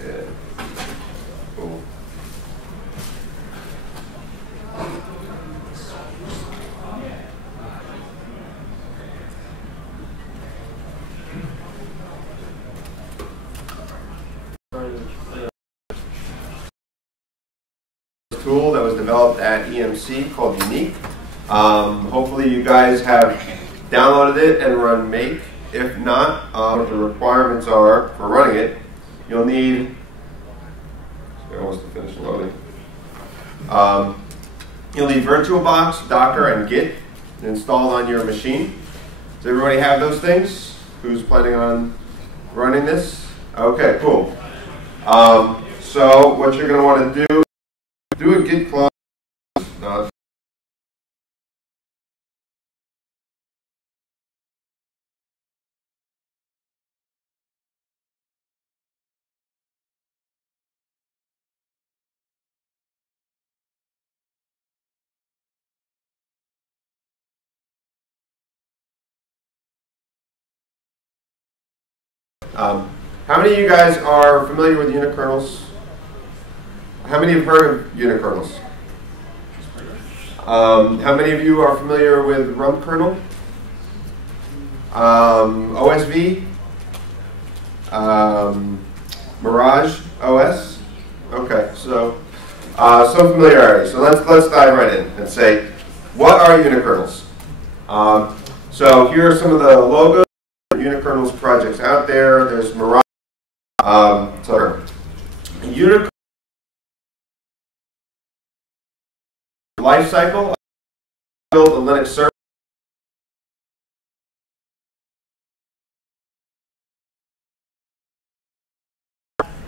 Yeah. Cool. Tool that was developed at EMC called Unique. Hopefully you guys have downloaded it and run Make. If not, what the requirements are for running it, you'll need, I almost finished loading. You'll need VirtualBox, Docker, and Git installed on your machine. Does everybody have those things? Who's planning on running this? Okay, cool. So what you're going to want to do a git clone. How many of you guys are familiar with unikernels? How many have heard of unikernels? How many of you are familiar with rum kernel? OSV? Mirage OS? Okay, so some familiarity. So let's dive right in and say, what are unikernels? So here are some of the logos of unikernels projects out there. There's Mirage. Unikernel lifecycle. Build a Linux server.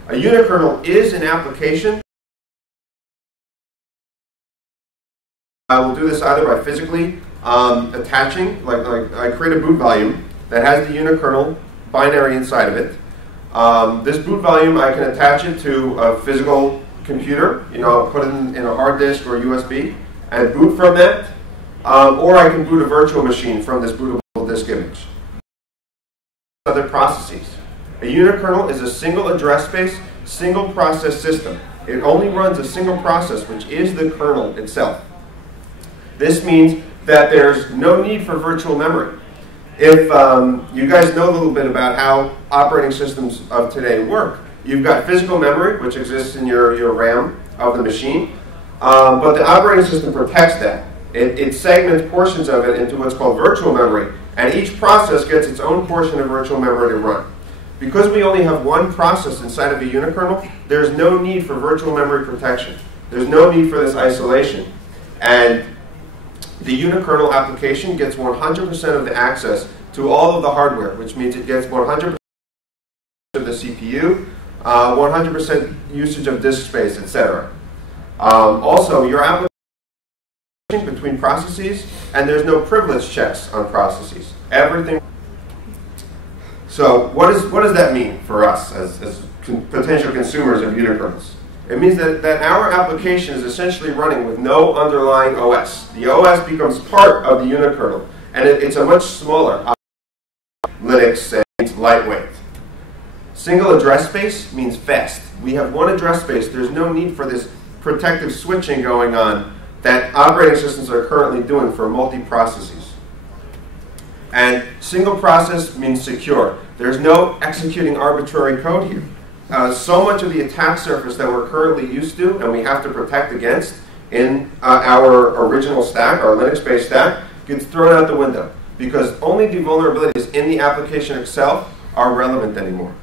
A unikernel is an application. I will do this either by physically attaching, like I create a boot volume that has the unikernel binary inside of it. This boot volume, I can attach it to a physical computer, put it in a hard disk or USB, and boot from that. Or I can boot a virtual machine from this bootable disk image. Other processes. A unikernel is a single address space, single process system. It only runs a single process, which is the kernel itself. This means that there's no need for virtual memory. If you guys know a little bit about how operating systems of today work, you've got physical memory, which exists in your RAM of the machine, but the operating system protects that. It segments portions of it into what's called virtual memory, and each process gets its own portion of virtual memory to run. Because we only have one process inside of a unikernel, there's no need for virtual memory protection. There's no need for this isolation. And the unikernel application gets 100% of the access to all of the hardware, which means it gets 100% of the CPU, 100% usage of disk space, etc. Also, your application between processes, and there's no privilege checks on processes. Everything. So what does that mean for us as potential consumers of unikernels? It means that our application is essentially running with no underlying OS. The OS becomes part of the unikernel, and it's a much smaller Linux, and it's lightweight. Single address space means fast. We have one address space. There's no need for this protective switching going on that operating systems are currently doing for multi-processes. And single process means secure. There's no executing arbitrary code here. So much of the attack surface that we're currently used to and we have to protect against in our original stack, our Linux-based stack, gets thrown out the window because only the vulnerabilities in the application itself are relevant anymore.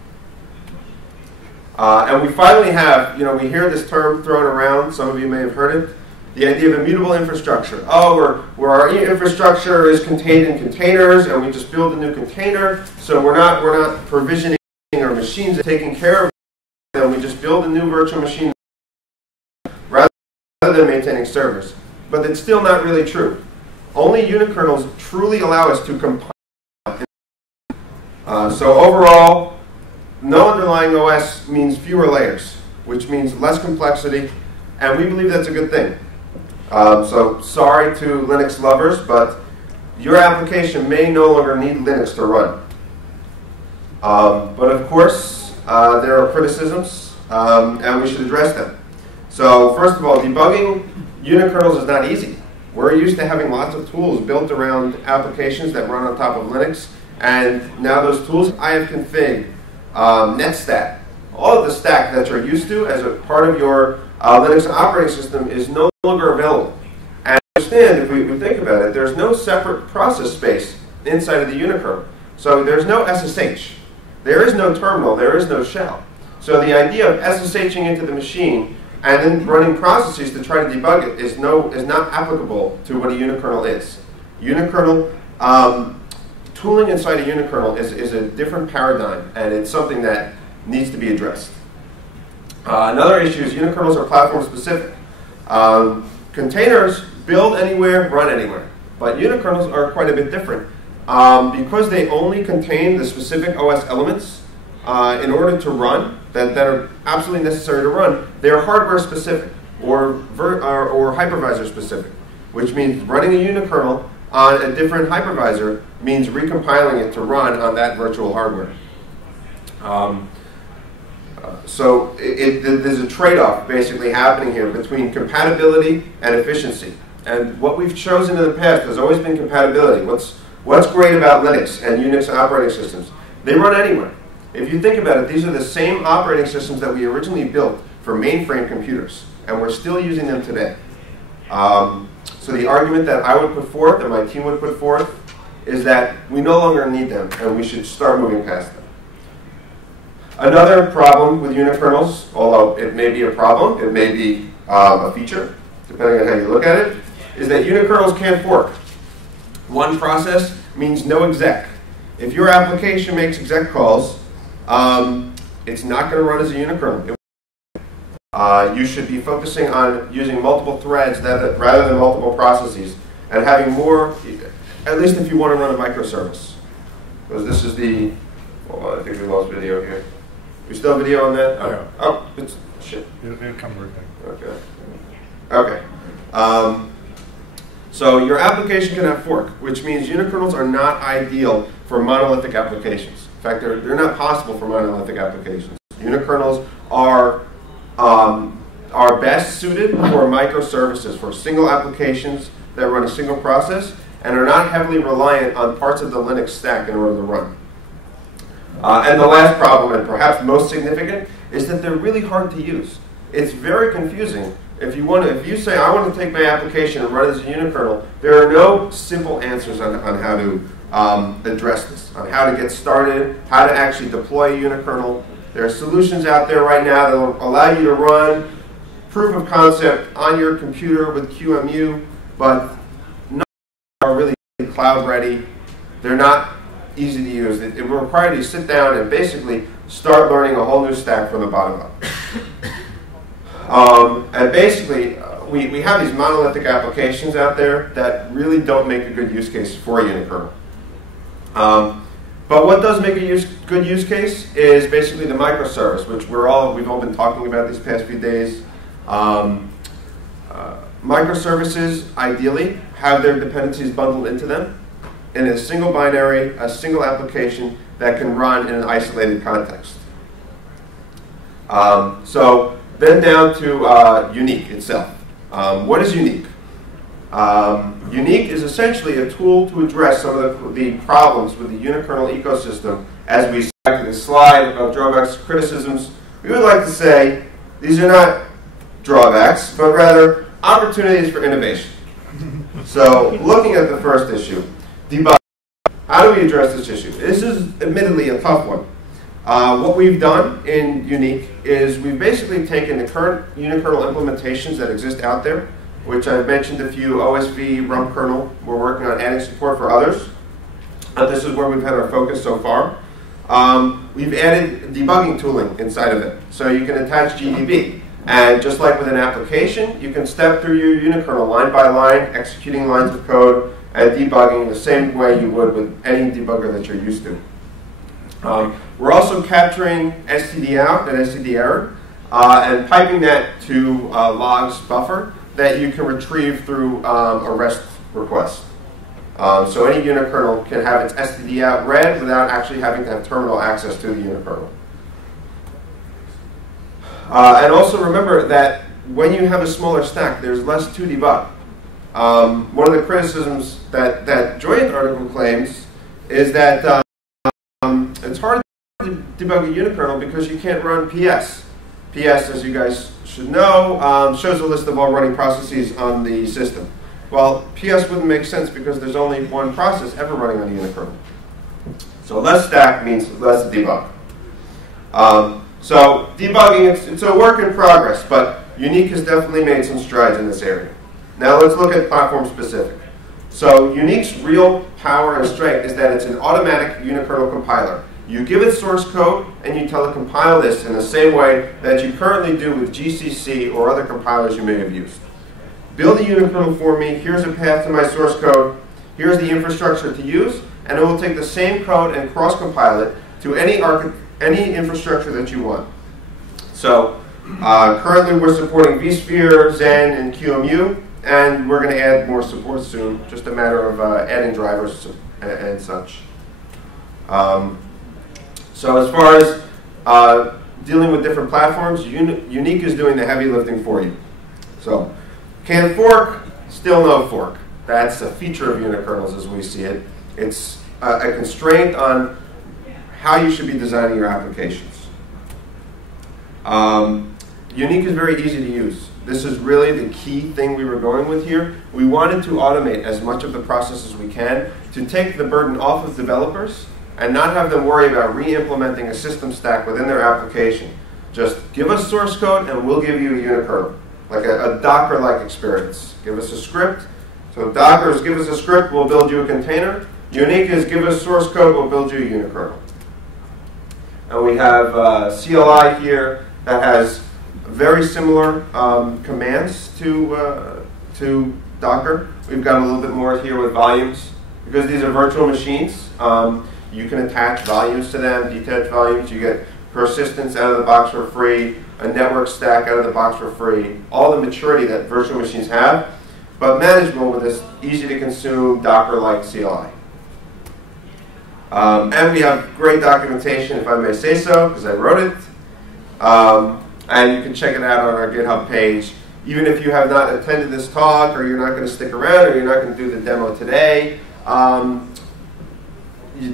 And we finally have, we hear this term thrown around, some of you may have heard it, the idea of immutable infrastructure. Oh, where our infrastructure is contained in containers and we just build a new container, so we're not provisioning our machines and taking care of them, we just build a new virtual machine rather than maintaining servers. But it's still not really true. Only unikernels truly allow us to compile. So overall, no underlying OS means fewer layers, which means less complexity, and we believe that's a good thing. So sorry to Linux lovers, but your application may no longer need Linux to run. But of course, there are criticisms, and we should address them. So first of all, debugging unikernels is not easy. We're used to having lots of tools built around applications that run on top of Linux, and now those tools, ifconfig, netstat, all of the stack that you're used to as a part of your Linux operating system is no longer available. And understand, if we think about it, there's no separate process space inside of the unikernel. So there's no SSH. There is no terminal. There is no shell. So the idea of SSHing into the machine and then running processes to try to debug it is not applicable to what a unikernel is. Unikernel, tooling inside a unikernel is a different paradigm, and it's something that needs to be addressed. Another issue is unikernels are platform specific. Containers build anywhere, run anywhere, but unikernels are quite a bit different. Because they only contain the specific OS elements in order to run, that are absolutely necessary to run, they're hardware specific or hypervisor specific, which means running a unikernel on a different hypervisor means recompiling it to run on that virtual hardware. So there's a trade-off basically happening here between compatibility and efficiency. And what we've chosen in the past has always been compatibility. What's great about Linux and Unix operating systems? They run anywhere. If you think about it, these are the same operating systems that we originally built for mainframe computers, and we're still using them today. So the argument that I would put forth, and my team would put forth, is that we no longer need them, and we should start moving past them. Another problem with unikernels, although it may be a problem, it may be a feature, depending on how you look at it, is that unikernels can't fork. One process means no exec. If your application makes exec calls, it's not going to run as a unikernel. You should be focusing on using multiple threads rather than multiple processes, and having more, at least if you want to run a microservice. Because this is the, I think we lost video here. We still have video on that? Yeah. Oh, it's, shit. It'll come right back. Okay. Okay. So your application can have fork, which means unikernels are not ideal for monolithic applications. In fact, they're not possible for monolithic applications. Unikernels are best suited for microservices, for single applications that run a single process, and are not heavily reliant on parts of the Linux stack in order to run. And the last problem, and perhaps most significant, is that they're really hard to use. It's very confusing. If you say, I want to take my application and run it as a unikernel, there are no simple answers on how to address this, on how to get started, how to actually deploy a unikernel. There are solutions out there right now that will allow you to run proof of concept on your computer with QEMU, but none are really cloud ready. They're not easy to use. It will require you to sit down and basically start learning a whole new stack from the bottom up. And basically, we have these monolithic applications out there that really don't make a good use case for a unikernel. But what does make a good use case is basically the microservice, which we've all been talking about these past few days. Microservices, ideally, have their dependencies bundled into them in a single binary, a single application that can run in an isolated context. So then down to unique itself. What is unique? Unique is essentially a tool to address some of the problems with the unikernel ecosystem. As we said in the slide about drawbacks, criticisms, we would like to say these are not drawbacks, but rather opportunities for innovation. So, looking at the first issue, debug. How do we address this issue? This is admittedly a tough one. What we've done in Unique is we've basically taken the current unikernel implementations that exist out there, which I've mentioned a few, OSV, rump kernel. We're working on adding support for others. This is where we've had our focus so far. We've added debugging tooling inside of it. So you can attach GDB. And just like with an application, you can step through your unikernel line by line, executing lines of code, and debugging the same way you would with any debugger that you're used to. We're also capturing STD out and STD error and piping that to logs buffer that you can retrieve through a REST request. So any unikernel can have its STD out read without actually having to have terminal access to the unikernel. And also remember that when you have a smaller stack, there's less to debug. One of the criticisms that Joyent article claims is that it's hard to debug a unikernel because you can't run PS. PS, as you guys should know, shows a list of all running processes on the system. Well, PS wouldn't make sense because there's only one process ever running on the unikernel. So less stack means less debug. So debugging, it's a work in progress, but Unique has definitely made some strides in this area. Now let's look at platform specific. So Unique's real power and strength is that it's an automatic unikernel compiler. You give it source code and you tell it compile this in the same way that you currently do with GCC or other compilers you may have used. Build a unikernel for me, here's a path to my source code, here's the infrastructure to use, and it will take the same code and cross-compile it to any infrastructure that you want. So currently we're supporting vSphere, Zen, and QEMU, and we're going to add more support soon, just a matter of adding drivers and such. So as far as dealing with different platforms, Unique is doing the heavy lifting for you. So can fork, still no fork. That's a feature of unikernels as we see it. It's a constraint on how you should be designing your applications. Unique is very easy to use. This is really the key thing we were going with here. We wanted to automate as much of the process as we can to take the burden off of developers and not have them worry about re-implementing a system stack within their application. Just give us source code and we'll give you a unikernel, like a Docker-like experience. Give us a script. So Docker is give us a script, we'll build you a container. Unique is give us source code, we'll build you a unikernel. And we have CLI here that has very similar commands to Docker. We've got a little bit more here with volumes. Because these are virtual machines, you can attach volumes to them, detach volumes. You get persistence out of the box for free, a network stack out of the box for free, all the maturity that virtual machines have, but manageable with this easy-to-consume Docker-like CLI. And we have great documentation, if I may say so, because I wrote it. And you can check it out on our GitHub page. Even if you have not attended this talk, or you're not going to stick around, or you're not going to do the demo today,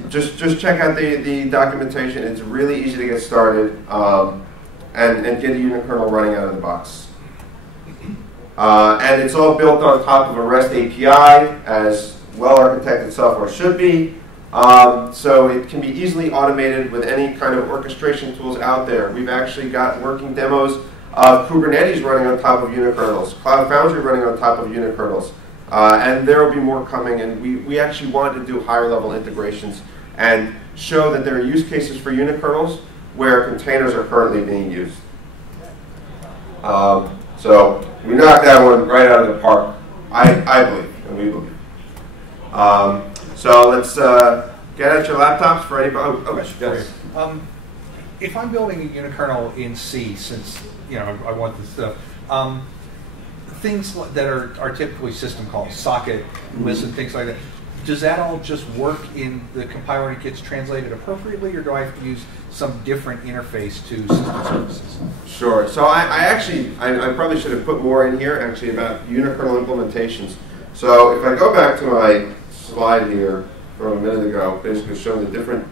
just check out the documentation. It's really easy to get started and get a unikernel running out of the box. And it's all built on top of a REST API, as well-architected software should be. So it can be easily automated with any kind of orchestration tools out there. We've actually got working demos of Kubernetes running on top of unikernels, Cloud Foundry running on top of unikernels. And there will be more coming, and we actually want to do higher level integrations and show that there are use cases for unikernels where containers are currently being used. So we knocked that one right out of the park, I believe, and we believe. So let's get out your laptops for anybody. Oh, yes. If I'm building a unikernel in C, since I want this stuff, things that are typically system calls, socket, listen, things like that, does that all just work in the compiler and it gets translated appropriately, or do I have to use some different interface to system services? Sure. So I probably should have put more in here actually about unikernel implementations. So if I go back to my slide here from a minute ago, basically showing the different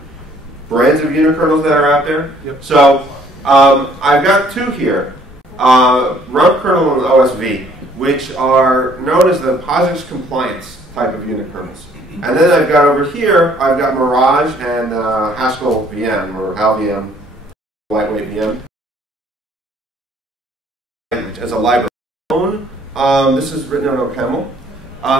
brands of unikernels that are out there. Yep. So I've got two here, run kernel and OSV, which are known as the POSIX compliance type of unikernels. And then I've got over here, I've got Mirage and Haskell VM, or HAL VM, lightweight VM, as a library. This is written on OCaml.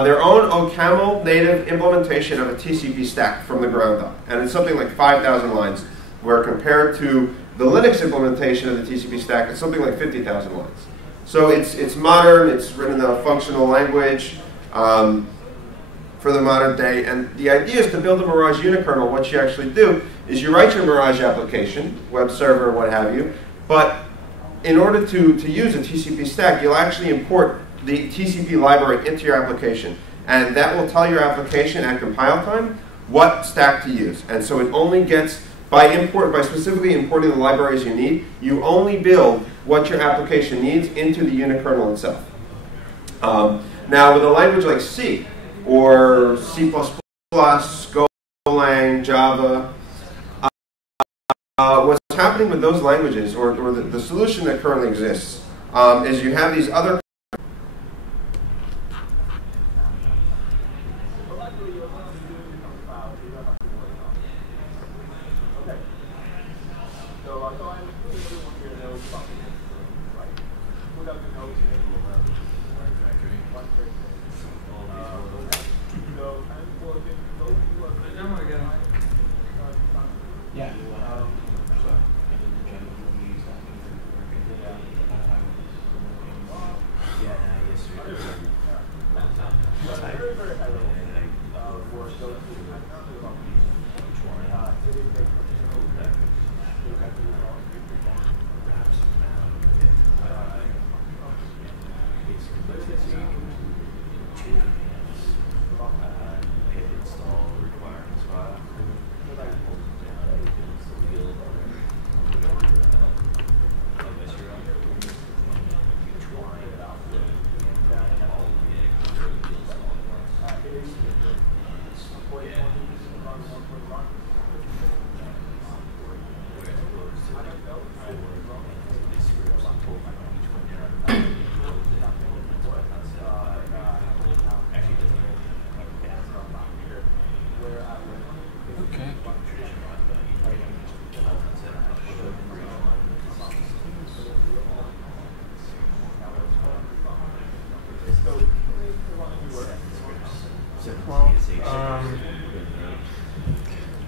Their own OCaml native implementation of a TCP stack from the ground up. And it's something like 5,000 lines, where compared to the Linux implementation of the TCP stack, it's something like 50,000 lines. So it's modern, it's written in a functional language for the modern day. And the idea is to build a Mirage unikernel. What you actually do is you write your Mirage application, web server, what have you, but in order to use a TCP stack, you'll actually import the TCP library into your application. And that will tell your application at compile time what stack to use. And so it only gets, by specifically importing the libraries you need, you only build what your application needs into the unikernel itself. Now with a language like C, or C++, Golang, Java, what's happening with those languages, or the solution that currently exists, is you have these other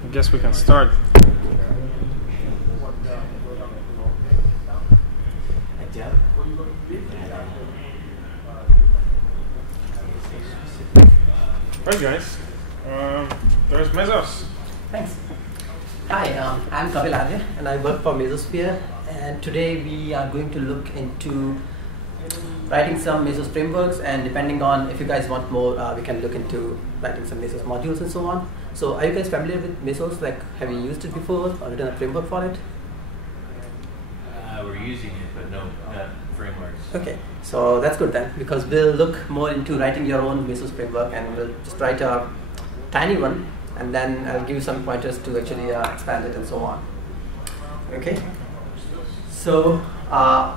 I guess we can start. Right, guys. There's Mesos. Thanks. Hi, I'm Kapil Adya, and I work for Mesosphere. And today we are going to look into writing some Mesos frameworks, and depending on if you guys want more, we can look into writing some Mesos modules and so on. So are you guys familiar with Mesos? Like, have you used it before or written a framework for it? We're using it, but no, not frameworks. Okay, so that's good then, because we'll look more into writing your own Mesos framework, and we'll just write a tiny one, and then I'll give you some pointers to actually expand it and so on. Okay, so I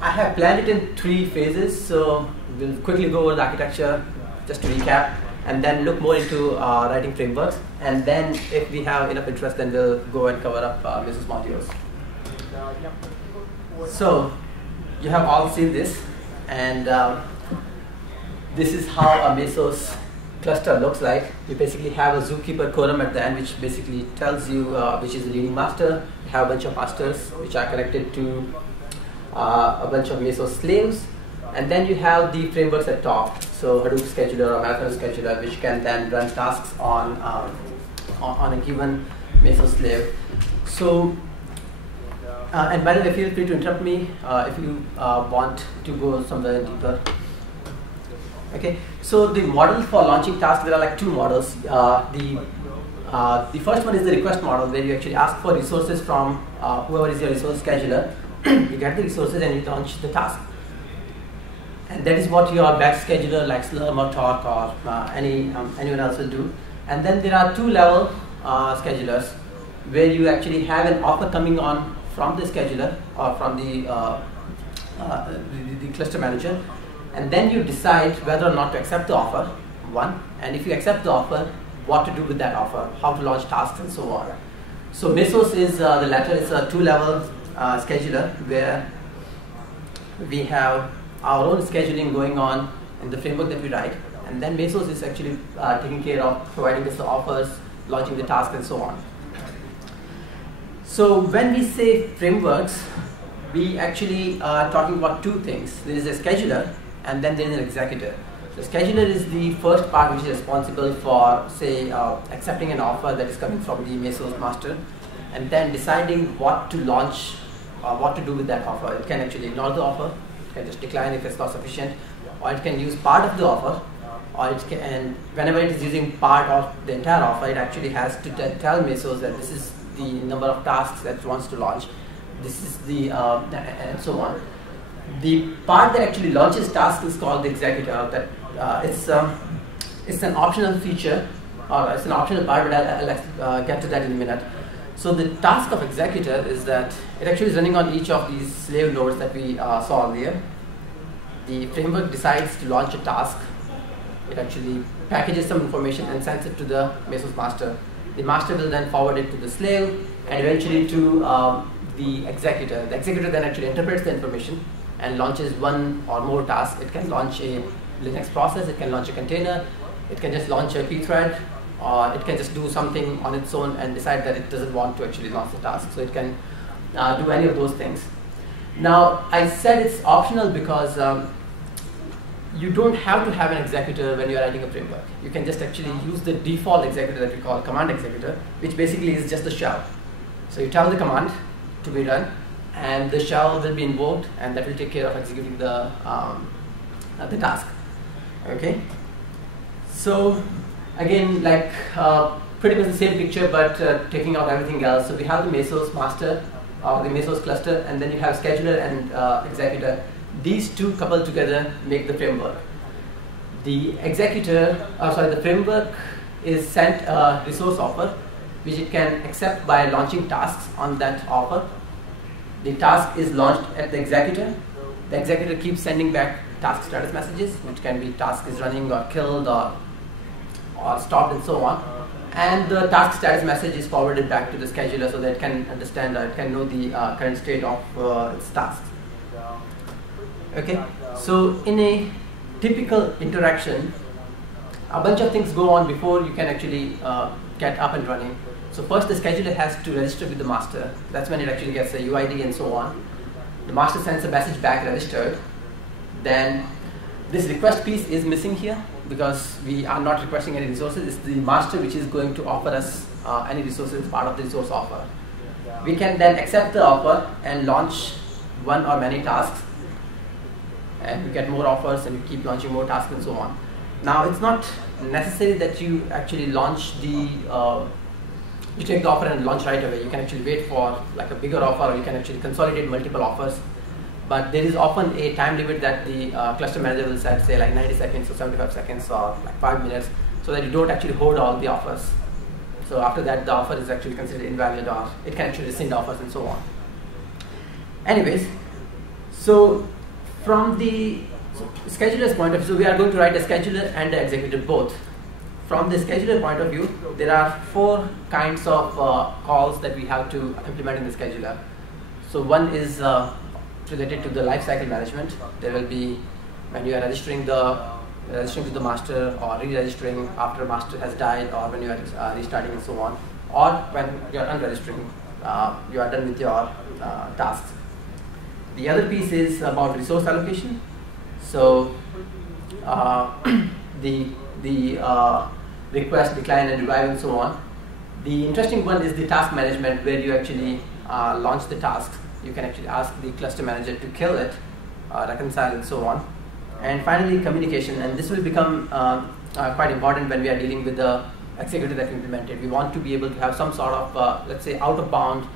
have planned it in 3 phases, so we'll quickly go over the architecture just to recap, and then look more into writing frameworks, and then if we have enough interest, then we'll go and cover up Mesos modules. So you have all seen this, and this is how a Mesos cluster looks like. You basically have a zookeeper quorum at the end, which basically tells you which is the leading master. You have a bunch of masters which are connected to a bunch of Mesos slaves, and then you have the frameworks at top. So Hadoop scheduler or Marathon scheduler, which can then run tasks on a given Mesos slave. So and by the way, feel free to interrupt me if you want to go somewhere deeper. Okay, so the model for launching tasks, there are like 2 models. The first one is the request model, where you actually ask for resources from whoever is your resource scheduler. You get the resources and you launch the task. And that is what your batch scheduler like Slurm or Torque or anyone else will do. And then there are two-level schedulers where you actually have an offer coming on from the scheduler or from the cluster manager, and then you decide whether or not to accept the offer, one, and if you accept the offer, what to do with that offer, how to launch tasks and so on. So MYSOS is the latter. It's a two-level scheduler where we have our own scheduling going on in the framework that we write, and then MYSOS is actually taking care of providing us the offers, launching the task, and so on. So when we say frameworks, we actually are talking about two things. There is a scheduler, and then there is an executor. The scheduler is the first part which is responsible for, say, accepting an offer that is coming from the MYSOS master, and then deciding what to launch, what to do with that offer. It can actually ignore the offer, it can just decline if it's not sufficient, or it can use part of the offer, or it can, and whenever it is using part of the entire offer, it actually has to tell MYSOS that this is the number of tasks that it wants to launch, this is the, and so on. The part that actually launches tasks is called the executor. That it's an optional feature, or it's an optional part, but I'll get to that in a minute. So the task of executor is that it actually is running on each of these slave nodes that we saw earlier. The framework decides to launch a task. It actually packages some information and sends it to the MYSOS master. The master will then forward it to the slave and eventually to the executor. The executor then actually interprets the information and launches one or more tasks. It can launch a Linux process, it can launch a container, it can just launch a pthread, or it can just do something on its own and decide that it doesn't want to actually launch the task. So it can do any of those things. Now, I said it's optional because you don't have to have an executor when you're writing a framework. You can just actually use the default executor that we call command executor, which basically is just a shell. So you tell the command to be run, and the shell will be invoked, and that will take care of executing the task. Okay. So again, like pretty much the same picture, but taking out everything else. So we have the MYSOS master, or the MYSOS cluster, and then you have scheduler and executor. These two coupled together make the framework. The the framework is sent a resource offer, which it can accept by launching tasks on that offer. The task is launched at the executor. The executor keeps sending back task status messages, which can be task is running or killed or stopped and so on. And the task status message is forwarded back to the scheduler so that it can understand, it can know the current state of its tasks. Okay, so in a typical interaction, a bunch of things go on before you can actually get up and running. So first the scheduler has to register with the master. That's when it actually gets a UID and so on. The master sends a message back registered. Then this request piece is missing here because we are not requesting any resources. It's the master which is going to offer us any resources as part of the resource offer. We can then accept the offer and launch one or many tasks. And we get more offers and we keep launching more tasks and so on. Now it's not necessary that you actually launch the, you take the offer and launch right away. You can actually wait for like a bigger offer, or you can actually consolidate multiple offers. But there is often a time limit that the cluster manager will set, say like 90 seconds or 75 seconds or like 5 minutes, so that you don't actually hold all the offers. So after that, the offer is actually considered invalid, or it can actually rescind offers and so on. Anyways, so from the scheduler's point of view, so we are going to write a scheduler and the executor both. From the scheduler point of view, there are 4 kinds of calls that we have to implement in the scheduler. So one is related to the lifecycle management. There will be when you are registering to the master, or re-registering after a master has died, or when you are restarting and so on, or when you are unregistering, you are done with your tasks. The other piece is about resource allocation. So the request, decline, and revive, and so on. The interesting one is the task management, where you actually launch the tasks. You can actually ask the cluster manager to kill it, reconcile, and so on. And finally, communication, and this will become quite important when we are dealing with the executor that we implemented. We want to be able to have some sort of, let's say, out-of-bound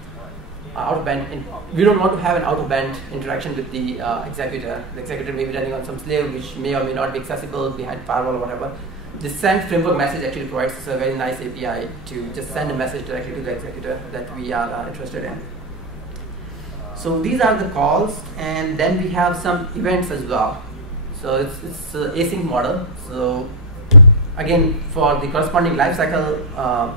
out-of-band. We don't want to have an out-of-band interaction with the executor. The executor may be running on some slave which may or may not be accessible behind firewall or whatever. The send framework message actually provides us a very nice API to just send a message directly to the executor that we are interested in. So these are the calls, and then we have some events as well. So it's an async model. So again, for the corresponding lifecycle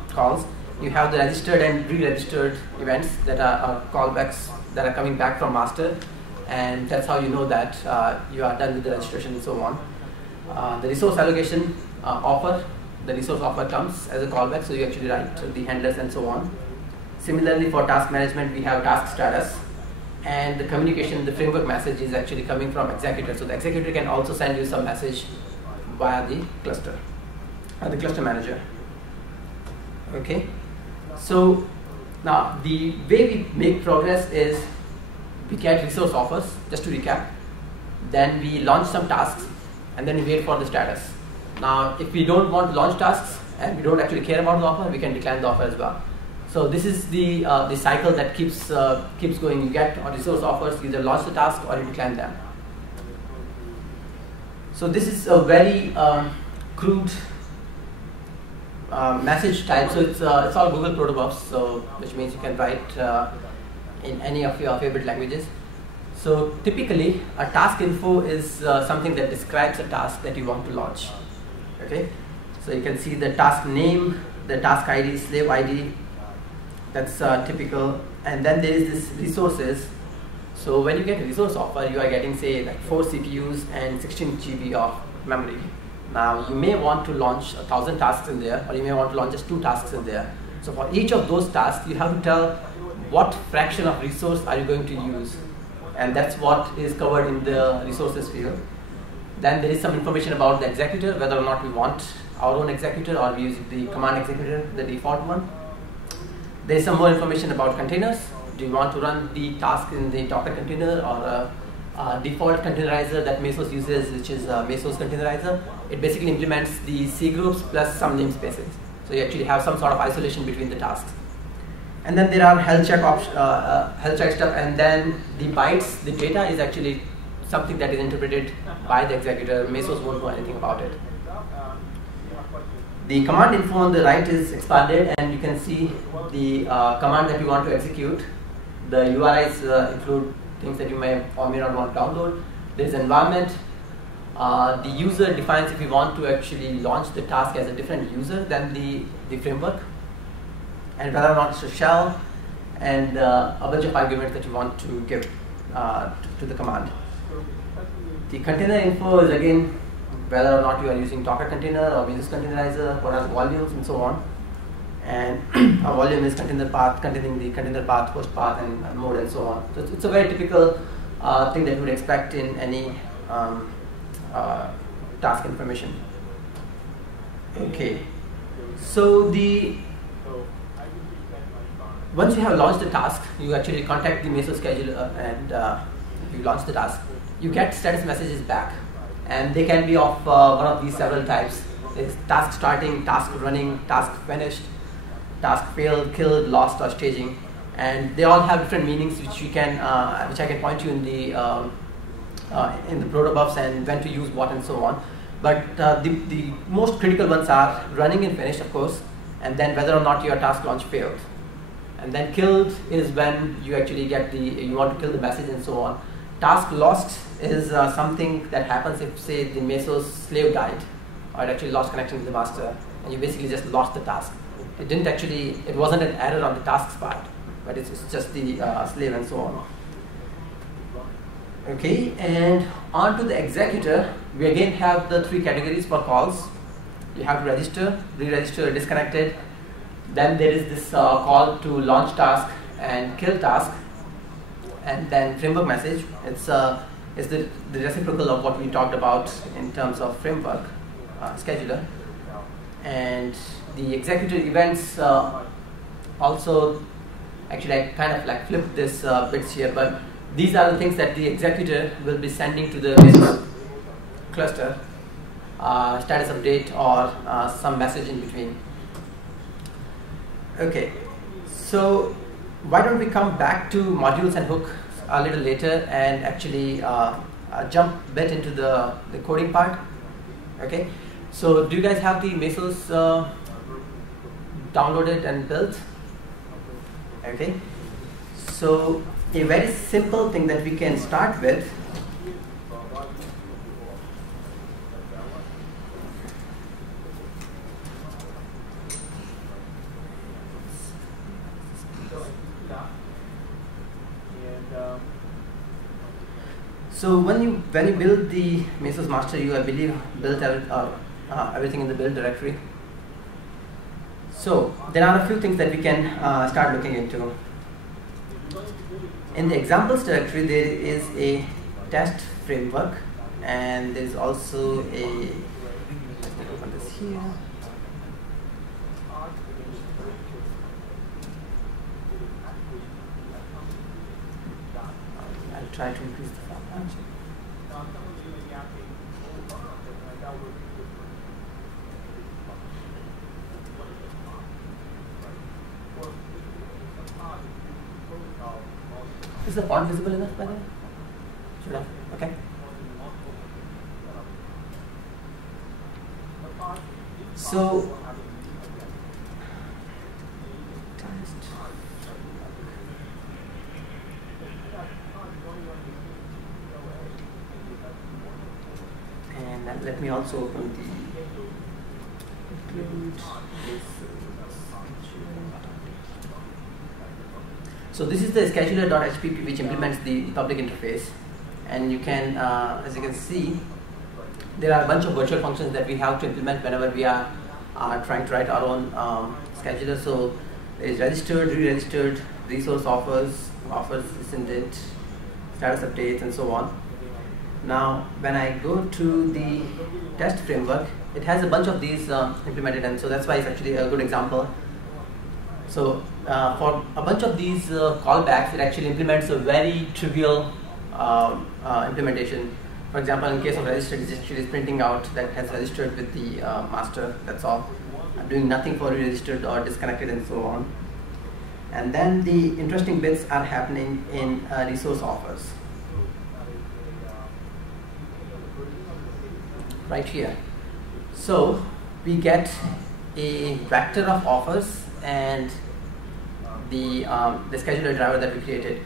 calls, you have the registered and re-registered events that are callbacks that are coming back from master, and that's how you know that you are done with the registration and so on. The resource allocation offer, the resource offer comes as a callback, so you actually write the handlers and so on. Similarly, for task management, we have task status, and the communication, the framework message is actually coming from executor. So the executor can also send you some message via the cluster, the cluster manager. Okay. So now the way we make progress is we get resource offers, just to recap, then we launch some tasks, and then we wait for the status. Now if we don't want to launch tasks and we don't actually care about the offer, we can decline the offer as well. So this is the cycle that keeps going. You get resource offers, you either launch the task or you decline them. So this is a very crude message type. So it's all Google protobufs, so which means you can write in any of your favorite languages. So typically, a task info is something that describes a task that you want to launch. Okay, so you can see the task name, the task ID, slave ID. That's typical. And then there is this resources. So when you get a resource offer, you are getting, say, like 4 CPUs and 16 GB of memory. Now you may want to launch 1,000 tasks in there, or you may want to launch just 2 tasks in there. So for each of those tasks, you have to tell what fraction of resource are you going to use, and that's what is covered in the resources field. Then there is some information about the executor, whether or not we want our own executor or we use the command executor, the default one. There is some more information about containers. Do you want to run the task in the Docker container or a default containerizer that MYSOS uses, which is MYSOS containerizer? It basically implements the C groups plus some namespaces. So you actually have some sort of isolation between the tasks. And then there are health check stuff, and then the bytes, the data is actually something that is interpreted by the executor. MYSOS won't know anything about it. The command info on the right is expanded, and you can see the command that you want to execute. The URIs include things that you may or may not want to download. There's environment. The user defines if you want to actually launch the task as a different user than the framework, and whether or not it's a shell, and a bunch of arguments that you want to give to the command. The container info is again whether or not you are using Docker container or MYSOS containerizer, what are the volumes and so on. And a volume is container path containing the container path, host path, and mode and so on. So it's a very typical thing that you would expect in any task information. Okay, so once you have launched the task, you actually contact the MYSOS scheduler and you launch the task. You get status messages back, and they can be of one of these several types. It's task starting, task running, task finished, task failed, killed, lost, or staging, and they all have different meanings, which I can point to in the protobufs and when to use what and so on. But the most critical ones are running and finished, of course, and then whether or not your task launch failed. And then killed is when you actually get you want to kill the message and so on. Task lost is something that happens if, say, the MYSOS slave died, or it actually lost connection with the master, and you basically just lost the task. It wasn't an error on the task's part, but it's just the slave and so on. Okay, and on to the executor, we again have the 3 categories for calls. You have to register, re-register, disconnected. Then there is this call to launch task and kill task, and then framework message. It's the reciprocal of what we talked about in terms of framework scheduler. And the executor events also, actually I kind of like flipped this bits here, but these are the things that the executor will be sending to the MYSOS cluster, status update or some message in between. Okay, so why don't we come back to modules and hook a little later and actually jump a bit into the coding part. Okay, so do you guys have the MYSOLs downloaded and built? Okay, so a very simple thing that we can start with so when you build the MYSOS master, you I believe built everything in the build directory. So there are a few things that we can start looking into. In the examples directory, there is a test framework, and there is also a. Let me open this here. I'll try to increase the font. Is the font visible enough by the way? Should I? Okay. So and let me also open the So this is the scheduler.hpp which implements the public interface, and you can, as you can see, there are a bunch of virtual functions that we have to implement whenever we are trying to write our own scheduler. So there is registered, re-registered, resource offers, isn't it, status updates, and so on. Now, when I go to the test framework, it has a bunch of these implemented, and so that's why it's actually a good example. So for a bunch of these callbacks, it actually implements a very trivial implementation. For example, in case of registered, it's actually printing out that it has registered with the master, that's all. I'm doing nothing for re-registered or disconnected and so on. And then the interesting bits are happening in resource offers. Right here. So we get a vector of offers and the scheduler driver that we created.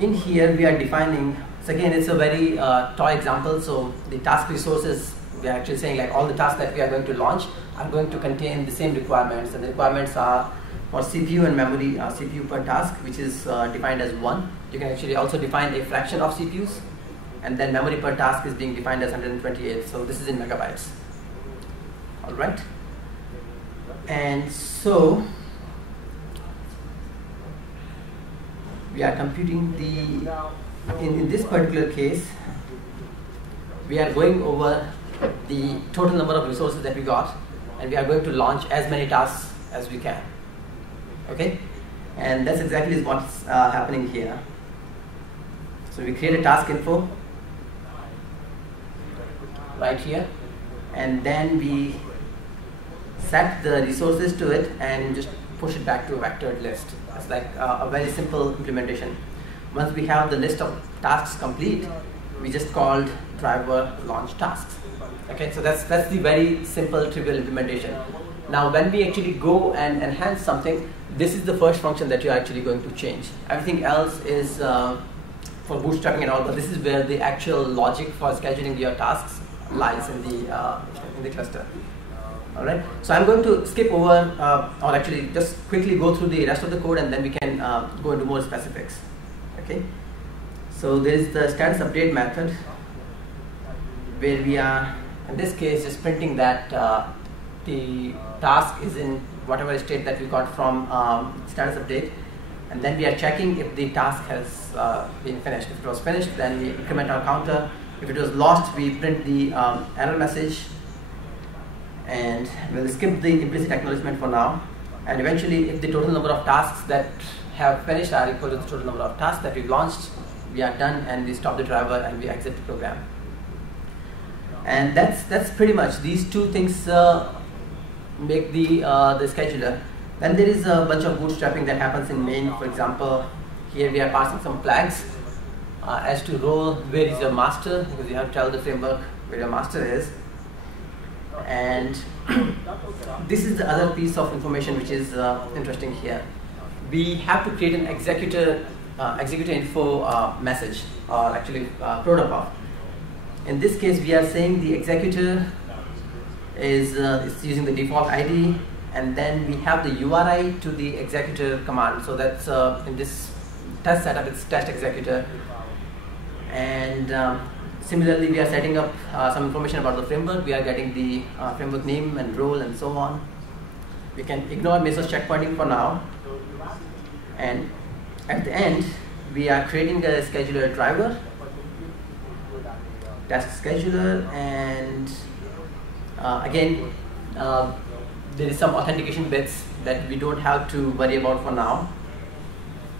In here we are defining, so again it's a very toy example, so the task resources, we are actually saying like all the tasks that we are going to launch are going to contain the same requirements, and the requirements are for CPU and memory, CPU per task, which is defined as 1. You can actually also define a fraction of CPUs, and then memory per task is being defined as 128, so this is in megabytes. Alright, and so we are computing the, in this particular case, we are going over the total number of resources that we got, and we are going to launch as many tasks as we can. Okay, and that's exactly what's happening here. So we create a task info right here, and then we set the resources to it and just push it back to a vectored list. It's like a very simple implementation. Once we have the list of tasks complete, we just called driver launch tasks. Okay, so that's the very simple trivial implementation. Now when we actually go and enhance something, this is the first function that you're actually going to change. Everything else is for bootstrapping and all, but this is where the actual logic for scheduling your tasks lies in the cluster. All right. So I'm going to skip over, or actually just quickly go through the rest of the code, and then we can go into more specifics. Okay. So there is the status update method, where we are, in this case, just printing that the task is in whatever state that we got from status update, and then we are checking if the task has been finished. If it was finished, then we increment our counter. If it was lost, we print the error message, and we'll skip the implicit acknowledgement for now. And eventually, if the total number of tasks that have finished are equal to the total number of tasks that we've launched, we are done, and we stop the driver and we exit the program. And that's pretty much, these two things make the scheduler. Then there is a bunch of bootstrapping that happens in main. For example, here we are passing some flags as to role, where is your master, because you have to tell the framework where your master is. And this is the other piece of information which is interesting here. We have to create an executor info message, or actually protocol. In this case, we are saying the executor is using the default ID, and then we have the URI to the executor command. So that's in this test setup, it's test executor. And similarly, we are setting up some information about the framework. We are getting the framework name and role and so on. We can ignore Mesos checkpointing for now. And at the end, we are creating a scheduler driver, task scheduler, and again, there is some authentication bits that we don't have to worry about for now.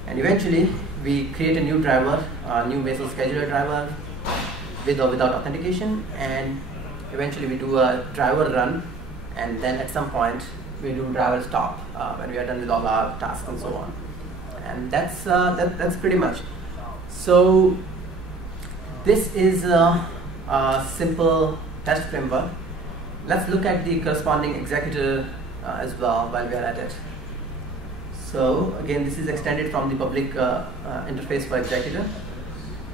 And eventually, we create a new driver, a new Mesos scheduler driver, with or without authentication, and eventually we do a driver run, and then at some point we do driver stop when we are done with all our tasks and so on. And that's pretty much. So this is a simple test framework. Let's look at the corresponding executor as well while we are at it. So again, this is extended from the public interface for executor.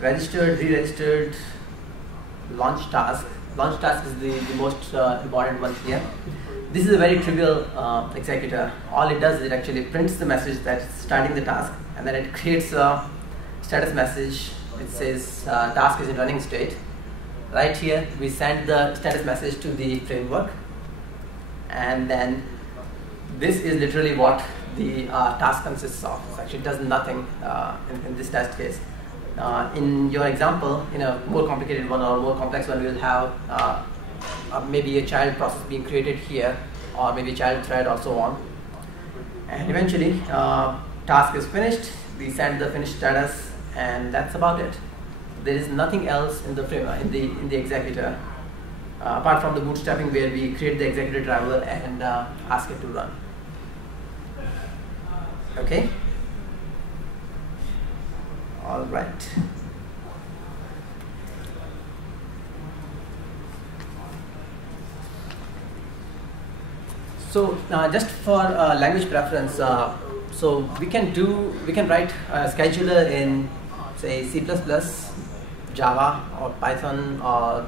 Registered, re-registered, launch task. Launch task is the most important one here. This is a very trivial executor. All it does is it actually prints the message that's starting the task, and then it creates a status message which says task is in running state. Right here, we send the status message to the framework, and then this is literally what the task consists of. So actually, it does nothing in this test case. In your example, in a more complicated one or more complex one, we'll have maybe a child process being created here, or maybe a child thread or so on. And eventually, task is finished. We send the finished status, and that's about it. There is nothing else in the frame in the executor apart from the bootstrapping, where we create the executor driver and ask it to run. Okay. All right. So just for language preference, so we can write a scheduler in say C++, Java, or Python, or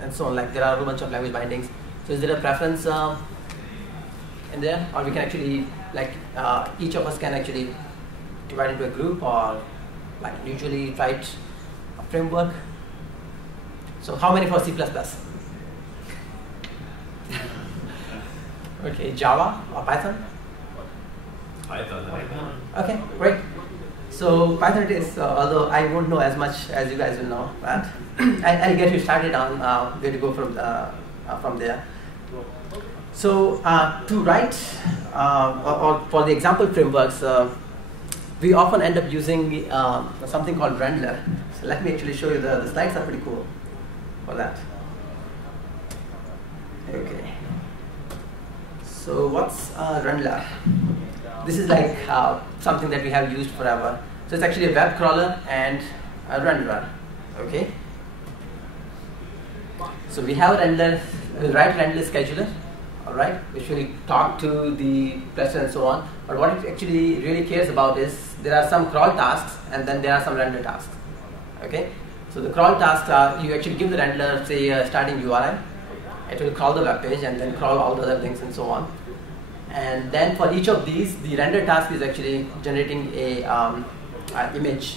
and so on. Like there are a whole bunch of language bindings. So is there a preference in there, or we can actually each of us can actually divide into a group, or like usually write a framework? So how many for C++? Okay, Java or Python? Python. Okay, great. So Python it is, although I won't know as much as you guys will know, but I'll get you started on where to go from there. So to write, or for the example frameworks, we often end up using something called Rendler. So let me actually show you, the slides are pretty cool for that. Okay. So what's Rendler? This is like something that we have used forever. So it's actually a web crawler and a renderer. Okay. So we have a Rendler, we'll write Rendler scheduler, all right, which will talk to the cluster and so on. But what it actually really cares about is there are some crawl tasks and then there are some render tasks. Okay. So the crawl tasks, you actually give the Rendler, say, a starting URI. It will crawl the web page and then crawl all the other things and so on. And then for each of these, the render task is actually generating a image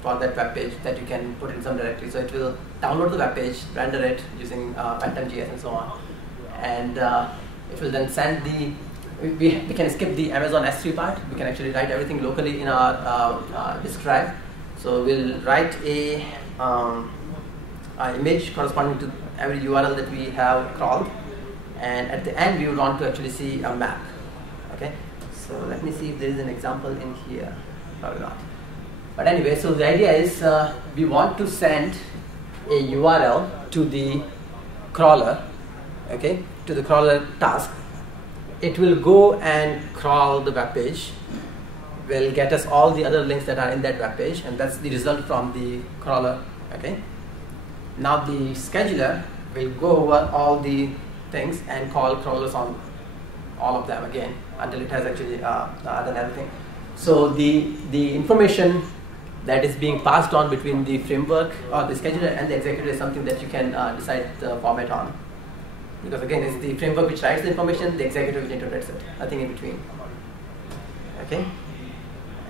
for that web page that you can put in some directory. So it will download the web page, render it using Phantom.js and so on, and it will then send the. We can skip the Amazon S3 part. We can actually write everything locally in our disk drive. So we'll write a image corresponding to every URL that we have crawled, and at the end we would want to actually see a map. Okay, so let me see if there is an example in here. Probably not. But anyway, so the idea is we want to send a URL to the crawler, okay, to the crawler task, it will go and crawl the web page, will get us all the other links that are in that web page, and that's the result from the crawler. Okay. Now the scheduler will go over all the things and call crawlers on all of them again until it has actually done everything. So the information that is being passed on between the framework or the scheduler and the executor is something that you can decide the format on. Because again, it's the framework which writes the information, the executor which interprets it, nothing in between. Okay?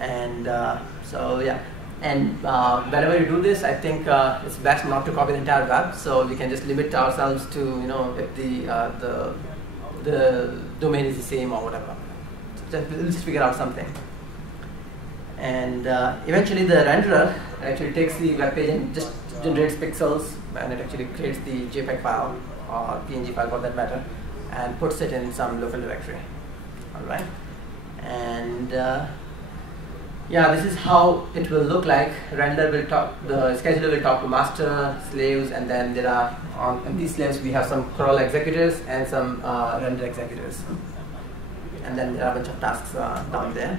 And so yeah, and whenever you do this, I think it's best not to copy the entire web, so we can just limit ourselves to, you know, if the domain is the same or whatever. So we'll just figure out something. And eventually the renderer actually takes the web page and just generates pixels, and it actually creates the JPEG file or PNG file for that matter, and puts it in some local directory. All right, and yeah, this is how it will look like. Renderer will talk, the scheduler will talk to master, slaves, and then there are on these slaves we have some crawl executors and some render executors, and then there are a bunch of tasks down there.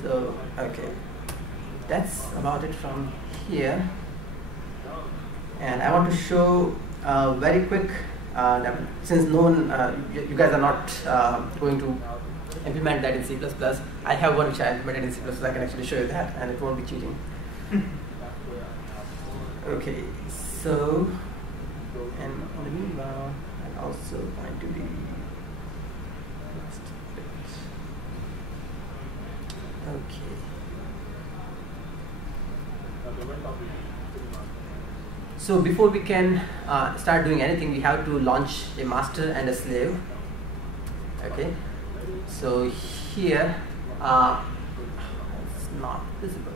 So okay, that's about it from here. And I want to show very quick, since no one, you guys are not going to implement that in C++, I have one which I implemented in C++, so I can actually show you that, and it won't be cheating. Okay, so, and in the meanwhile, I'm also going to be okay. So before we can start doing anything, we have to launch a master and a slave. Okay. So here, it's not visible.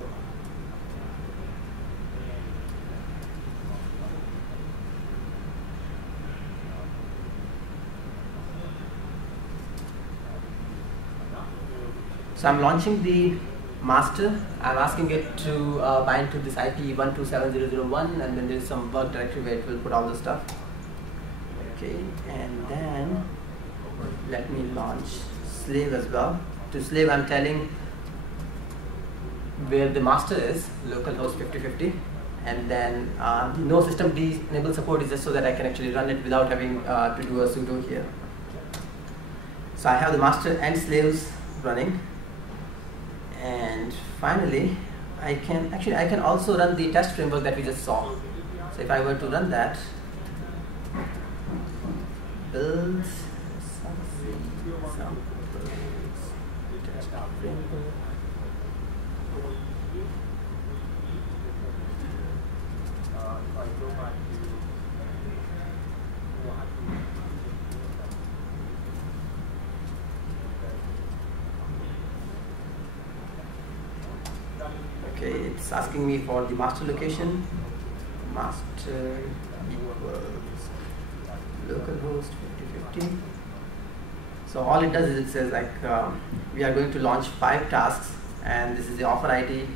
So I'm launching the master. I'm asking it to bind to this IP 127001, and then there's some work directory where it will put all the stuff. Okay, and then let me launch slave as well. To slave, I'm telling where the master is, localhost 5050, and then no systemd enable support is just so that I can actually run it without having to do a sudo here. So I have the master and slaves running. And finally, I can also run the test framework that we just saw. So if I were to run that, build some test framework. Okay, it's asking me for the master location. Master equals localhost 5050. So all it does is it says like we are going to launch 5 tasks, and this is the offer ID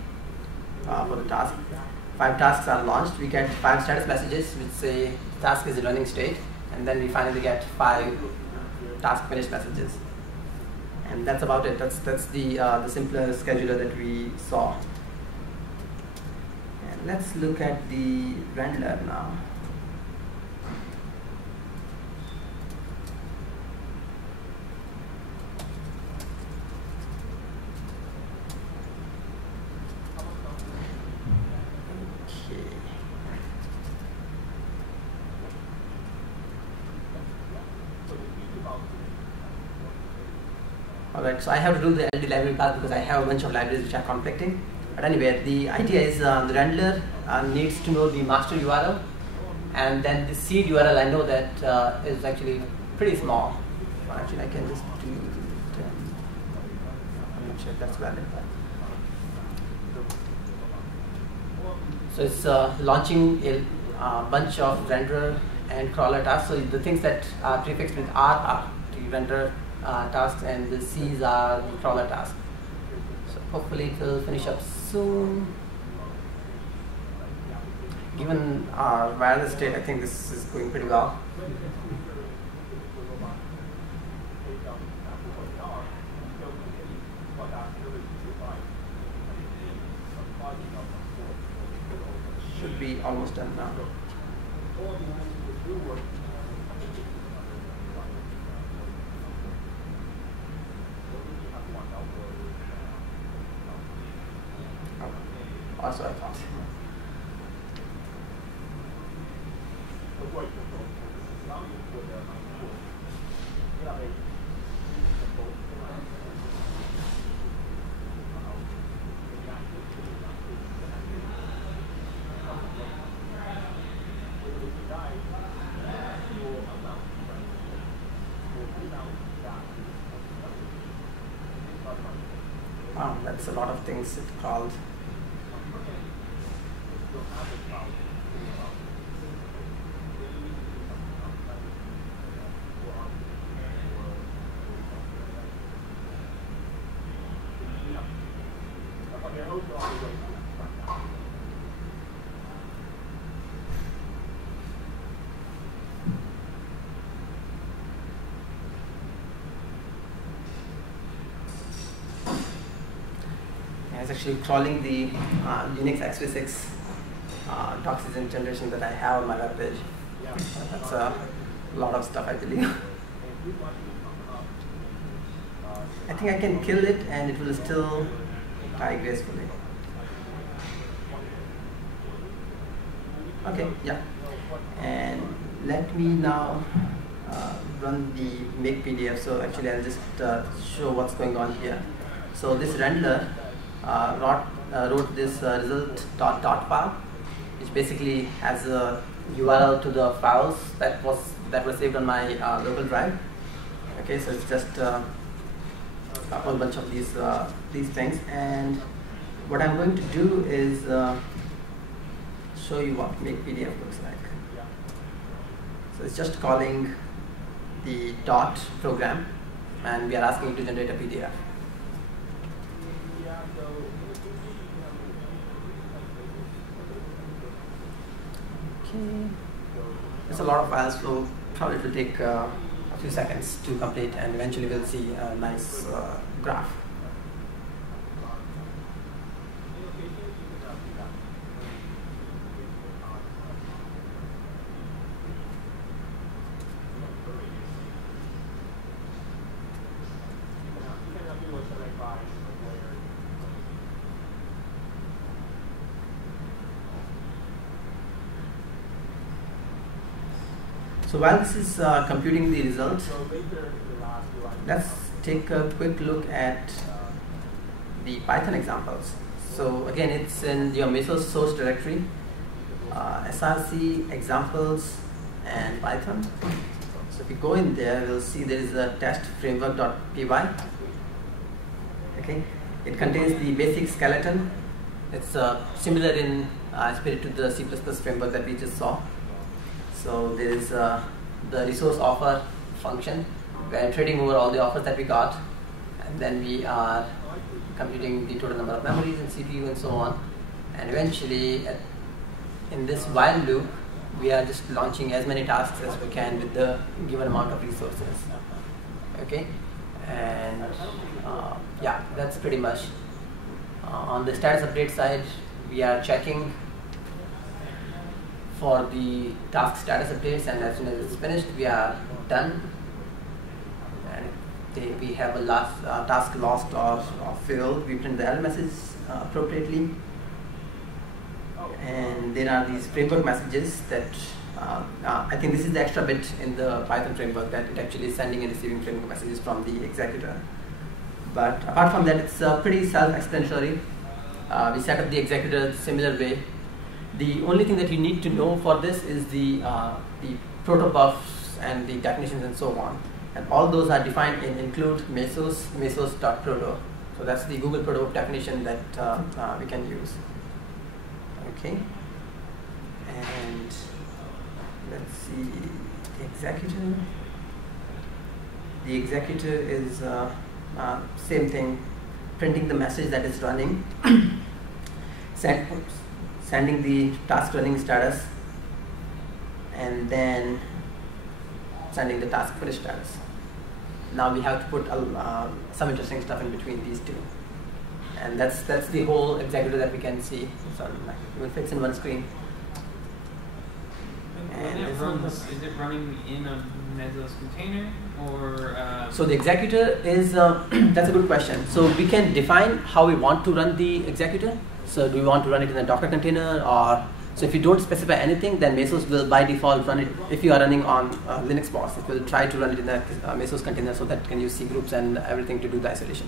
for the task. 5 tasks are launched. We get 5 status messages which say task is in running state, and then we finally get 5 task finished messages. And that's about it. That's the simpler scheduler that we saw. And let's look at the renderer now. Alright, so I have to do the LD library path because I have a bunch of libraries which are conflicting. But anyway, the idea is the renderer needs to know the master URL, and then the seed URL I know that is actually pretty small. Actually, I can just do 10. Let me check that's valid. So it's launching a bunch of renderer and crawler tasks. So the things that are prefixed with R are the renderer tasks, and the C's are the crawler tasks. So hopefully it will finish up soon. Given our wireless state, I think this is going pretty well. Should be almost done now. Oh, also I thought. Wow, that's a lot of things it called. It's actually crawling the Unix x86 doxygen generation that I have on my web page. That's a lot of stuff, I believe. I think I can kill it and it will still die gracefully. Okay, yeah. And let me now run the make PDF. So actually I'll just show what's going on here. So this renderer wrote this result.dot file, which basically has a URL to the files that were saved on my local drive. Okay, so it's just a whole bunch of these things, and what I'm going to do is show you what make PDF looks like. So it's just calling the dot program, and we are asking it to generate a PDF. Okay. There's a lot of files, so probably it will take a few seconds to complete, and eventually we'll see a nice graph. So while this is computing the result, let's take a quick look at the Python examples. So again, it's in your MYSOL source directory, src examples and Python. So if you go in there, we'll see there is a test framework.py. Okay, it contains the basic skeleton. It's similar in spirit to the C++ framework that we just saw. So there is the resource offer function. We are iterating over all the offers that we got, and then we are computing the total number of memories and CPU and so on. And eventually, in this while loop, we are just launching as many tasks as we can with the given amount of resources. Okay, and yeah, that's pretty much. On the status update side, we are checking for the task status updates, and as soon as it's finished, we are done. And if we have a last task lost or failed, we print the error message appropriately. And there are these framework messages that I think this is the extra bit in the Python framework, that it actually is sending and receiving framework messages from the executor. But apart from that, it's pretty self-explanatory. We set up the executor similar way. The only thing that you need to know for this is the protobufs and the definitions and so on. And all those are defined in include mesos.proto. So that's the Google protobuf definition that we can use. Okay. And let's see the executor. The executor is same thing, printing the message that is running, sending the task running status, and then sending the task finish status. Now we have to put some interesting stuff in between these two. And that's the whole executor that we can see. So it fits in one screen. And is it running in a Mesos container or? So the executor is, that's a good question. So we can define how we want to run the executor. So do we want to run it in a Docker container, or, so if you don't specify anything, then Mesos will by default run it. If you are running on Linux box, it will try to run it in a Mesos container so that can use C groups and everything to do the isolation.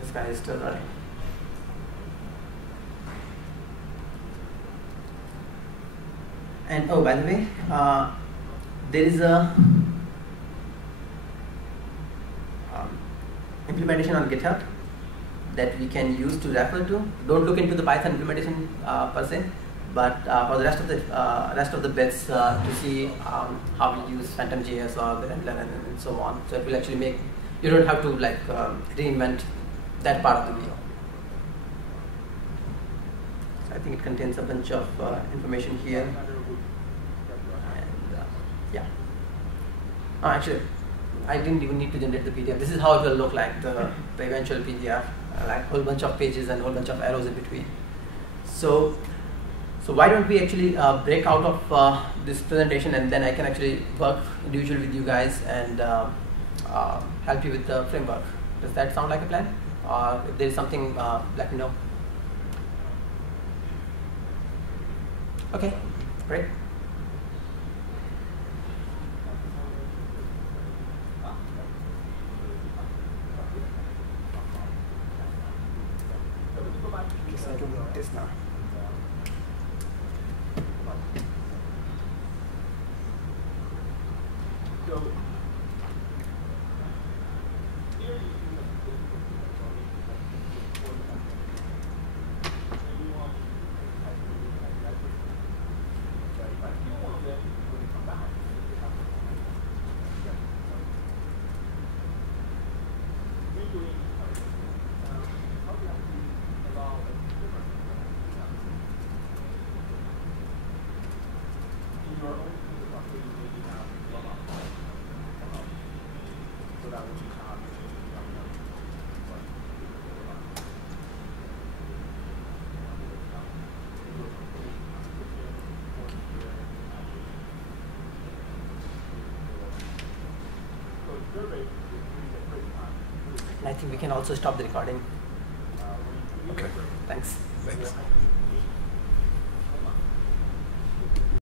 This guy is still running. And oh, by the way, there is a implementation on GitHub that we can use to refer to. Don't look into the Python implementation per se, but for the rest of the bits to see how we use PhantomJS or the Rendler and so on. So it will actually make, you don't have to like reinvent that part of the wheel. So I think it contains a bunch of information here. And yeah. Oh, actually, I didn't even need to generate the PDF. This is how it will look like, the eventual PDF, like a whole bunch of pages and a whole bunch of arrows in between. So why don't we actually break out of this presentation, and then I can actually work individually with you guys and help you with the framework. Does that sound like a plan? Or if there is something, let me know. Okay, great. I can do this now. I think we can also stop the recording. Okay. Thanks. Thanks.